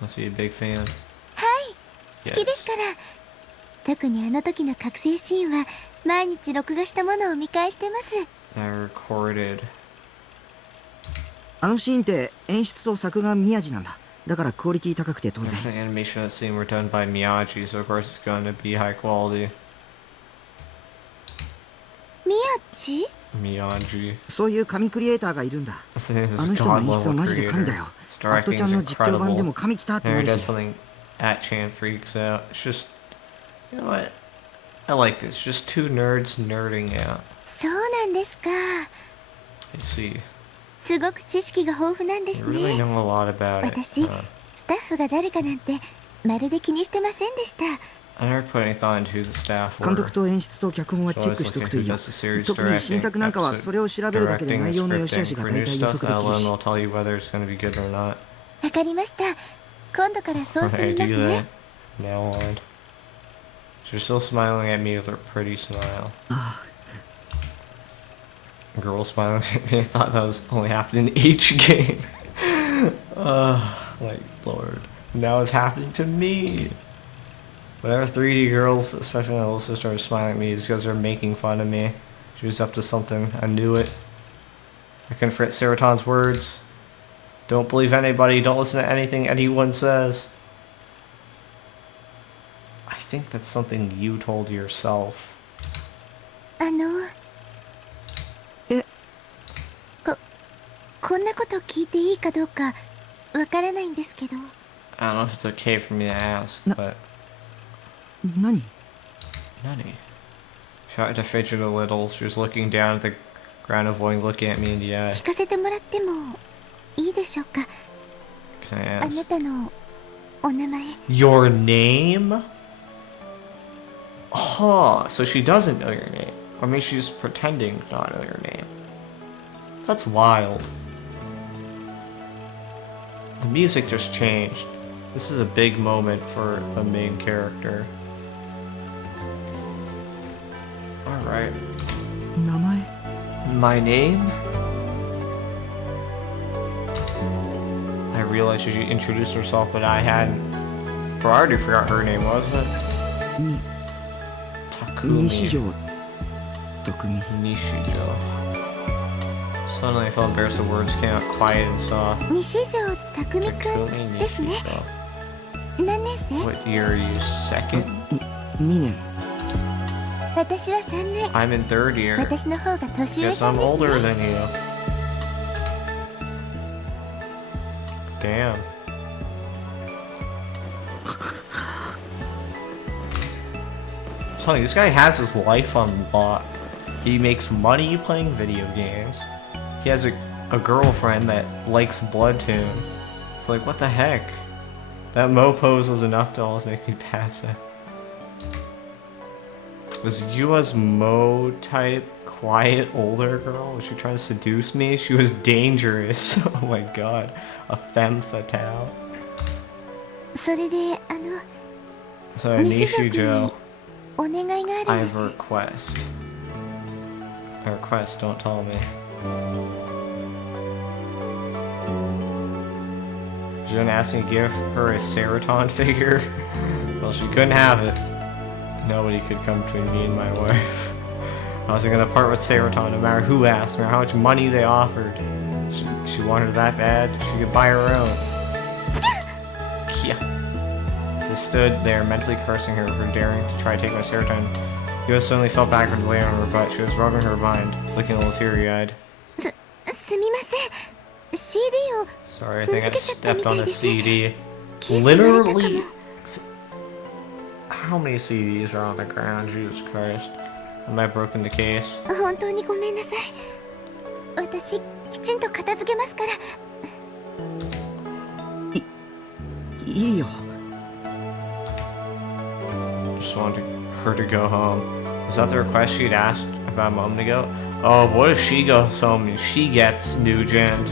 Must be a big fan. はい、好きですから。特にあの時の覚醒シーンは毎日録画したものを見返してます。 I recorded. あのシーンって演出と作画宮地なんだ。だからクオリティ高くて当 The 然。 animation of that scene were done by Miyagi, so of course it's going to be high quality. 宮地？ Miyagi. そういう神クリエイターがいるんだ。 This あ is の人の god 演出は level マジで神だ creator. よ。 His アット directing ちゃ is んの実況版で incredible. も神来たってな Whenever る he does し。 something at-chan freaks out. It's just, you know what? I like this. Just two nerds nerding out. そうなんですか。 You see, すごく知識が豊富なんで you す really ね。 know a lot about it. 私、スタッフが誰かなんてまるで気にしてませんでした。 I never put any thought into who the staff 監 were. 督と演出と脚本はチェックしとくといいよ。特に新作なんかはそれを調べるだけで内容の良し悪しが大体予測できるし。 I'll tell you whether it's going to be good or not. わかりました。今度からそうして I みます do ね that.。Now on. She's still smiling at me with her pretty smile. あ Girl smiling at me. I thought that was only happened in each game. Like, Lord. Now it's happening to me. Whenever 3D girls, especially my little sister, are smiling at me, it's because they're making fun of me. She was up to something. I knew it. I couldn't forget Seroton's words. Don't believe anybody. Don't listen to anything anyone says. I think that's something you told yourself. あの、えこんなこと聞いていいかどうかわからないんですけど。 I don't know if it's okay for me to ask, No. but... 何 Nani? She tried to fidget a little. She was looking down at the ground, avoiding looking at me in the eye. 聞かせてもらってもいいでしょうか。 Can I あな ask? たのお名前。 Your name? Huh, so she doesn't know your name. Or maybe she's pretending to not know your name. That's wild. The music just changed. This is a big moment for a main character. Alright. 名前 My name? I realized she introduced herself, but I hadn't. Bro, I already forgot her name, wasn't it? に Takumi 西条徳美 Nishijo. Suddenly I felt embarrassed the words came out quiet and soft. 西条匠くん Takumi ですね。 Nishijo. 何年生？ What year are you? Second? 2年私は3年。 I'm in third year. 私の方が年上 Guess さん I'm です older ね。 than you. Damn. This guy has his life on lock. He makes money playing video games. He has a girlfriend that likes Bloodtoon. It's like, what the heck? That Mo pose was enough to almost make me pass it. Was Yua's Mo type quiet older girl? Was she trying to seduce me? She was dangerous. Oh my god. A femme fatale. それでSo 西条君に Nishijo, お願いがあ I るん have で a request. A request, don't tell me. She's gonna ask me to give her a Seraton figure? Well, she couldn't have it. Nobody could come between me and my wife. I wasn't gonna part with Seraton no matter who asked her, how much money they offered. She wanted her that bad, she could buy her own. Yeah. They stood there mentally cursing her for daring to try to take my Seraton. Yua suddenly fell backwards, laying on her butt. She was rubbing her behind, looking a little teary-eyed. すみません CD を Sorry, I think I stepped on a CD. 消えてもらったかも Literally, how many CDs are on the ground? Jesus Christ. Am I broken the case? 本当にごめんなさい私きちんと片付けますからいいよ Just wanted her to go home. Was that the request she'd asked about a moment ago? Oh, what if she goes home and she gets Nugent?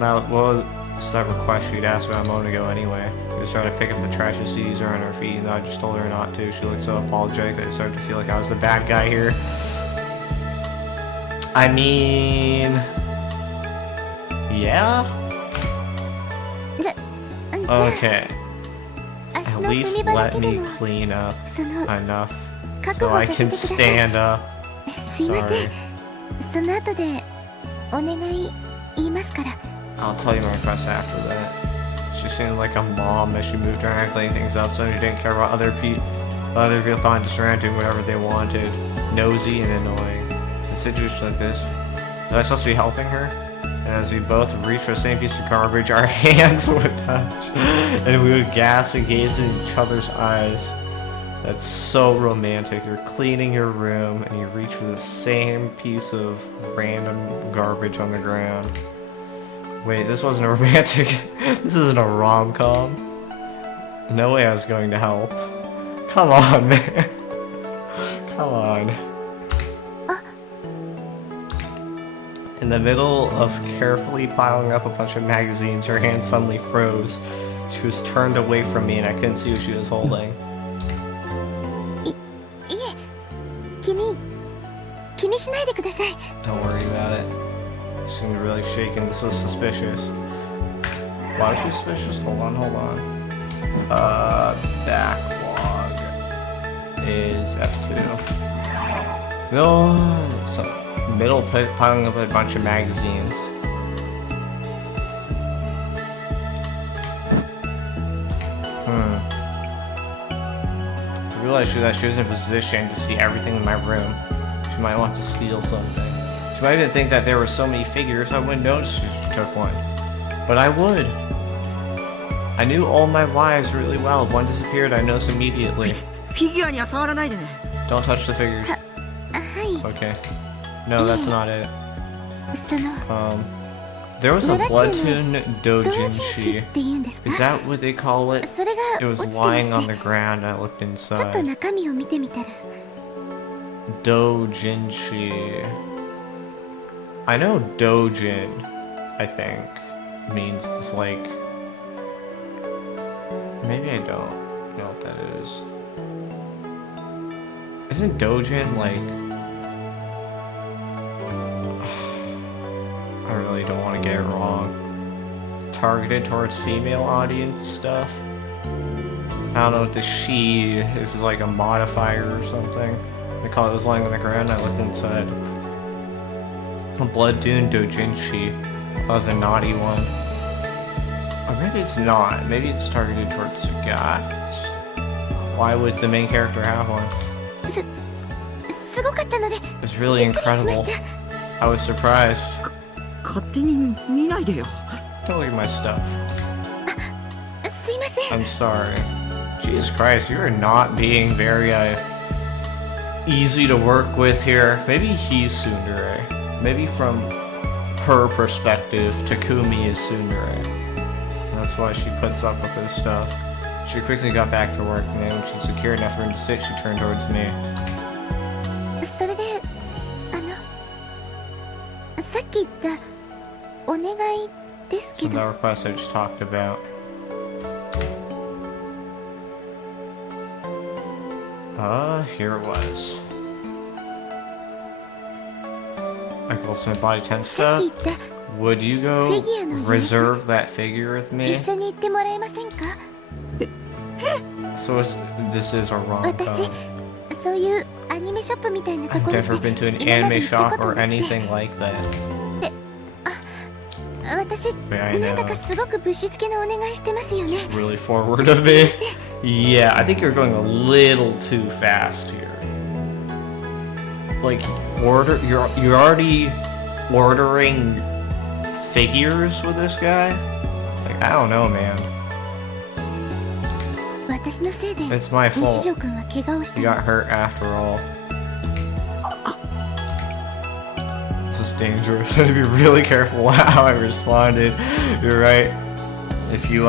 That was that request she'd asked about a moment ago anyway. She was trying to pick up the trash and CDs around her feet, and I just told her not to. She looked so apologetic that I started to feel like I was the bad guy here. I mean... Yeah? じゃ Okay. 足 At の踏 least み場だ let けで me も clean up その enough 確 so 保 I させ can てください stand up. すいませ Sorry. んその後でお願い言いますから I'll tell you my request after that. She seemed like a mom as she moved around cleaning things up, so she didn't care about other people thought just around doing whatever they wanted. Nosy and annoying. In a situation like this, was I supposed to be helping her? And as we both reached for the same piece of garbage, our hands would touch, and we would gasp and gaze in each other's eyes. That's so romantic. You're cleaning your room, and you reach for the same piece of random garbage on the ground. Wait, this wasn't a romantic... This isn't a rom-com. No way I was going to help. Come on, man. Come on. In the middle of carefully piling up a bunch of magazines, her hand suddenly froze. She was turned away from me and I couldn't see what she was holding. いえ気にしないでください Don't worry about it. She seemed really shaken. This was suspicious. Why was she suspicious? Hold on. Backlog is F2. No, so middle piling up a bunch of magazines. I realized that she was in a position to see everything in my room. She might want to steal something. She might even think that there were so many figures I wouldn't notice if she took one. But I would. I knew all my wives really well. If one disappeared, I noticed immediately. フィギュアには触らないでね Don't touch the figures. はい Okay. No, that's not it. その There was a 村中の Bloodtoon 同人誌 Dojinshi. っていうんですか Is that what they call it? それ It が was 落ちてま lying し on the て ground. I looked ちょっと inside. 中身を見てみたら Dojinshi. I know Dojin, I think, means it's like... Maybe I don't know what that is. Isn't Dojin like... I really don't want to get it wrong. Targeted towards female audience stuff? I don't know if the she, if it's like a modifier or something. They call it was lying on the ground, I looked inside. A Bloodtoon Dojinshi. That was a naughty one. Or maybe it's not. Maybe it's targeted towards guys. Why would the main character have one? すごかったので It was really びっくりしまし incredible. た I was surprised. 勝手に見ないでよ Don't look at my stuff. すいません I'm sorry. Jesus Christ, you are not being very easy to work with here. Maybe he's tsundere. Maybe from her perspective, Takumi is tsundere. That's why she puts up with his stuff. She quickly got back to work, and then when she'd secured enough room to sit, she turned towards me. それでさっき言ったお願いですけ So ど the request I just talked about. Here it was. I called some body 10 さっ stuff. き言った Would you go reserve that figure with me? 一緒に行ってもらえませんか So this is a 私 rom-com. そういうアニメショップみたいなと I've ころ never been to an 今まで anime 行った shop こと or なくて anything like that. 私 I なんだ know. かすごくぶしつけなお願いしてますよね Really forward of it. Yeah, I think you're going a little too fast here. Like, you're already ordering figures with this guy? Like, I don't know, man. 私のせいで It's my 西 fault. 条くんは怪我をした You の got hurt after all. This is dangerous. I have to be really careful how I responded. You're right. If you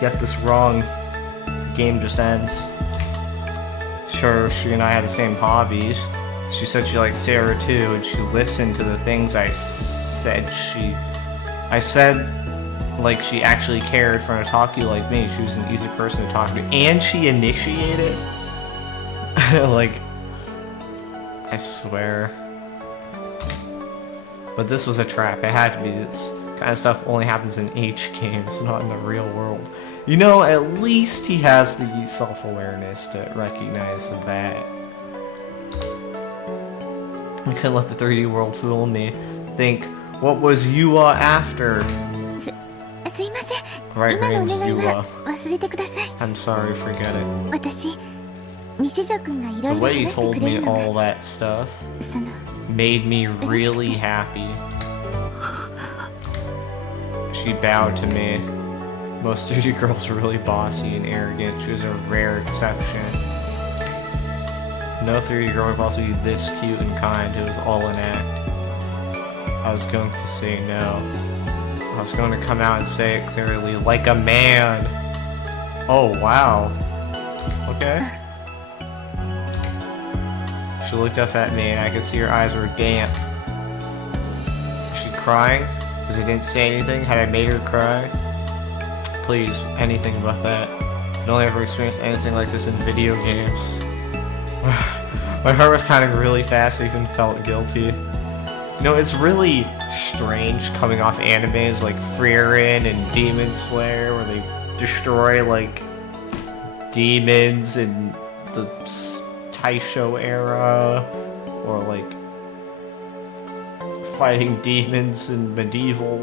get this wrong, the game just ends. Sure, she and I had the same hobbies. She said she liked Sarah too, and she listened to the things I said. I said, like, she actually cared for an otaku like me. She was an easy person to talk to, and she initiated. Like, I swear. But this was a trap. It had to be. This kind of stuff only happens in H games, not in the real world. You know, at least he has the self-awareness to recognize that. I couldn't let the 3D world fool me. Think, what was Yua after? すいません Right, 今 her のお name's 願いは Yua. 忘れてください I'm sorry, forget it. 私西条くんがいろ The いろ way you 話して told くれ me るのが all that stuff その made me really happy. She bowed to me. Most 3D girls are really bossy and arrogant. She was a rare exception. No 3D girl would possibly be this cute and kind. It was all an act. I was going to say no. I was going to come out and say it clearly, like a man. Oh, wow. Okay. She looked up at me and I could see her eyes were damp. Was she crying? Because I didn't say anything? Had I made her cry? Please, anything but that. I'd only ever experienced anything like this in video games. My heart was pounding really fast, I even felt guilty. You know, it's really strange coming off animes like Frieren and Demon Slayer, where they destroy, like, demons in the Taisho era, or, like, fighting demons in medieval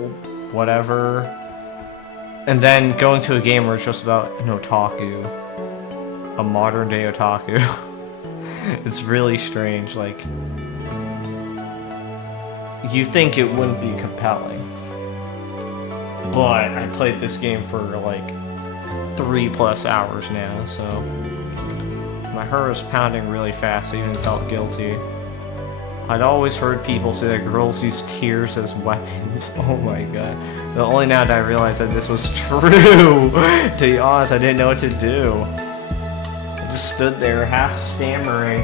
whatever. And then going to a game where it's just about an otaku. A modern day otaku. It's really strange, like... You think it wouldn't be compelling. But I played this game for like 3+ hours now, so... My heart was pounding really fast, I even felt guilty. I'd always heard people say that girls use tears as weapons. Oh my god. But only now did I realize that this was true! To be honest, I didn't know what to do. I just stood there, half stammering.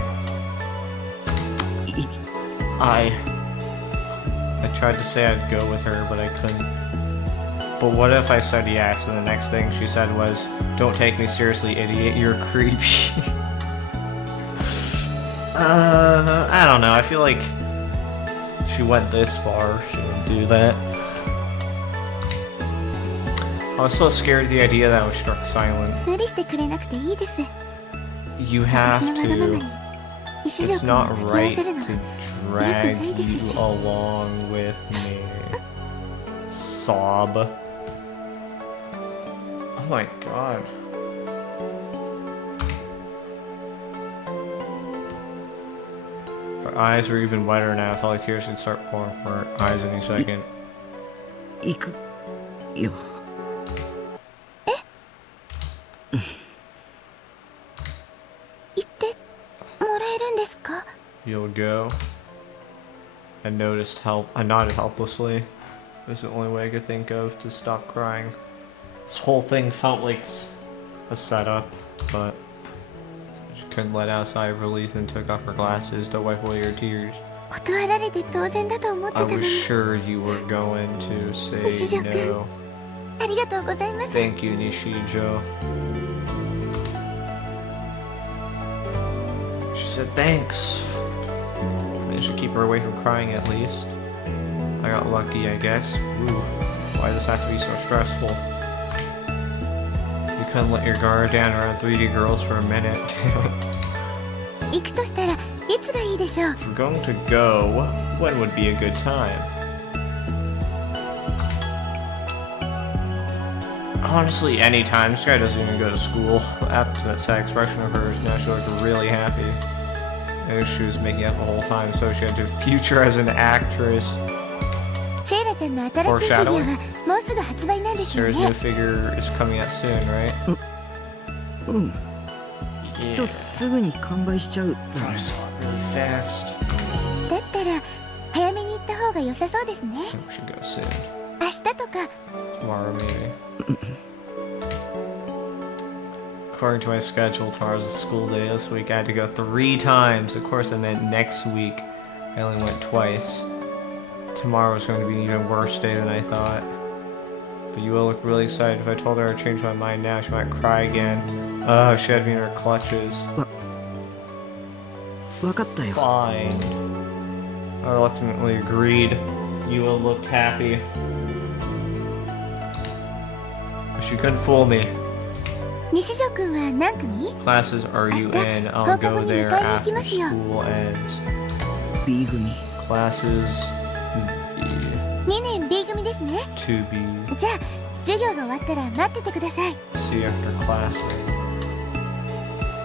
I tried to say I'd go with her, but I couldn't. But what if I said yes, and the next thing she said was, "Don't take me seriously, idiot, you're creepy." I don't know, I feel like she went this far, she wouldn't do that. I was so scared of the idea that I was struck silent. 無理してくれなくていいです You have 私のわがままに to. 西条 It's くんを not 付き合わ right せるの to は drag Yuka you desu. along with me. Sob. Oh my god. Her eyes were even wetter now. I felt like tears would start pouring from her eyes any second. 行くよ言ってもらえるんですか You'll go. I nodded helplessly. It was the only way I could think of to stop crying. This whole thing felt like a setup, but she couldn't let outside release and took off her glasses to wipe away her tears. 断られて当然だと思ってた I の was に sure you were going to say no. ありがとうございます Thank you, Nishijo. She said thanks. I should keep her away from crying at least. I got lucky, I guess. Ooh, why does this have to be so stressful? You couldn't let your guard down around 3D girls for a minute. 行くとしたらいつがいいでしょう If we're going to go, when would be a good time? Honestly, anytime. This guy doesn't even go to school. After that sad expression of hers, now she looked really happy. Maybe she was making up the whole time, so she had to future as an actress. セイラちゃんの新しいフィギュアはもうすぐ発売なんですよ Sarah's ね new figure is coming out soon, right? うん。きっ Yeah. とすぐに完売しちゃうだろ I う saw it really fast. だったら早めに行った方が良さそうですね I think we should go soon. 明日とか Tomorrow, maybe. According to my schedule, tomorrow's a school day. This week I had to go 3 times. Of course, I meant next week I only went twice. Tomorrow is going to be an even worse day than I thought. But you will look really excited. If I told her I changed my mind now, she might cry again. She had me in her clutches. 分かったよ Fine. I reluctantly agreed. Yua looked happy. But she couldn't fool me. 西条くんは何組 Classes are you in? I'll go there after school ends. B 組 Classes 2年 B 組ですね 2B. じゃあ授業が終わったら待っててください See you after class.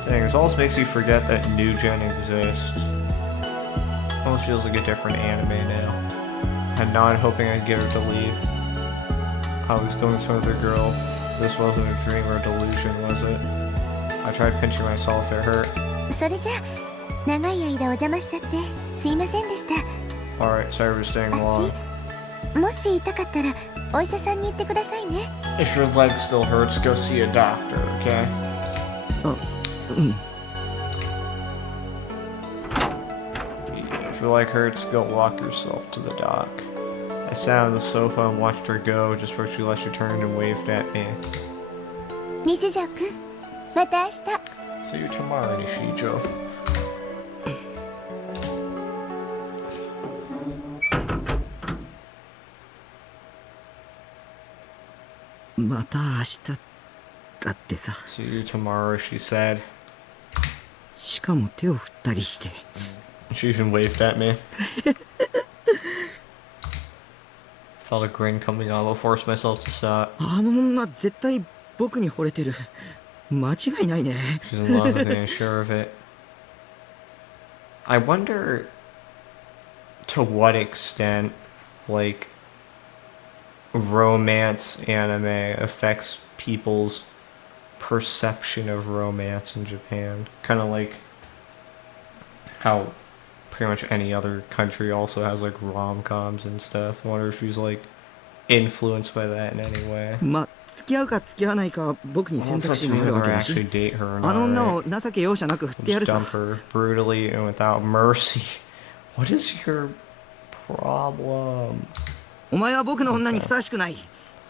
Dang, this almost makes you forget that New Gen exists. Almost feels like a different anime now. And now I'm hoping I get her to leave. I was going with some other girl. This wasn't a dream or a delusion, was it? I tried pinching myself, it hurt. それじゃあ長い間お邪魔しちゃってすいませんでした Alright, sorry for staying long. 足もし痛かったらお医者さんに行ってくださいね If your leg still hurts, go see a doctor, okay? うん If your leg hurts, go walk yourself to the dock. I sat on the sofa and watched her go just before she left. She turned and waved at me. 西条くんまた明日 See you tomorrow, Nishijo.「また明日」だってさ See you tomorrow, she said. しかも手を振ったりして She even waved at me. Felt a grin coming on, but forced myself to stop. あの女絶対僕に惚れてる間違いないね She's in love with me, I'm sure of it. I wonder to what extent, like, romance anime affects people's perception of romance in Japan. Kind of like how pretty much any other country also has like rom-coms and stuff. I wonder if she's like influenced by that in any way. まあ付き合うか付き合わないかは僕に Well, 選 it's 択 up 肢 to が me あるわ whether け I だし actually date her or あ not. の女 Right? を情け容赦なく振ってや Just るさ dump her brutally and without mercy. What is your problem? お前は僕の女にふさわしくない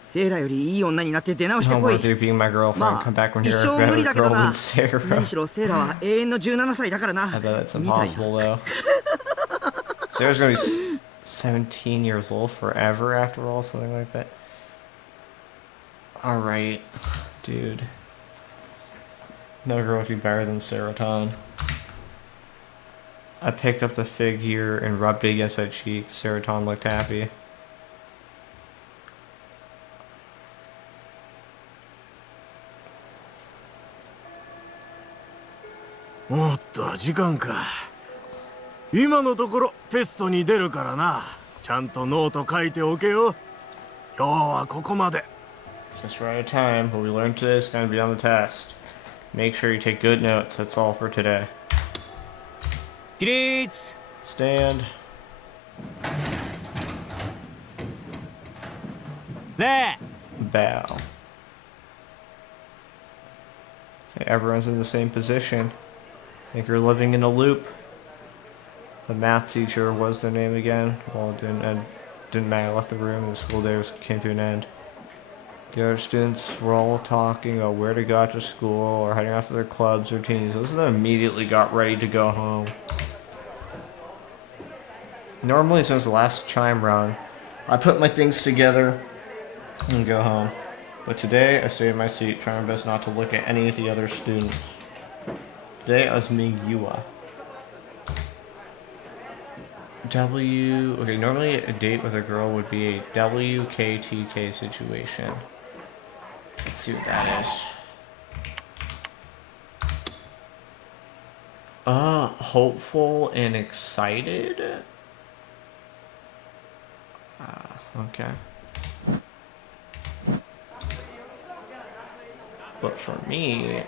セイラよりいい女になって出直して No こ more い to being my girlfriend. ま Come back あ when 一 you're 生 a 無理 better だけど girl な than Sarah. 何しろセイラは永遠の17歳だからな I bet that's みたいな impossible though. Sarah's gonna be 17 years old forever after all, something like that. Alright, dude. No girl would be better than Seroton. I picked up the figure and rubbed it against my cheek. Seroton looked happy. おっと時間か今のところテストに出るからなちゃんとノート書いておけよ今日はここまで Just right at time. What we learned today is going to be on the test. Make sure you take good notes. That's all for today. 起立 Stand. ねえ Bow. Everyone's in the same position. I think you're living in a loop. The math teacher was their name again. Well, it didn't matter. I left the room and the school day came to an end. The other students were all talking about where to go after school or heading off to their clubs or teams. Those of them immediately got ready to go home. Normally, as soon as the last chime rung, I put my things together and go home. But today, I stayed in my seat, trying my best not to look at any of the other students. Today, I was being Yua. Okay, normally a date with a girl would be a WKTK situation. Let's see what that is. Hopeful and excited? Okay. But for me,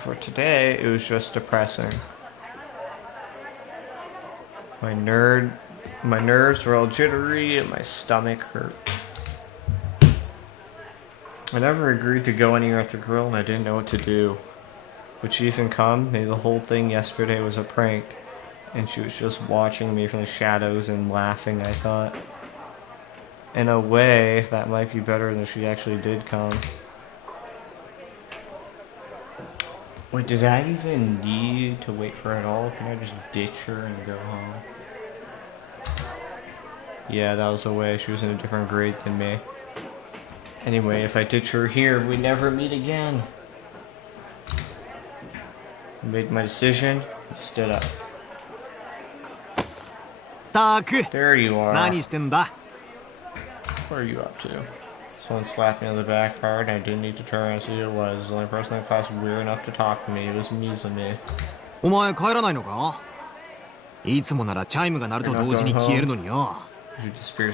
for today, it was just depressing. My nerves were all jittery and my stomach hurt. I never agreed to go anywhere with the girl and I didn't know what to do. Would she even come? Maybe the whole thing yesterday was a prank and she was just watching me from the shadows and laughing, I thought. In a way, that might be better than if she actually did come. Wait, did I even need to wait for her at all? Can I just ditch her and go home? Yeah, that was the way. She was in a different grade than me. Anyway, if I ditch her here, we never meet again. I made my decision and stood up. There you are. What are you up to? Someone slapped me on the back hard and I didn't need to turn and see who it was. The only person in the class weird enough to talk to me was Mizumi. お前帰らないのか？いつもならチャイムが鳴ると同時に消えるのによ。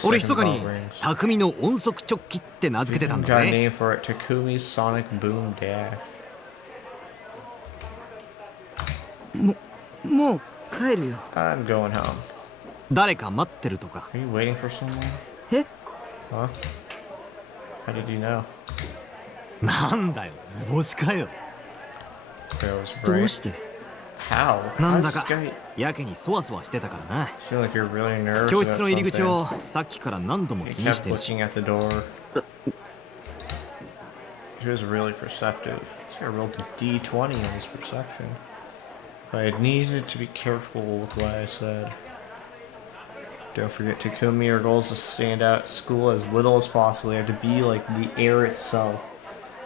俺密かに匠の音速直帰って名付けてたんだぜ。Got a name for it, Takumi's Sonic Boom Dash. もう帰るよ。I'm going home. 誰か待ってるとか。Are you waiting for someone? え？ Huh? How did you know? なんだよ、図星かよ。どうして？ How? なんだかやけにそわそわしてたからな。Feel like you're really nervous 教室の入り about 口を something. さっきから何度も気 He にし kept てるし。 looking at the door. He was really perceptive. He's got a real D20 in his perception. But I needed to be careful with what I said. Don't forget, Takumi, your goal is to stand out at school as little as possible. You have to be like the air itself.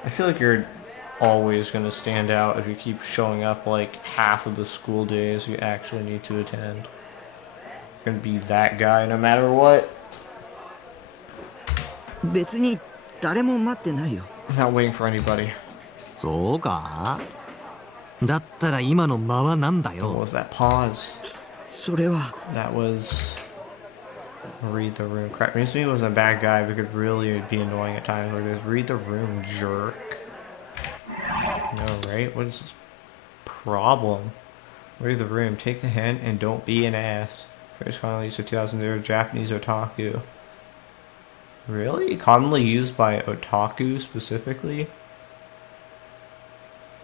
I feel like you're always going to stand out if you keep showing up like half of the school days you actually need to attend. You're going to be that guy no matter what. 別に誰も待ってないよ。I'm not waiting for anybody. そうか？だったら今の間はなんだ What よ。 was that pause? それは。 That was... Read the room. Crap, Mizumi was a bad guy, but could really be annoying at times like this. Read the room, jerk. No, right? What is this problem? Read the room. Take the hint and don't be an ass. Phrase commonly used in 2000 Japanese otaku. Really? Commonly used by otaku specifically?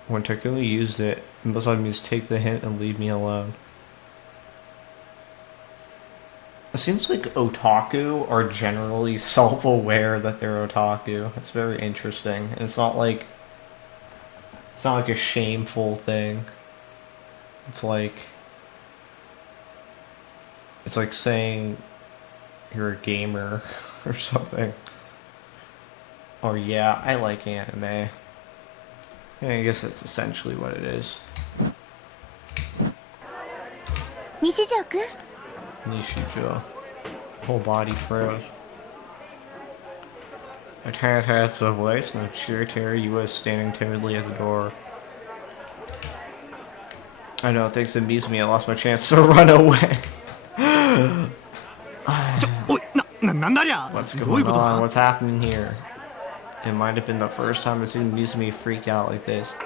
When Takumi used it, it must have means take the hint and leave me alone. It seems like otaku are generally self-aware that they're otaku. It's very interesting. And it's not like a shameful thing. It's like saying you're a gamer or something. Or yeah, I like anime. Yeah, I guess that's essentially what it is. 西条くん Nishijo. Whole body froze. My cat has the voice and the secretary was standing timidly at the door. I know, thanks to Mizumi, I lost my chance to run away. What's going on? What's happening here? It might have been the first time I've seen Mizumi freak out like this.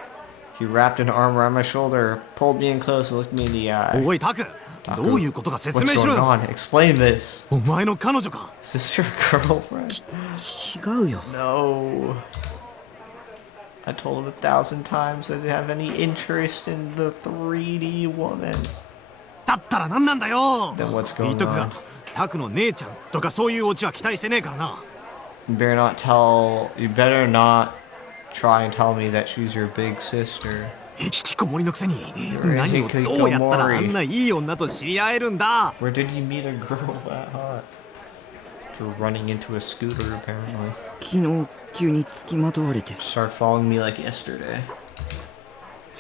He wrapped an arm around my shoulder, pulled me in close, and looked me in the eye. おいタク、どういうことか説 What's 明しろ going よ。 on? Explain this. お前の彼女か。 Is this your girlfriend? 違うよ。 No. I told him 1,000 times I didn't have any interest in the 3D woman. だったら何なんだよ。 Then what's 言っ going とく on? が、タクの姉ちゃんとかそういうオチは期待してねえからな。You better not try and tell me that she's your big sister. 引きこもりのくせに何をどうやったらあんないい女と知り合えるんだ。 Where did you meet a girl that hot? You're running into a scooter apparently. 昨日急に付きまとわれて Start following me like yesterday.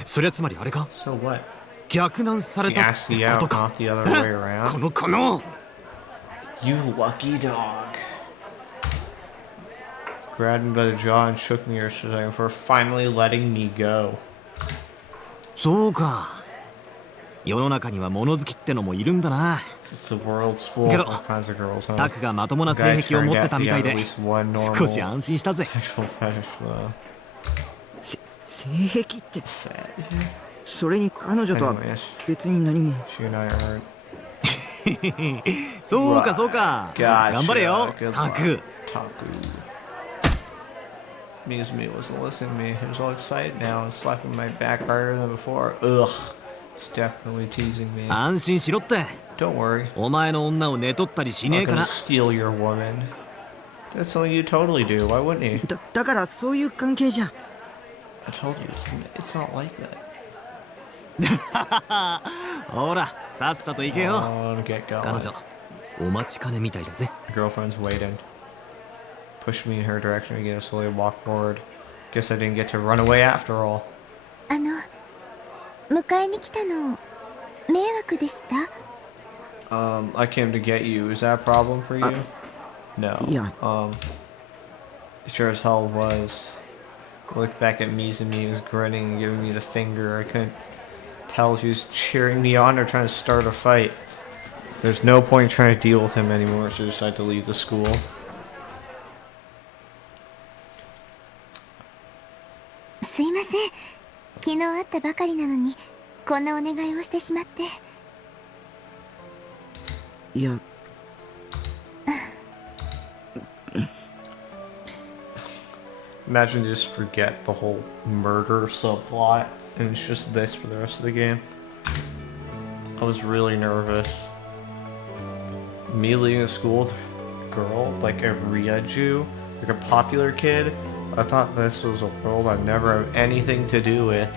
そりゃつまりあれか。 So what? 逆難され He たっ asked て you こ out, とか。 not the other way こ around. のこの You lucky dog. Grabbed me by the jaw and shook me or something for finally letting me go. そうか。世の中には物好きってのもいるんだな。 It's the world's full け of ど all kinds of girls, huh? タクがまともな性癖を持ってたみたいで少し安心したぜ。 Sexual fetish though. 性癖って Fetish? それに彼女とは Anyways, 別に何も she and I are. そうかそうか。 Gotcha. 頑張れよ Good タ luck. ク。 Taku. Mizumi wasn't listening to me. He was all excited now and slapping my back harder than before. Ugh. He's definitely teasing me. 安心しろって。 Don't worry. お前の女を寝取ったりし I'm ねえ not か gonna ら。 steal your woman. That's something you totally do. Why wouldn't you? だからそういう関係じゃ I told you, it's not like that. ほらさっさと行けよ。 Oh, get 彼 going. 女お待ちかねみたいだぜ。 Girlfriend's waiting. Pushed me in her direction again, slowly walked forward. Guess I didn't get to run away after all. 迎えに来たの迷惑でした？ I came to get you. Is that a problem for you? No. Yeah. Sure as hell was. I looked back at Mizumi, was grinning and giving me the finger. I couldn't tell if he was cheering me on or trying to start a fight. There's no point trying to deal with him anymore, so I decided to leave the school. すいません。昨日会ったばかりなのにこんなお願いをしてしまって。いや Imagine you just forget the whole murder subplot and it's just this for the rest of the game. I was really nervous. Me leaving the school, girl, like a Ryuju, like a popular kid. I thought this was a world I'd never have anything to do with.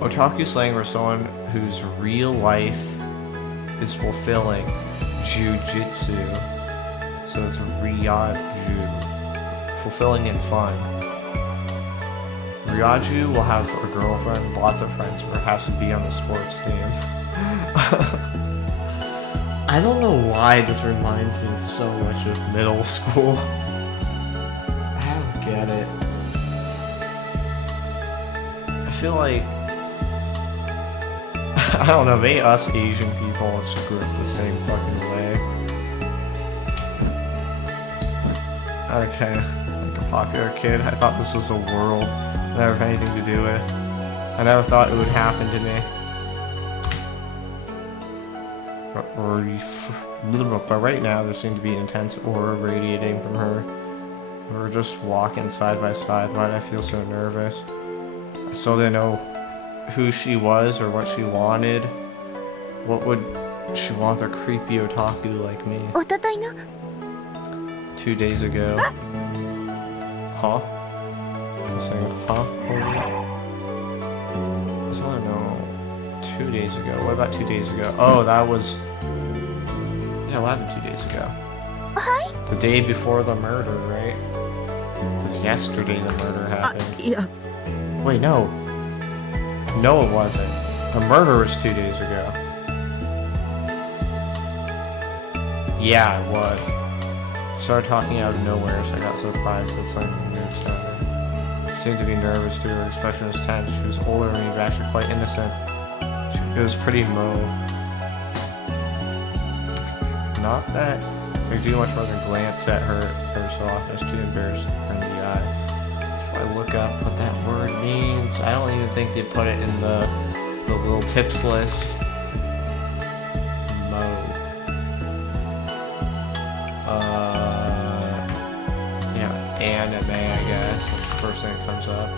Otaku slang for someone whose real life is fulfilling jujitsu. So it's Ryuju. Fulfilling and fun. Ryuju will have a girlfriend, lots of friends, perhaps be on the sports team. I don't know why this reminds me so much of middle school. I don't get it. I feel like I don't know, maybe us Asian people just grew up the same fucking way. Okay, like a popular kid. I thought this was a world I never had anything to do with. I never thought it would happen to me. But right now there seemed to be intense aura radiating from her. We were just walking side by side. Why did I feel so nervous? I still didn't know who she was or what she wanted. What would she want a creepy otaku like me? おとといの 2 days ago. Huh? Saying huh? I don't know. 2 days ago. What about 2 days ago? Oh, that was... Yeah, what happened 2 days ago? The day before the murder, right? Because yesterday the murder あ happened. いや Wait, no. No, it wasn't. The murder was 2 days ago. Yeah, it was. Started talking out of nowhere, so I got surprised that something weird started. She seemed to be nervous too. Her expression was tense. She was older than me, but actually quite innocent. It was pretty mauve. Not that I do much more than glance at her so often. I was too embarrassed to turn the eye. If I look up what that word means, I don't even think they put it in the little tips list. Mauve. first thing that comes up.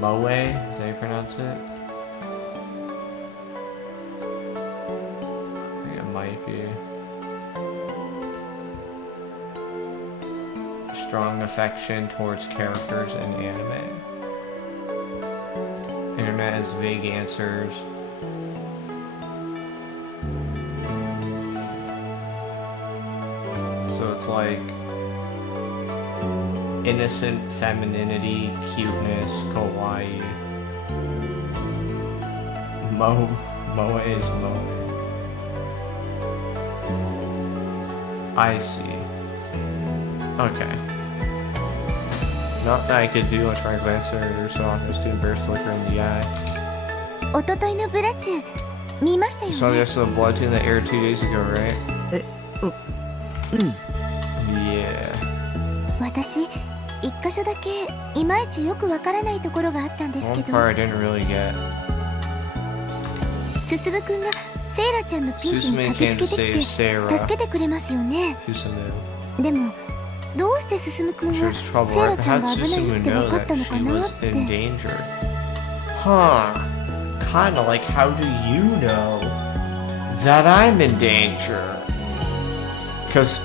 Moe, is that how you pronounce it? I think it might be. Strong affection towards characters in anime. Internet has vague answers. So it's like innocent femininity, cuteness, kawaii. Moe is Moe. I see. Okay. Not that I could do much when I glance at her so often, it's too embarrassed to look her in the eye. おとといのブラチュ見ましたよ You saw ね the episode of Blood Tune that aired 2 days ago, right? うん。 Yeah. 私一箇所だけいまいちよくわからないところがあったんですけ One ど part I didn't really get. すすぶくんがセイラちゃんのピンチに Susumu 駆け came つけ to てき save て Sarah. 助けてくれますよね Susumu. でもどうしてすすむくん She は was セイ trouble. ラ Right? ちゃん How'd が危ない Susumu って分 know かったの that か she な was って in danger? Huh. Kinda like, how do you know that I'm in danger? Because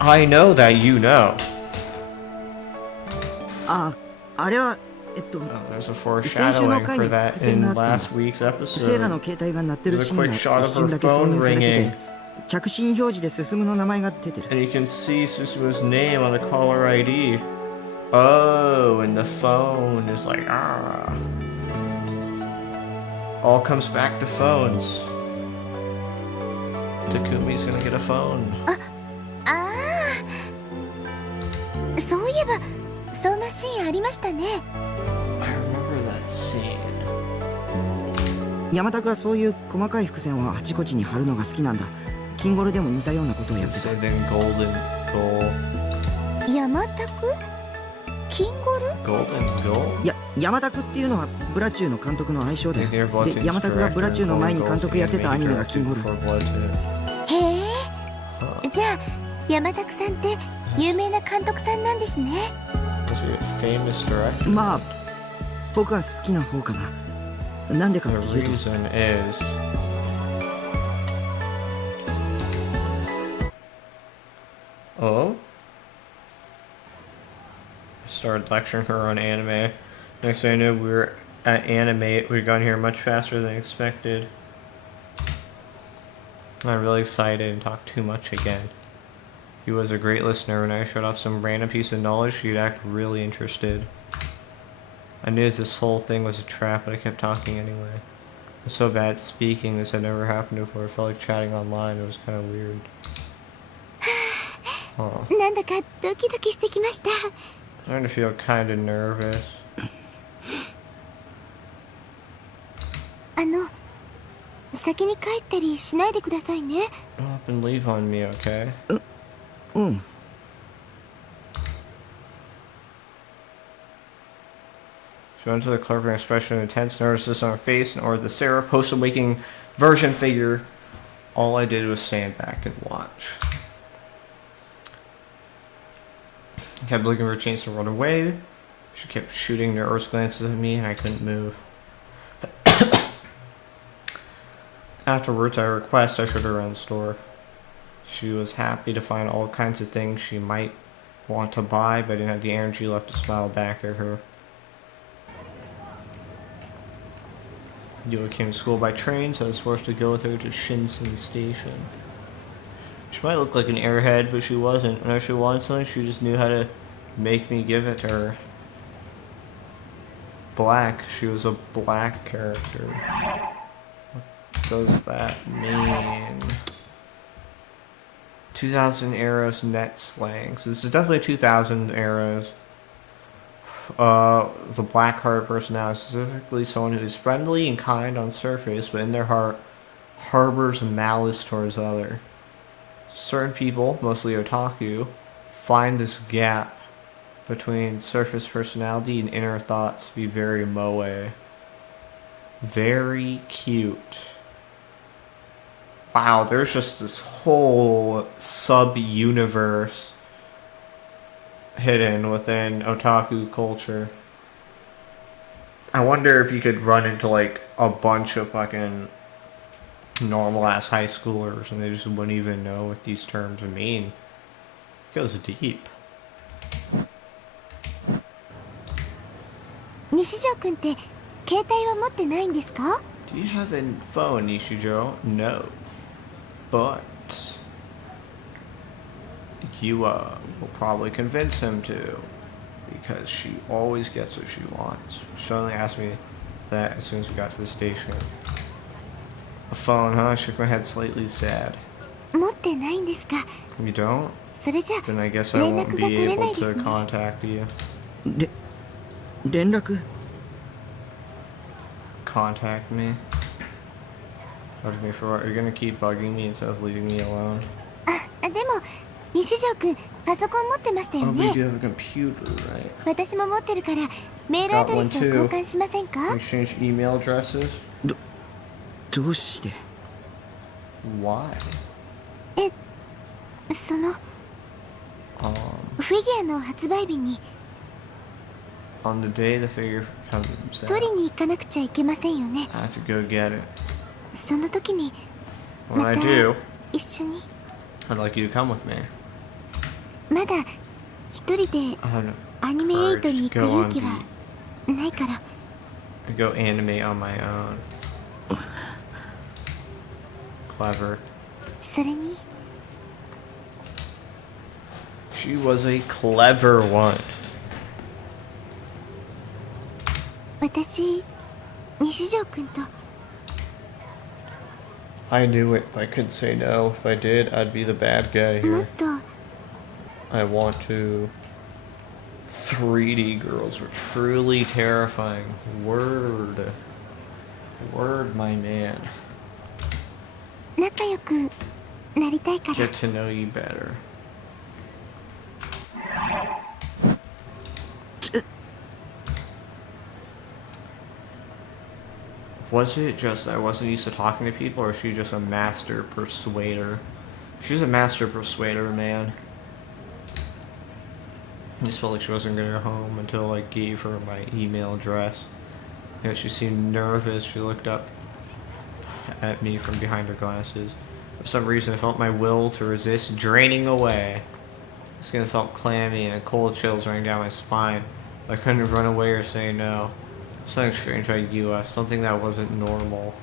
I know that you know. あれは Oh, there's a 先週の foreshadowing 回 for に伏 that 線 in があった last week's の。セイラの episode. 携帯が鳴ってる There's シ a ーンが quick shot 一 of 瞬 her だけ挿 phone 入されて ringing. て着信表示で進むの名前が出てる And you can see Susumu's name on the caller ID. Oh, and the phone is like, ah. All comes back to phones. Takumi's gonna get a phone. ああそういえばそんなシーンありましたね I remember that scene. 山田君はそういう細かい伏線をあちこちに貼るのが好きなんだ。キンゴルでも似たようなことをやってた。 Saving golden goal. 山田くキンゴル Golden goal? いや、山田君っていうのはブラチューの監督の愛称だよ。 Dear Blood で、 Tune's 山田君がブラチューの前に監督やってたアニメがキンゴル。 for Blood Tune. へえじゃあ山田さんって有名な監督さんなんですね Was he a famous director? まあ、僕は好きな方かな。なんでか The っていうと、 reason is oh? I started lecturing her on anime. Next thing I knew, we were at Animate. We'd gotten here much faster than expected. I'm really excited and talked too much again. He was a great listener. When I showed off some random piece of knowledge, she'd act really interested. I knew this whole thing was a trap, but I kept talking anyway. I'm so bad at speaking, this had never happened before. I felt like chatting online, it was kind of weird. Huh. なんだかドキドキしてきました I'm starting to feel kind of nervous. 先に帰ったりしないでくださいね Up and leave on me, okay? うん。 She went to the clerk with an expression of intense nervousness on her face and ordered the Sarah post-awakening version figure. All I did was stand back and watch. I kept looking for a chance to run away. She kept shooting nervous glances at me and I couldn't move. Afterwards, I requested I showed her around the store. She was happy to find all kinds of things she might want to buy, but I didn't have the energy left to smile back at her. Yua came to school by train, so I was forced to go with her to Shinsen Station. She might look like an airhead, but she wasn't. Whenever she wanted something, she just knew how to make me give it to her. Black. She was a black character. What does that mean? 2,000 arrows net slang. So this is definitely 2,000 arrows. The black-hearted personality, specifically someone who is friendly and kind on surface, but in their heart harbors malice towards others. Certain people, mostly otaku, find this gap between surface personality and inner thoughts to be very moe. Very cute. Wow, there's just this whole sub-universe hidden within otaku culture. I wonder if you could run into like a bunch of fucking normal ass high schoolers and they just wouldn't even know what these terms mean. It goes deep. 西条くんって携帯は持ってないんですか？ Do you have a phone, Nishijo? No. But you will probably convince him to, because she always gets what she wants. She only asked me that as soon as we got to the station. A phone, huh? I shook my head slightly sad. 持ってないんですか？ You don't? それじゃ Then I guess I 連 won't 絡が be 取れな able いです to ね。 contact you. 連絡 Contact me? Bug me for what? You're gonna keep bugging me instead of leaving me alone? でも西条くんパソコン持ってましたよ Oh, but you ね。 do have a computer, right? 私も持ってるからメールアドレスを交換しませんか？ Exchange email addresses? どうして Why? その フィギュアの発売日に On the day the figure comes 取り out, に行かなくちゃいけませんよね。 I have to go get it. その時に When ま I た do, 一緒に I'd like you to come with me. まだ一人で I have アニメ8に行く Go 勇 on 気はないから。 go animate on my own. Clever. それに She was a clever one. 私西条くんと I knew it. I couldn't say no. If I did, I'd be the bad guy もっ here. と I want to. 3D girls were truly terrifying. Word. Word, my man. 仲良くなりたいから。 Get to know you better. Was it just I wasn't used to talking to people, or is she just a master persuader? She's a master persuader, man. I just felt like she wasn't gonna go home until I gave her my email address. You know, she seemed nervous. She looked up at me from behind her glasses. For some reason, I felt my will to resist draining away. My skin felt clammy and cold chills running down my spine. I couldn't run away or say no. Something strange about US, something that wasn't normal.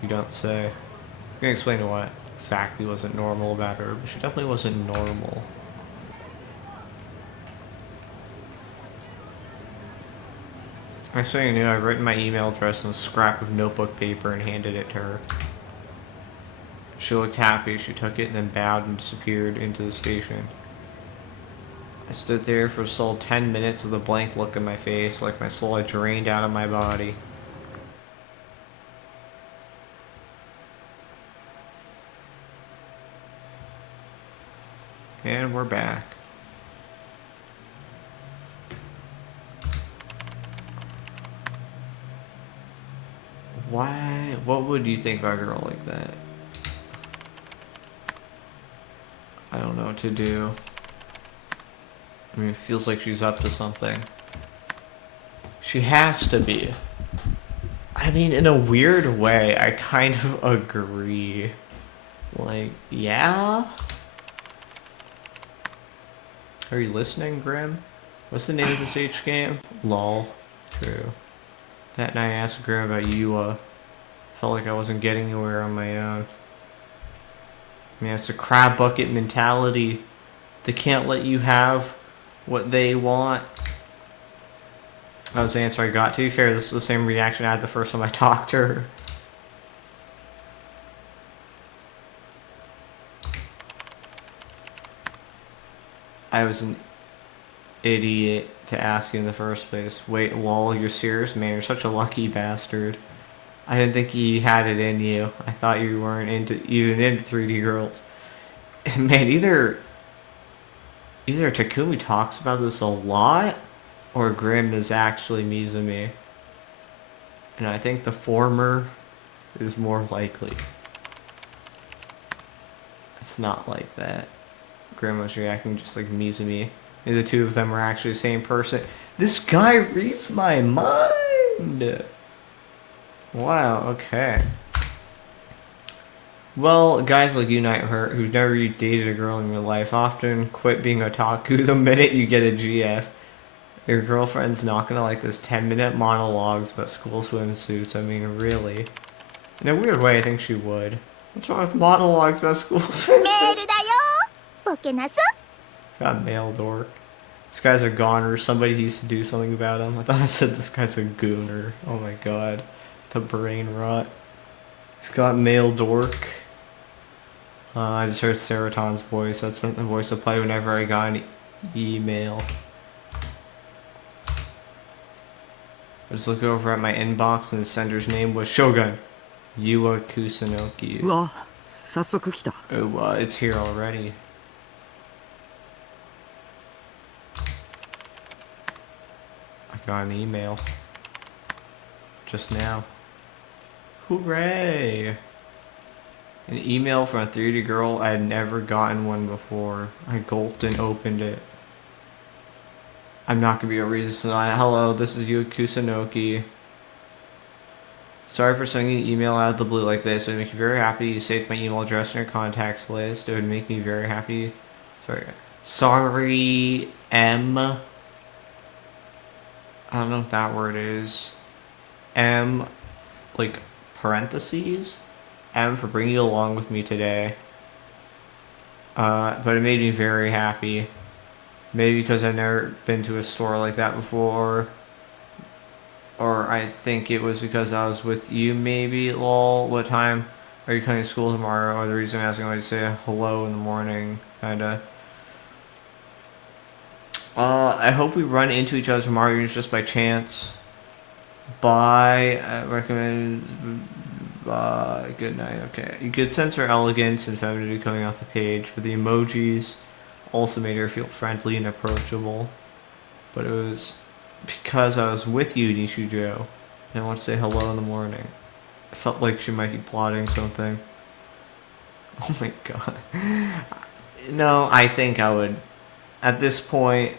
You don't say. I'm gonna explain what exactly wasn't normal about her, but she definitely wasn't normal. I saw you knew I'd written my email address on a scrap of notebook paper and handed it to her. She looked happy. She took it and then bowed and disappeared into the station. I stood there for a solid 10 minutes with a blank look in my face, like my soul had drained out of my body. And we're back. Why? What would you think about a girl like that? I don't know what to do. I mean, it feels like she's up to something. She has to be. I mean, in a weird way, I kind of agree. Like, yeah? Are you listening, Grim? What's the name of this H game? LOL. True. That night I asked Grim about you, felt like I wasn't getting anywhere on my own. I mean, it's a crab bucket mentality. They can't let you have what they want. That was the answer I got. To be fair, this is the same reaction I had the first time I talked to her. I was an idiot to ask you in the first place. Wait, lol, you're serious? Man, you're such a lucky bastard. I didn't think you had it in you. I thought you weren't even into 3D girls. And man, either Takumi talks about this a lot, or Grim is actually Mizumi. And I think the former is more likely. It's not like that. Grim was reacting just like Mizumi. And the two of them were actually the same person. This guy reads my mind! Wow, okay. Well, guys like you, Nightheart, who've never dated a girl in your life, often quit being otaku the minute you get a GF. Your girlfriend's not gonna like this 10-minute monologues about school swimsuits. I mean, really. In a weird way, I think she would. What's wrong with monologues about school swimsuits? God, male dork. This guy's a goner. Somebody needs to do something about him. I thought I said this guy's a gooner. Oh my god. The brain rot. He's got male dork. I just heard Seraton's voice. That's not the voice I play whenever I got an email. I just looked over at my inbox and the sender's name was Shogun Yua Kusunoki. うわ、早速来た。 Oh, it's here already. I got an email. Just now. Hooray! An email from a 3D girl. I had never gotten one before. I gulped and opened it. I'm not gonna be a reason. Hello, this is Yu Kusunoki. Sorry for sending an email out of the blue like this. It would make me very happy. You saved my email address in your contacts list. It would make me very happy. Sorry, M. I don't know what that word is. M, like parentheses. M for bringing you along with me today. But it made me very happy. Maybe because I've never been to a store like that before. Or I think it was because I was with you maybe, lol. What time are you coming to school tomorrow? Or the reason I'm asking why you say hello in the morning, kinda. I hope we run into each other tomorrow just by chance. Bye. I recommend... Bye. Good night. Okay. You could sense her elegance and femininity coming off the page, but the emojis also made her feel friendly and approachable. But it was because I was with you, Nishujo, and I want to say hello in the morning. I felt like she might be plotting something. Oh my god. No, I think I would... At this point,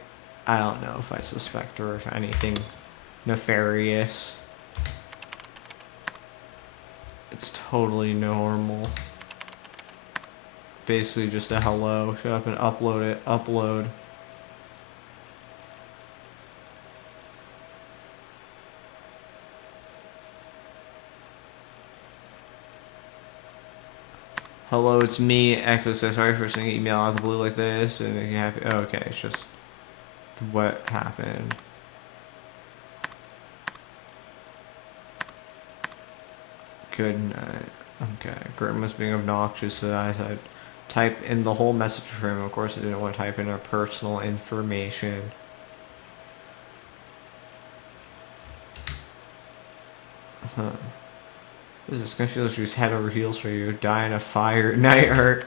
I don't know if I suspect her of anything nefarious. It's totally normal. Basically just a hello. Shut up and upload it. Upload. Hello, it's me, Echo says, sorry for sending an email out of the blue like this and making you happy. Oh, okay, it's just what happened. Good night. Okay, Grim was being obnoxious, so I said type in the whole message for him. Of course, I didn't want to type in our personal information. Huh. This is gonna feel like she was head over heels for you. Die in a fire. Nightheart.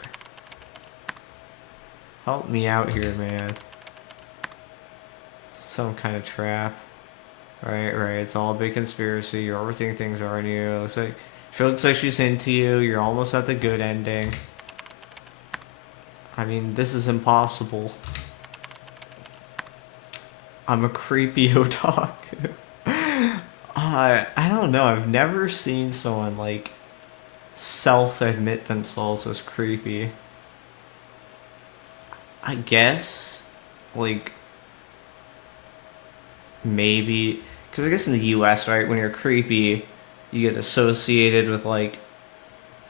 Help me out here, man. Some kind of trap. Right. It's all a big conspiracy. You're overthinking things, aren't you? Looks like she's into you. You're almost at the good ending. I mean, this is impossible. I'm a creepy otaku. I don't know. I've never seen someone like self-admit themselves as creepy. I guess, like, maybe, because I guess in the US, right, when you're creepy, you get associated with like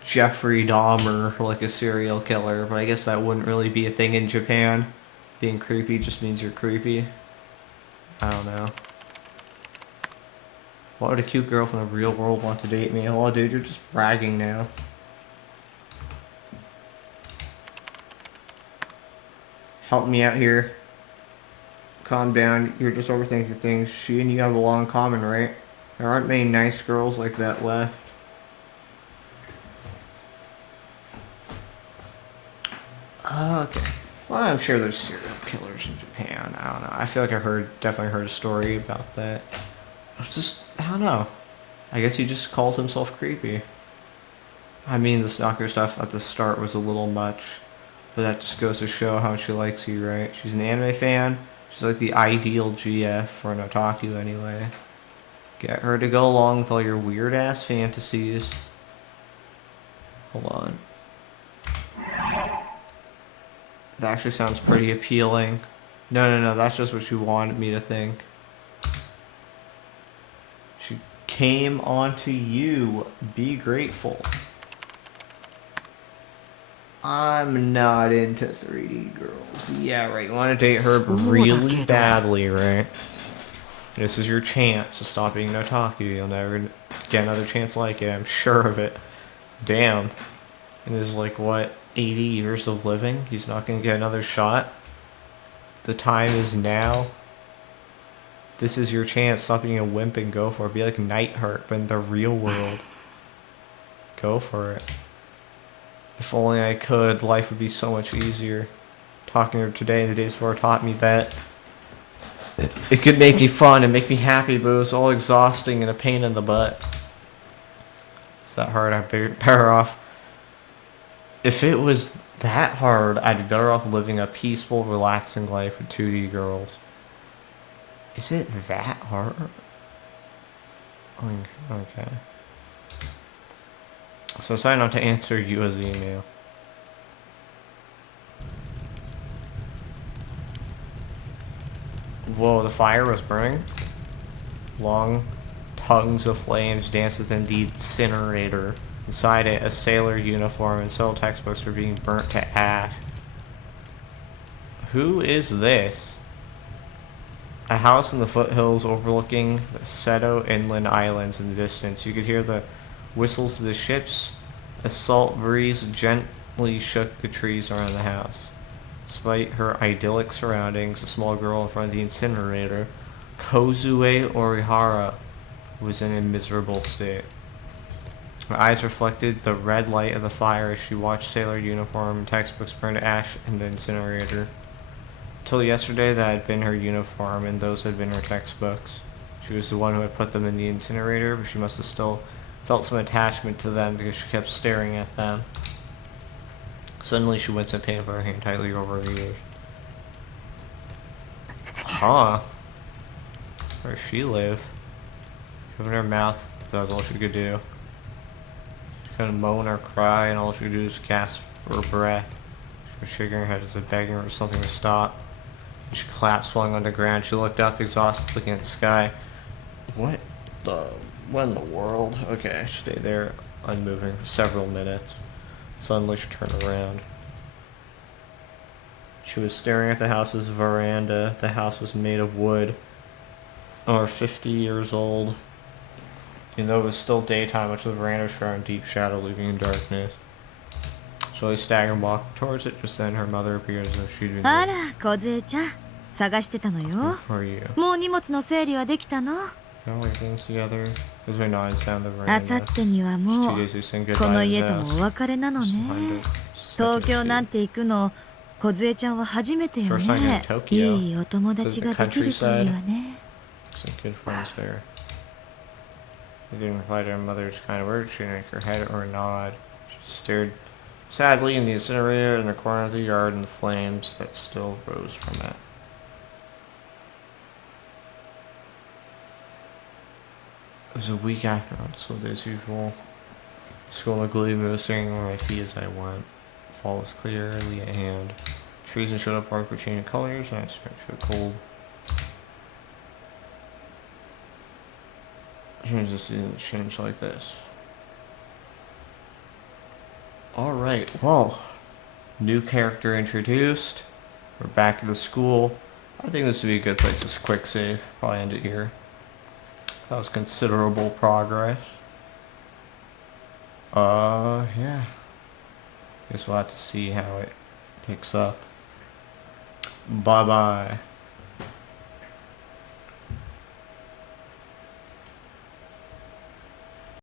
Jeffrey Dahmer, like a serial killer, but I guess that wouldn't really be a thing in Japan. Being creepy just means you're creepy. I don't know. Why would a cute girl from the real world want to date me? Oh, dude, you're just bragging now. Help me out here. Calm down. You're just overthinking things. She and you have a lot in common, right? There aren't many nice girls like that left. Okay. Well, I'm sure there's serial killers in Japan. I don't know. I feel like definitely heard a story about that. I don't know. I guess he just calls himself creepy. I mean, the stalker stuff at the start was a little much. But that just goes to show how she likes you, right? She's an anime fan. She's like the ideal GF for an otaku anyway. Get her to go along with all your weird ass fantasies. Hold on. That actually sounds pretty appealing. No, that's just what you wanted me to think. She came onto you. Be grateful. I'm not into 3D girls. Yeah, right. You want to date her really badly, right? This is your chance to stop being an otaku. You'll never get another chance like it. I'm sure of it. Damn. And there's like, what, 80 years of living? He's not going to get another shot? The time is now. This is your chance. Stop being a wimp and go for it. Be like Nightheart, but in the real world. Go for it. If only I could, life would be so much easier. Talking to her today, the day before, taught me that it could make me fun and make me happy, but it was all exhausting and a pain in the butt. It's that hard. I'd be better off. If it was that hard, I'd be better off living a peaceful, relaxing life with 2D girls. Is it that hard? Okay. So I decided not to answer Yua's email. Whoa, the fire was burning? Long tongues of flames danced within the incinerator. Inside it, a sailor uniform and several textbooks were being burnt to ash. Who is this? A house in the foothills overlooking the Seto Inland Islands in the distance. You could hear the whistles of the ships. A salt breeze gently shook the trees around the house. Despite her idyllic surroundings, a small girl in front of the incinerator, Kozue Orihara, was in a miserable state. Her eyes reflected the red light of the fire as she watched sailor uniform and textbooks burn to ash in the incinerator. Until yesterday, that had been her uniform and those had been her textbooks. She was the one who had put them in the incinerator, but she must have still felt some attachment to them because she kept staring at them. Suddenly she winced in pain and put her hand tightly over her ears. Huh. Where does she live? She opened her mouth, that was all she could do. She couldn't moan or cry, and all she could do was gasp for breath. She was shaking her head as if begging her for something to stop. She collapsed, falling on the ground. She looked up, exhausted, looking at the sky. What in the world? Okay, she stayed there, unmoving, for several minutes. Suddenly, she turned around. She was staring at the house's veranda. The house was made of wood, over 50 years old. Even though it was still daytime, much of the veranda was shrouded in deep shadow, leaving in darkness. Slowly staggered and walked towards it. Just then, her mother appeared as if she'd been Kozue-chan, 探してたのよ。 for you. もう荷物の整理はできたの？ Got all your things together. Because we're not inside the あ veranda. さってにはも Two う days to sing こ goodbye の to 家 his とも house. お別れなの Just ね。 behind it. 東京なんて行くの、梢ちゃんは初めてよ First time in ね。 Tokyo. いいお友達ができるといいわね。 Some good friends there. They didn't invite her mother's kind of words. She didn't make her head or nod. She stared sadly in the incinerator in the corner of the yard and the flames that still rose from it. It was a week after on school as usual. School in the gloomy mood, staring over my feet as I went. Fall was clearly at hand. Trees in Shoto Park were changing colors, and I expected to feel cold. Just didn't change like this. Alright, well, new character introduced. We're back to the school. I think this would be a good place to quick save. Probably end it here. That was considerable progress. Yeah. Guess we'll have to see how it picks up. Bye-bye.